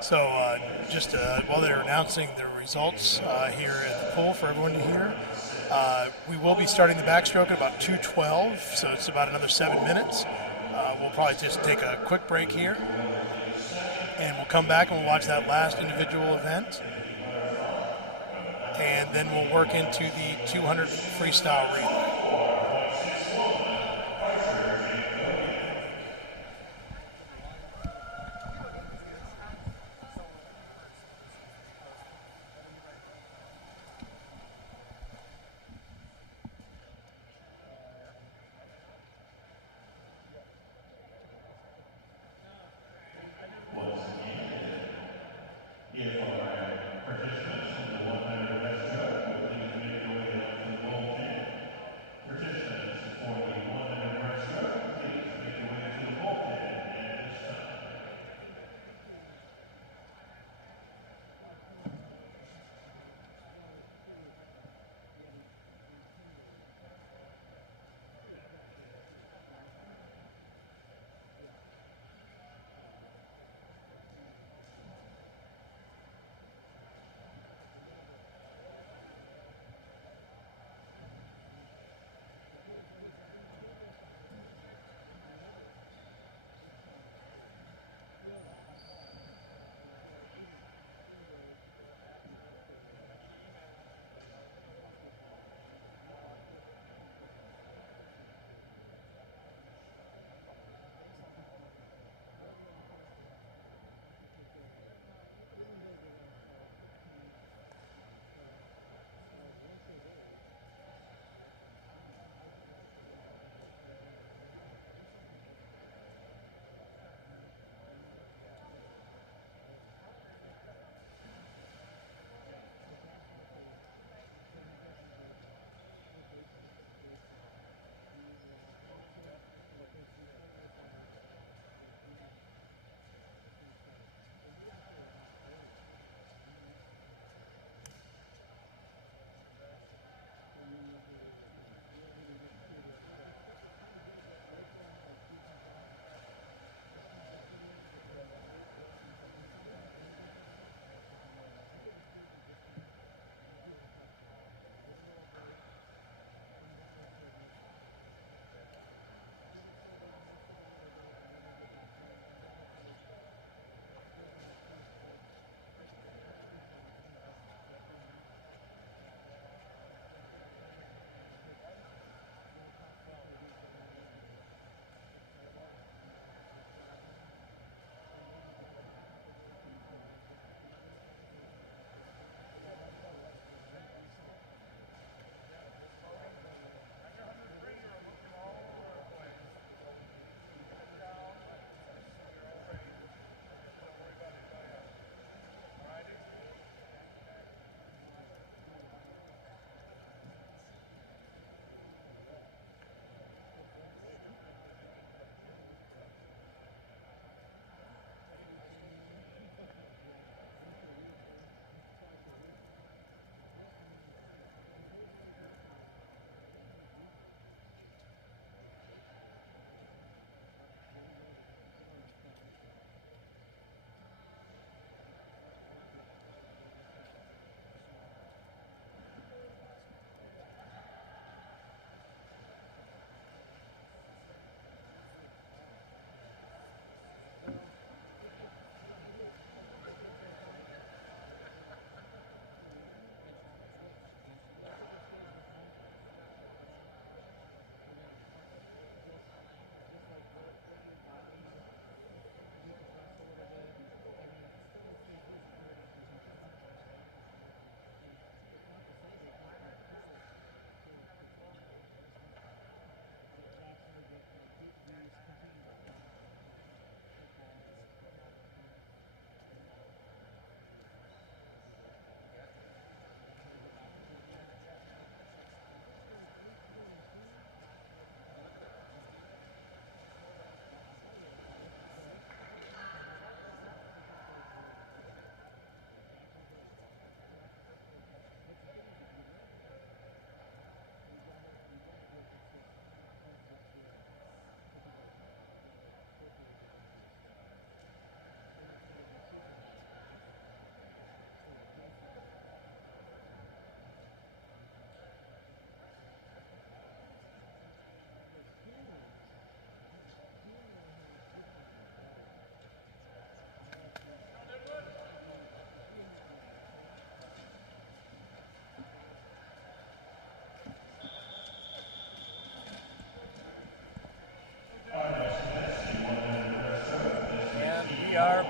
So just while they're announcing the results here at the pool for everyone to hear, we will be starting the backstroke at about 2:12, so it's about another 7 minutes. We'll probably just take a quick break here, and we'll come back and we'll watch that last individual event, and then we'll work into the 200 freestyle relay.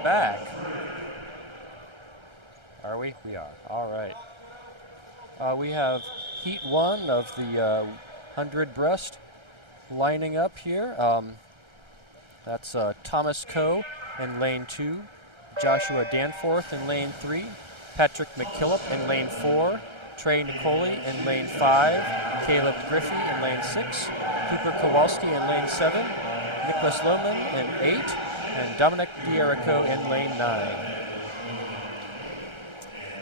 back. Are we? We are. All right. We have heat 1 of the 100 breast lining up here. That's Thomas Coe in lane 2, Joshua Danforth in lane 3, Patrick McKillop in lane 4, Trey Nicoli in lane 5, Caleb Griffey in lane 6, Cooper Kowalski in lane 7, Nicholas Lohman in 8, and Dominic D'Erico in lane 9. I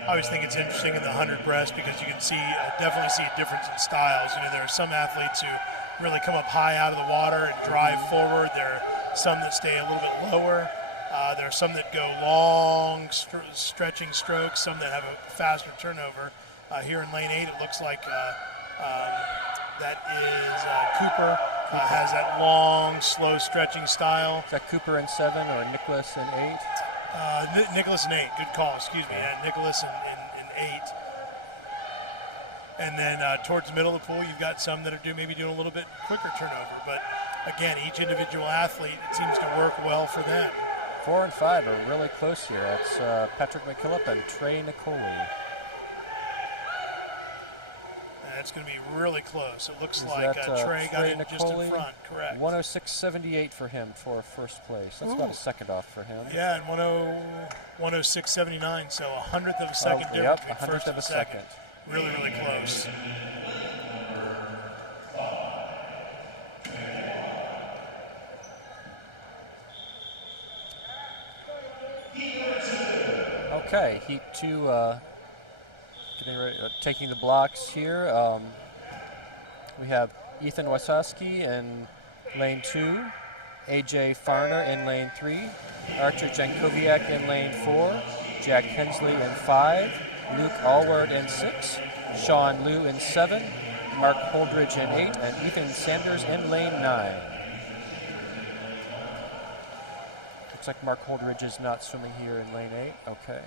always think it's interesting in the 100 breast because you can definitely see a difference in styles. There are some athletes who really come up high out of the water and drive forward. There are some that stay a little bit lower. There are some that go long, stretching strokes, some that have a faster turnover. Here in lane 8, it looks like that is Cooper. Has that long, slow stretching style. Is that Cooper in 7 or Nicholas in 8? Nicholas in 8. Good call. Excuse me. Yeah, Nicholas in 8. And then towards the middle of the pool, you've got some that are maybe doing a little bit quicker turnover. But again, each individual athlete, it seems to work well for them. 4 and 5 are really close here. That's Patrick McKillop and Trey Nicoli. That's going to be really close. It looks Is like that, Trey got in Nicoli? just in front. Correct. 106.78 for him for first place. That's about a second off for him. Yeah, and 106.79, so a hundredth of a second difference Yep, a between hundredth first of and a second. second. Really, really close. Okay, heat 2, getting ready, taking the blocks here. We have Ethan Wasowski in lane 2, AJ Farner in lane 3, Archer Jankowiak in lane 4, Jack Hensley in 5, Luke Allward in 6, Sean Liu in 7, Mark Holdridge in 8, and Ethan Sanders in lane 9. Looks like Mark Holdridge is not swimming here in lane 8. Okay.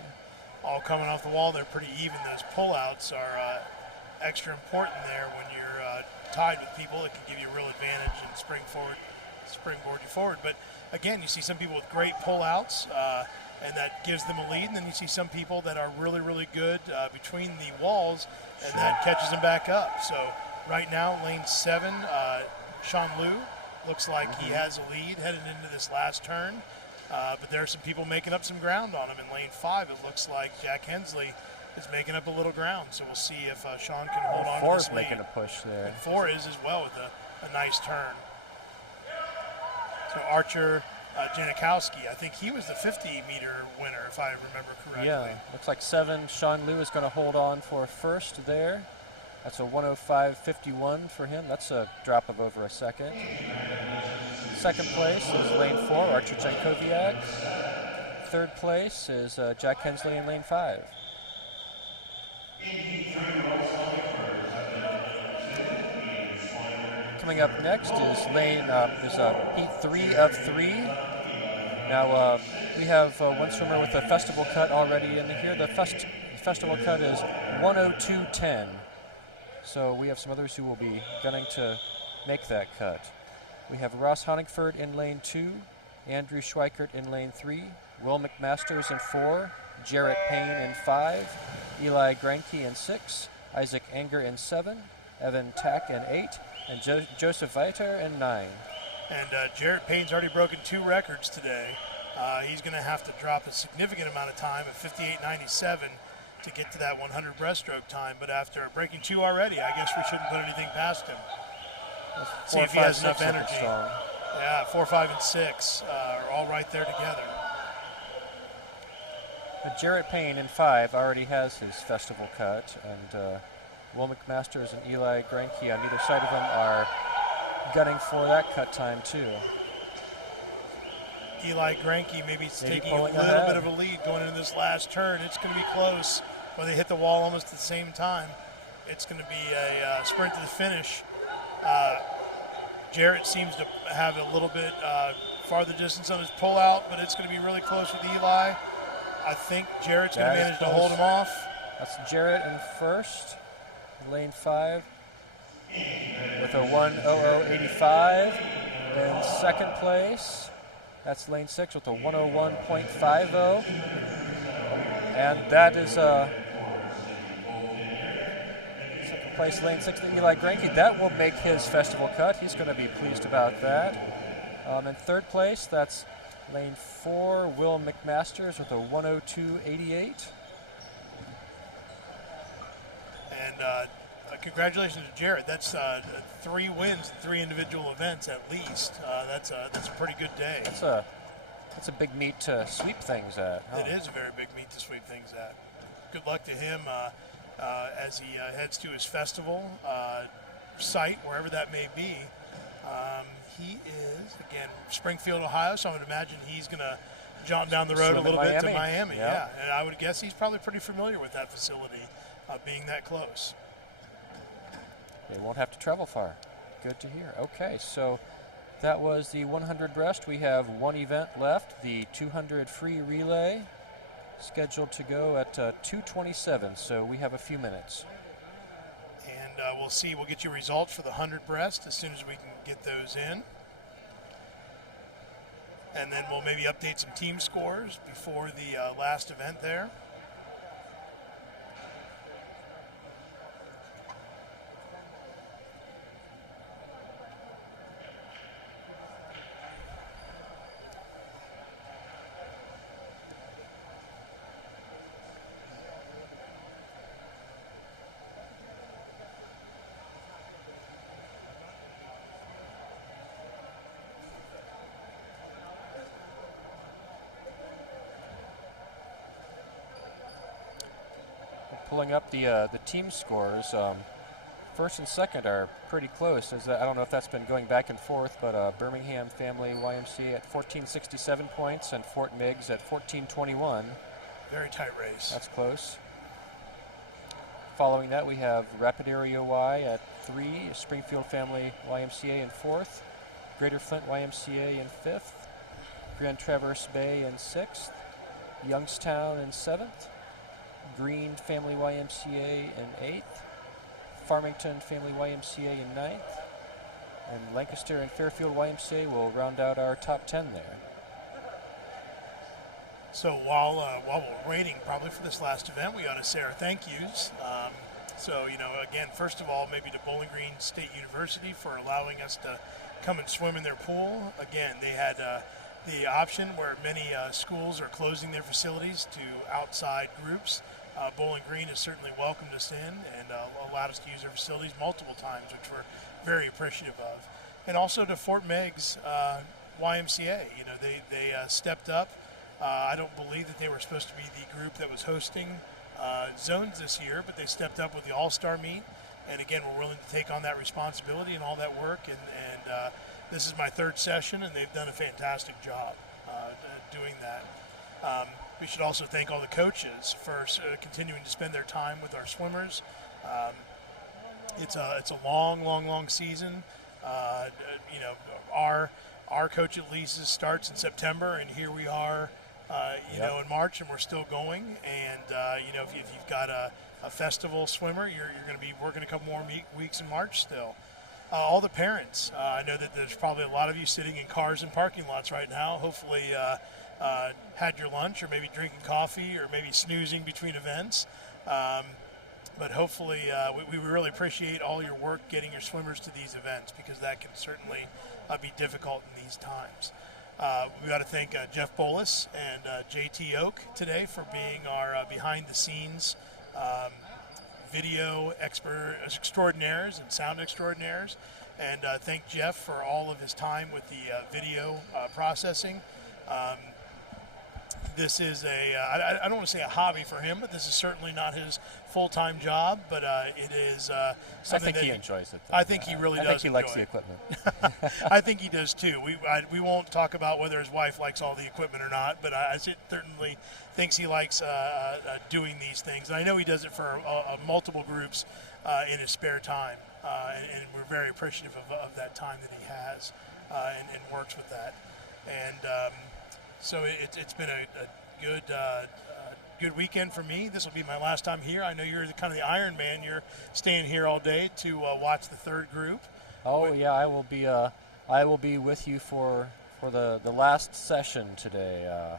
All coming off the wall, they're pretty even. Those pullouts are extra important there when you're tied with people. It can give you a real advantage and springboard you forward. But again, you see some people with great pullouts, and that gives them a lead. And then you see some people that are really, really good between the walls, and that catches them back up. So right now, lane 7, Sean Liu looks like he has a lead headed into this last turn. But there are some people making up some ground on him. In lane 5, it looks like Jack Hensley is making up a little ground. So we'll see if Sean can hold on to this lead. 4 is making a push there. And 4 is as well with a nice turn. So Archer Janikowski, I think he was the 50-meter winner, if I remember correctly. Yeah, looks like 7. Sean Liu is going to hold on for first there. That's a 105.51 for him. That's a drop of over a second. Second place is lane 4, Archer Jankowiak. Third place is Jack Hensley in lane 5. Coming up next is heat 3 of 3. Now we have one swimmer with a festival cut already in here. The festival cut is 102.10. So we have some others who will be gunning to make that cut. We have Ross Honigford in lane 2, Andrew Schweikert in lane 3, Will McMasters in 4, Jarrett Payne in 5, Eli Granke in 6, Isaac Anger in 7, Evan Tack in 8, and Joseph Viter in 9. And Jarrett Payne's already broken 2 records today. He's going to have to drop a significant amount of time at 58.97 to get to that 100 breaststroke time. But after breaking 2 already, I guess we shouldn't put anything past him. See if he has enough energy. Yeah, 4, 5, and 6 are all right there together. But Jarrett Payne in 5 already has his festival cut, and Will McMasters and Eli Granke on either side of him are gunning for that cut time too. Eli Granke maybe taking a little ahead. bit of a lead going into this last turn. It's going to be close. When they hit the wall almost at the same time, it's going to be a sprint to the finish. Jarrett seems to have a little bit farther distance on his pullout, but it's going to be really close with Eli. I think Jarrett's going to manage to hold him off. That's Jarrett in first, lane 5, with a 1:00.85. In second place That's lane 6 with a 101.50. And that is second place, lane 6, Eli Granke. That will make his festival cut. He's going to be pleased about that. In third place, that's lane 4, Will McMasters with a 102.88. And congratulations to Jared. That's 3 wins in 3 individual events at least. That's a pretty good day. That's a big meet to sweep things at. It is a very big meet to sweep things at. Good luck to him as he heads to his festival site, wherever that may be. He is, again, Springfield, Ohio, so I would imagine he's going to jump down the road a little bit to Miami. Yeah, and I would guess he's probably pretty familiar with that facility, being that close. They won't have to travel far. Good to hear. Okay, so that was the 100 breast. We have one event left, the 200 free relay, scheduled to go at 2:27, so we have a few minutes. And we'll get you results for the 100 breast as soon as we can get those in. And then we'll maybe update some team scores before the last event there. Pulling up the team scores, first and second are pretty close. I don't know if that's been going back and forth, but Birmingham Family YMCA at 1467 points and Fort Meigs at 1421. Very tight race. That's close. Following that, we have Rapid Area Y at 3, Springfield Family YMCA in 4th, Greater Flint YMCA in 5th, Grand Traverse Bay in 6th, Youngstown in 7th, Green Family YMCA in 8th, Farmington Family YMCA in 9th, and Lancaster and Fairfield YMCA will round out our top 10 there. So while we're waiting probably for this last event, we ought to say our thank yous. So, again, first of all, maybe to Bowling Green State University for allowing us to come and swim in their pool. Again, they had the option where many schools are closing their facilities to outside groups. Bowling Green has certainly welcomed us in and allowed us to use their facilities multiple times, which we're very appreciative of. And also to Fort Meigs YMCA. They stepped up. I don't believe that they were supposed to be the group that was hosting zones this year, but they stepped up with the All-Star meet. And again, we're willing to take on that responsibility and all that work. And this is my 3rd session, and they've done a fantastic job doing that. We should also thank all the coaches for continuing to spend their time with our swimmers. It's a long season. Our coach at Lisa's starts in September, and here we are, in March, and we're still going. And if you've got a festival swimmer, you're going to be working a couple more weeks in March still. All the parents, I know that there's probably a lot of you sitting in cars and parking lots right now. Hopefully had your lunch or maybe drinking coffee or maybe snoozing between events. But hopefully we really appreciate all your work getting your swimmers to these events, because that can certainly be difficult in these times. We got to thank Jeff Bolus and JT Oak today for being our behind-the-scenes video extraordinaires and sound extraordinaires. And thank Jeff for all of his time with the video processing. This is I don't want to say a hobby for him, but this is certainly not his full-time job, but it is something I think he enjoys it, though. I think he really does. I think he likes enjoy the it. equipment. I think he does too. We won't talk about whether his wife likes all the equipment or not, but I certainly thinks he likes doing these things. And I know he does it for multiple groups in his spare time, and we're very appreciative of that time that he has and works with that. And so it's been a good weekend for me. This will be my last time here. I know you're kind of the Iron Man. You're staying here all day to watch the 3rd group. Oh yeah, I will be with you for for the last session today.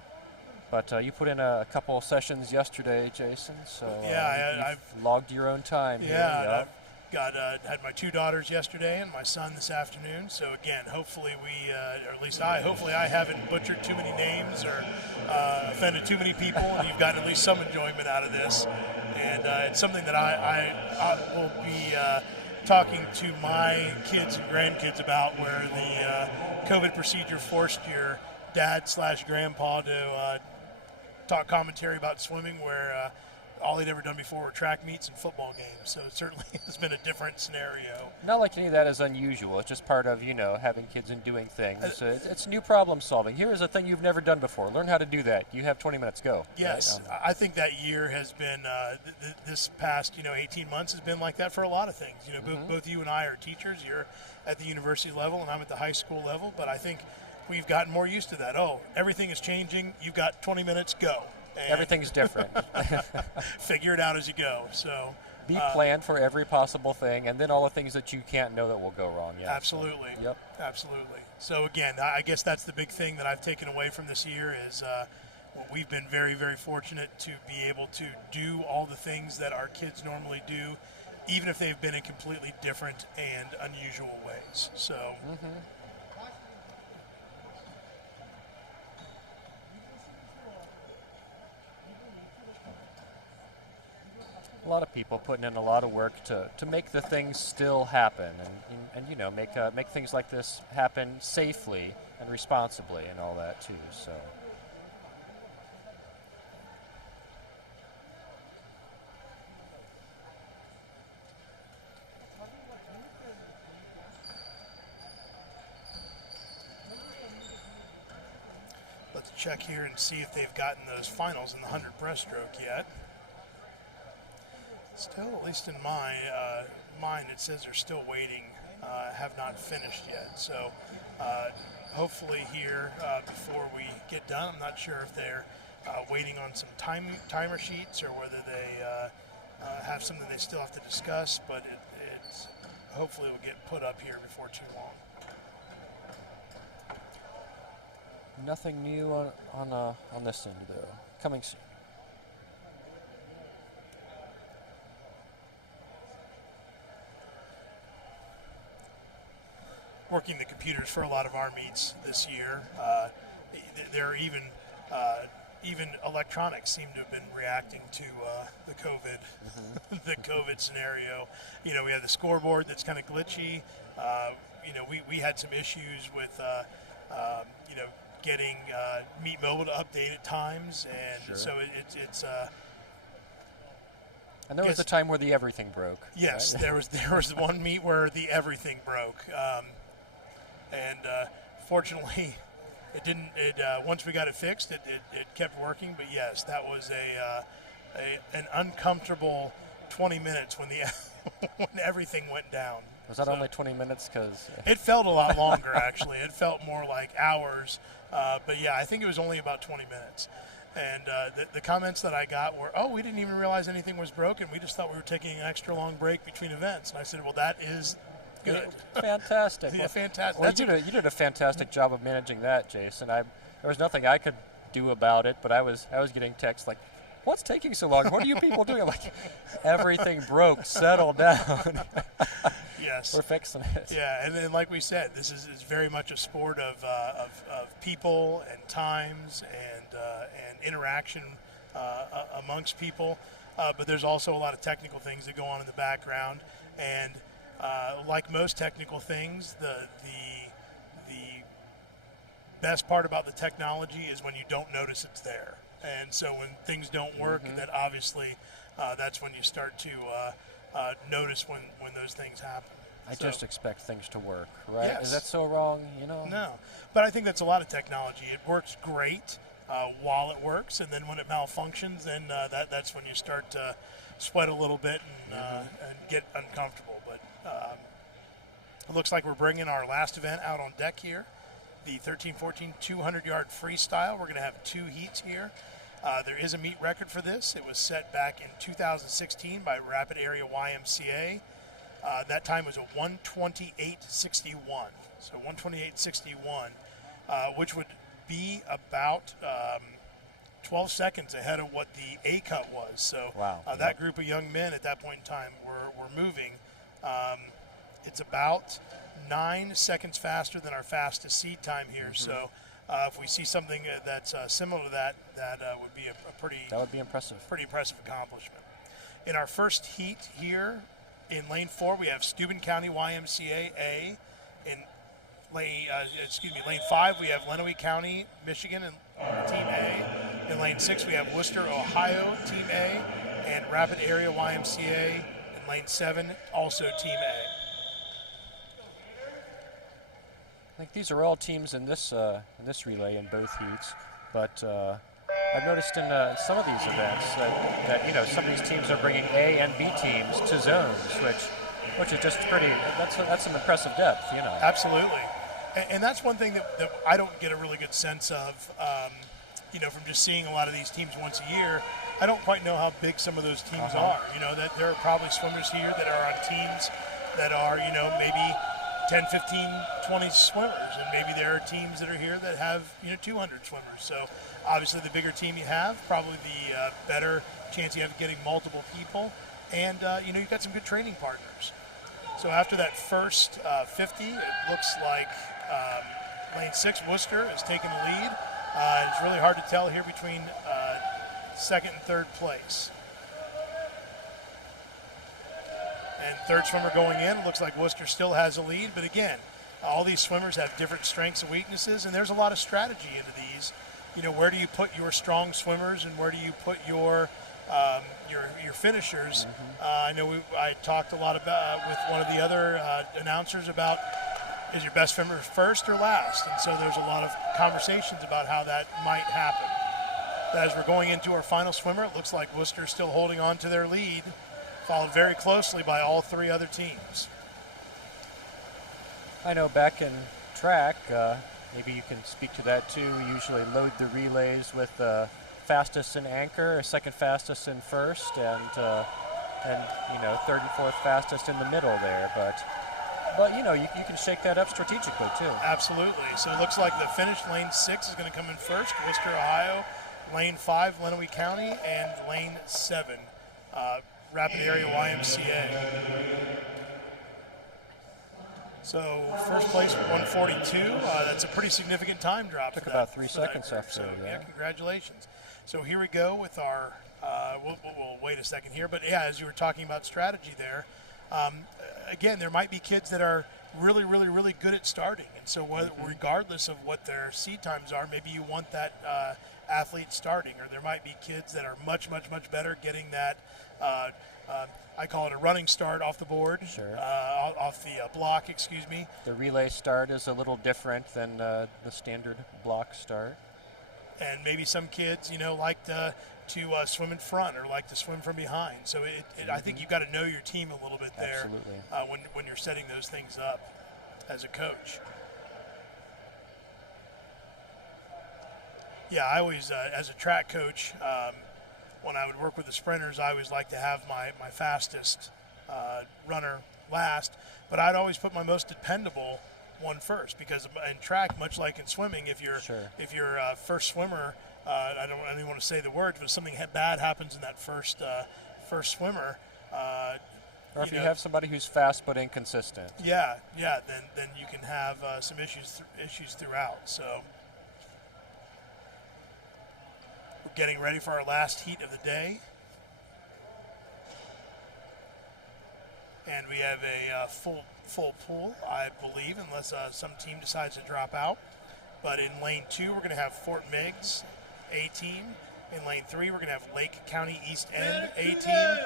But you put in a couple of sessions yesterday, Jason. So Yeah, you've logged your own time. Here. Yeah, I've got had my 2 daughters yesterday and my son this afternoon. So again, hopefully we, or at least hopefully I haven't butchered too many names or offended too many people, and you've gotten at least some enjoyment out of this. And it's something that I will be talking to my kids and grandkids about, where the COVID procedure forced your dad/grandpa to talk commentary about swimming, where all he'd ever done before were track meets and football games. So it certainly has been a different scenario. Not like any of that is unusual. It's just part of, having kids and doing things. So it's new problem solving. Here is a thing you've never done before. Learn how to do that. You have 20 minutes. Go. Yes, right? I think that year has been, this past, 18 months has been like that for a lot of things. Both you and I are teachers. You're at the university level and I'm at the high school level. But I think we've gotten more used to that. Oh, everything is changing. You've got 20 minutes, go. And everything's different. Figure it out as you go. So be planned for every possible thing, and then all the things that you can't know that will go wrong. Yeah. Absolutely. So, yep. Absolutely. So again, I guess that's the big thing that I've taken away from this year is we've been very, very fortunate to be able to do all the things that our kids normally do, even if they've been in completely different and unusual ways. So. A lot of people putting in a lot of work to make the things still happen and make things like this happen safely and responsibly and all that too. So let's check here and see if they've gotten those finals in the 100 breaststroke yet. Still, at least in my mind, it says they're still waiting, have not finished yet. So hopefully here before we get done, I'm not sure if they're waiting on some timer sheets or whether they have something they still have to discuss, but it's hopefully will get put up here before too long. nothing new on this end though. Coming soon. Working the computers for a lot of our meets this year. There are even electronics seem to have been reacting to the COVID, the COVID scenario. You know, we have the scoreboard that's kind of glitchy. You know, we had some issues with, you know, getting Meet Mobile to update at times, and sure. so it's. And there was a time where the everything broke. Yes, right? there was one meet where the everything broke. And fortunately, it didn't. Once we got it fixed, it kept working. But yes, that was an uncomfortable 20 minutes when when everything went down. Was that only 20 minutes? Because it felt a lot longer actually. It felt more like hours. But yeah, I think it was only about 20 minutes. And the comments that I got were, "Oh, we didn't even realize anything was broken. We just thought we were taking an extra long break between events." And I said, "Well, that is." Good. Fantastic. Yeah, fantastic. Well, you did a fantastic job of managing that, Jason. There was nothing I could do about it, but I was getting texts like, "What's taking so long? What are you people doing?" I'm like, everything broke. Settle down. Yes. We're fixing it. Yeah, and then like we said, this is very much a sport of people and times and interaction amongst people, but there's also a lot of technical things that go on in the background, and like most technical things, the best part about the technology is when you don't notice it's there. And so when things don't work, then obviously that's when you start to notice when those things happen. I just expect things to work, right? Yes. Is that so wrong? You know? No, but I think that's a lot of technology. It works great while it works, and then when it malfunctions, then that's when you start to sweat a little bit and get uncomfortable. But it looks like we're bringing our last event out on deck here, the 13-14 200-yard freestyle. We're going to have 2 heats here. There is a meet record for this. It was set back in 2016 by Rapid Area YMCA. That time was a 1:28.61. So 1:28.61. which would be about 12 seconds ahead of what the A cut was. So Wow. that group of young men at that point in time were moving. It's about 9 seconds faster than our fastest seed time here. So if we see something that's similar to that, that would be That would be impressive. pretty impressive accomplishment. In our first heat here in lane 4, we have Steuben County YMCA A. In lane 5, we have Lenawee County, Michigan, and Team A. In lane 6, we have Worcester, Ohio, Team A, and Rapid Area YMCA. In lane 7, also Team A. I think these are all teams in this relay in both heats, but I've noticed in some of these events that some of these teams are bringing A and B teams to zones, which is just pretty. That's some impressive depth, Absolutely, and that's one thing that I don't get a really good sense of, from just seeing a lot of these teams once a year. I don't quite know how big some of those teams are. That there are probably swimmers here that are on teams that are, maybe 10, 15, 20 swimmers, and maybe there are teams that are here that have 200 swimmers. So obviously the bigger team you have, probably the better chance you have of getting multiple people, and you've got some good training partners. So after that first 50, it looks like lane 6 Worcester is taking the lead. It's really hard to tell here between second and third place. And third swimmer going in, it looks like Worcester still has a lead. But again, all these swimmers have different strengths and weaknesses, and there's a lot of strategy into these. Where do you put your strong swimmers, and where do you put your finishers? I know I talked a lot about with one of the other announcers about, is your best swimmer first or last? And so there's a lot of conversations about how that might happen. But as we're going into our final swimmer, it looks like Worcester is still holding on to their lead, followed very closely by all 3 other teams. I know back in track, maybe you can speak to that too. We usually load the relays with fastest in anchor, or second fastest in first, and third and fourth fastest in the middle there. But you can shake that up strategically too. Absolutely. So it looks like the finish lane 6 is going to come in first, Worcester, Ohio. Lane 5, Lenawee County, and lane 7, Rapid Area YMCA. So first place with 142. That's a pretty significant time drop. Took about 3 seconds after. So yeah, congratulations. So here we go with our. We'll wait a second here, but yeah, as you were talking about strategy there, again, there might be kids that are really, really, really good at starting, and so regardless of what their seed times are, maybe you want that athlete starting, or there might be kids that are much, much, much better getting that. I call it a running start off the board, sure. Off the block, excuse me. The relay start is a little different than the standard block start. And maybe some kids, like to swim in front or like to swim from behind. So I think you've got to know your team a little bit there. Absolutely. When you're setting those things up as a coach. Yeah, I always, as a track coach, when I would work with the sprinters, I always like to have my fastest runner last, but I'd always put my most dependable one first, because in track, much like in swimming, if you're first swimmer, I don't even want to say the words, but if something bad happens in that first swimmer, or if you have somebody who's fast but inconsistent. Yeah, then you can have some issues throughout. So we're getting ready for our last heat of the day. And we have a full pool, I believe, unless some team decides to drop out. But in lane 2, we're going to have Fort Meigs, A team. In lane 3, we're going to have Lake County East End, A team.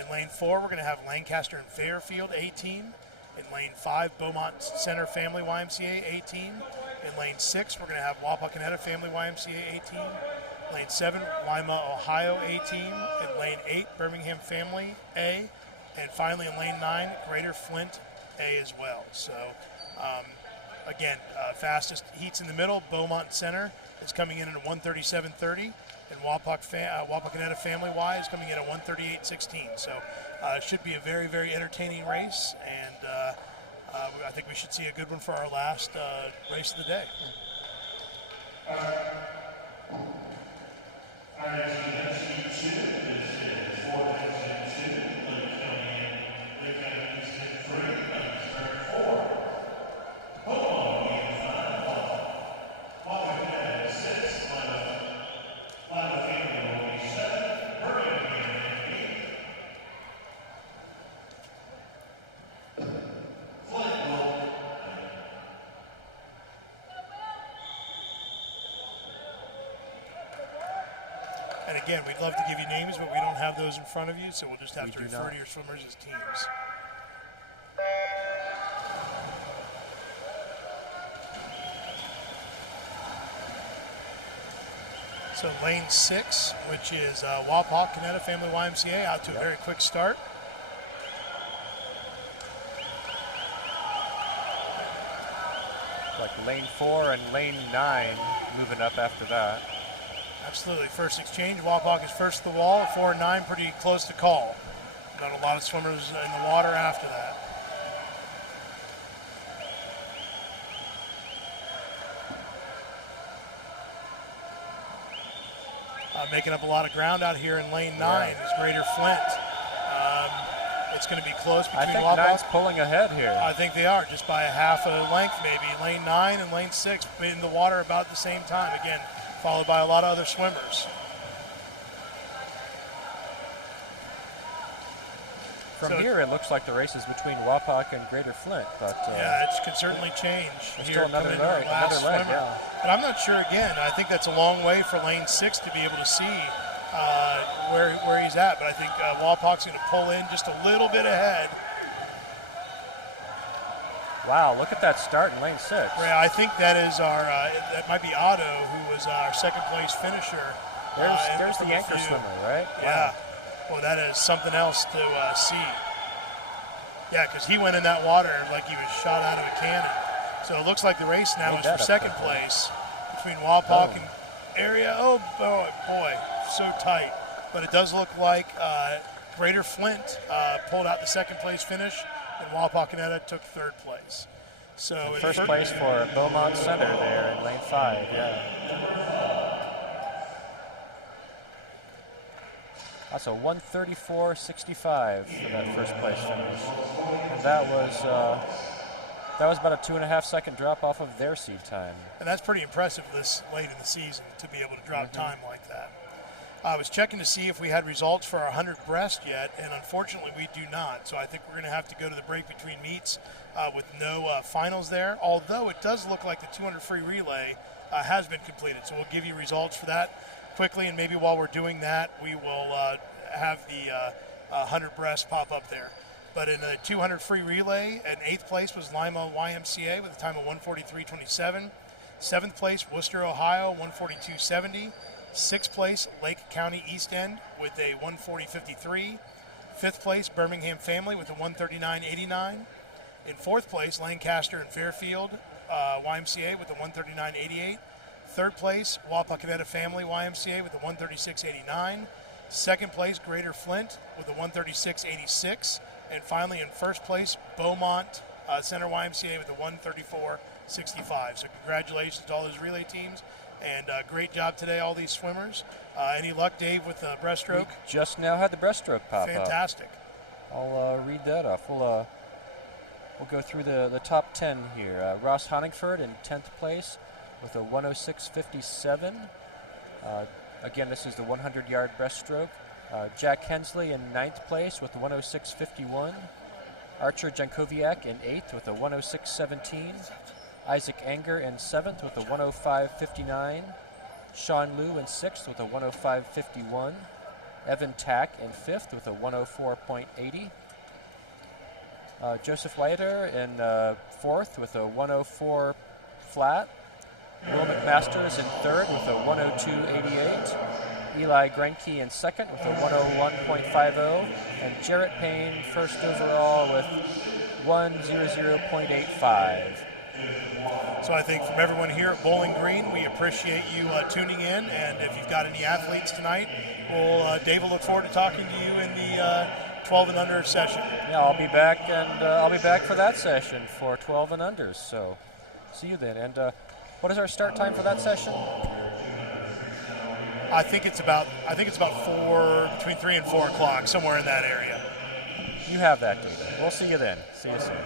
In lane 4, we're going to have Lancaster and Fairfield, A team. In lane 5, Beaumont Center Family YMCA, A team. In lane 6, we're going to have Wapakoneta Family YMCA, A team. Lane 7, Lima, Ohio, A team. In lane 8, Birmingham Family, A. And finally, in lane 9, Greater Flint, A as well. So, again, fastest heats in the middle. Beaumont Center is coming in at 137.30, and Wapakoneta Family Y is coming in at 138.16. So, it should be a very, very entertaining race, and I think we should see a good one for our last race of the day. Our next event, Heat 2, is in Fort Division 2, Lake County Eastern 3, Lanesburg 4. Beaumont, Union 5, Wapakoneta 6, Lima Family 7, Birmingham 8. Flint will And again, we'd love to give you names, but we don't have those in front of you, so we'll just have We to do refer not. to your swimmers as teams. So lane 6, which is Wapakoneta Family YMCA, out to a very quick start. Like lane 4 and lane 9 moving up after that. Absolutely. First exchange, Wapak is first to the wall, 4 and 9 pretty close to call. Not a lot of swimmers in the water after that. Making up a lot of ground out here in lane 9 is Greater Flint. It's going to be close I between think Wapak. 9's pulling ahead here. I think they are, just by a half a length maybe. Lane 9 and lane 6 in the water about the same time. Again, followed by a lot of other swimmers. From So- here, it looks like the race is between Wapak and Greater Flint, but Yeah, it can certainly change. there's Here still another coming in the leg, last swimmer. yeah. But I'm not sure again. I think that's a long way for lane 6 to be able to see where he's at. But I think Wapak's going to pull in just a little bit ahead. Wow, look at that start in lane 6. Yeah, I think that is our, that might be Otto, who was our second place finisher. There's from the a anchor few. swimmer, right? Yeah. Well, that is something else to see. Yeah, because he went in that water like he was shot out of a cannon. So it looks like the race now Made is that for up second there. place between Wapak and area. Oh, boy, so tight. But it does look like Greater Flint pulled out the second place finish, and Wapakoneta took third place. So in First place for Beaumont Center there in lane 5, yeah. That's a 134.65 for that first place finish. And that was about a 2.5 second drop off of their seed time. And that's pretty impressive this late in the season to be able to drop time like that. I was checking to see if we had results for our 100 breast yet, and unfortunately we do not. So I think we're going to have to go to the break between meets with no finals there, although it does look like the 200 free relay has been completed. So we'll give you results for that quickly, and maybe while we're doing that, we will have the 100 breast pop up there. But in the 200 free relay, in 8th place was Lima YMCA with a time of 1:43.27. 7th place, Worcester, Ohio, 1:42.70. 6th place, Lake County East End with a 1:40.53. 5th place, Birmingham Family with a 1:39.89. In 4th place, Lancaster and Fairfield YMCA with a 1:39.88. 3rd place, Wapakoneta Family YMCA with a 1:36.89. 2nd place, Greater Flint with a 1:36.86. And finally, in 1st place, Beaumont Center YMCA with a 1:34.65. So congratulations to all those relay teams, and great job today, all these swimmers. Any luck, Dave, with the breaststroke? We just now had the breaststroke pop up. Fantastic. I'll read that off. We'll go through the top 10 here. Ross Honingford in 10th place with a 106.57. Again, this is the 100-yard breaststroke. Jack Hensley in 9th place with a 106.51. Archer Jankowiak in 8th with a 106.17. Isaac Anger in 7th with a 105.59. Sean Liu in 6th with a 105.51. Evan Tack in 5th with a 104.80. Joseph Whiter in 4th with a 104 flat. Will McMasters in 3rd with a 102.88. Eli Grenke in 2nd with a 101.50. And Jarrett Payne first overall with 100.85. So I think from everyone here at Bowling Green, we appreciate you tuning in. And if you've got any athletes tonight, Dave will look forward to talking to you in the 12 and under session. Yeah, I'll be back, and I'll be back for that session for 12 and unders. So, see you then. And What is our start time for that session? I think it's about between 3 and 4 o'clock, somewhere in that area. You have that data. We'll see you then. See you soon.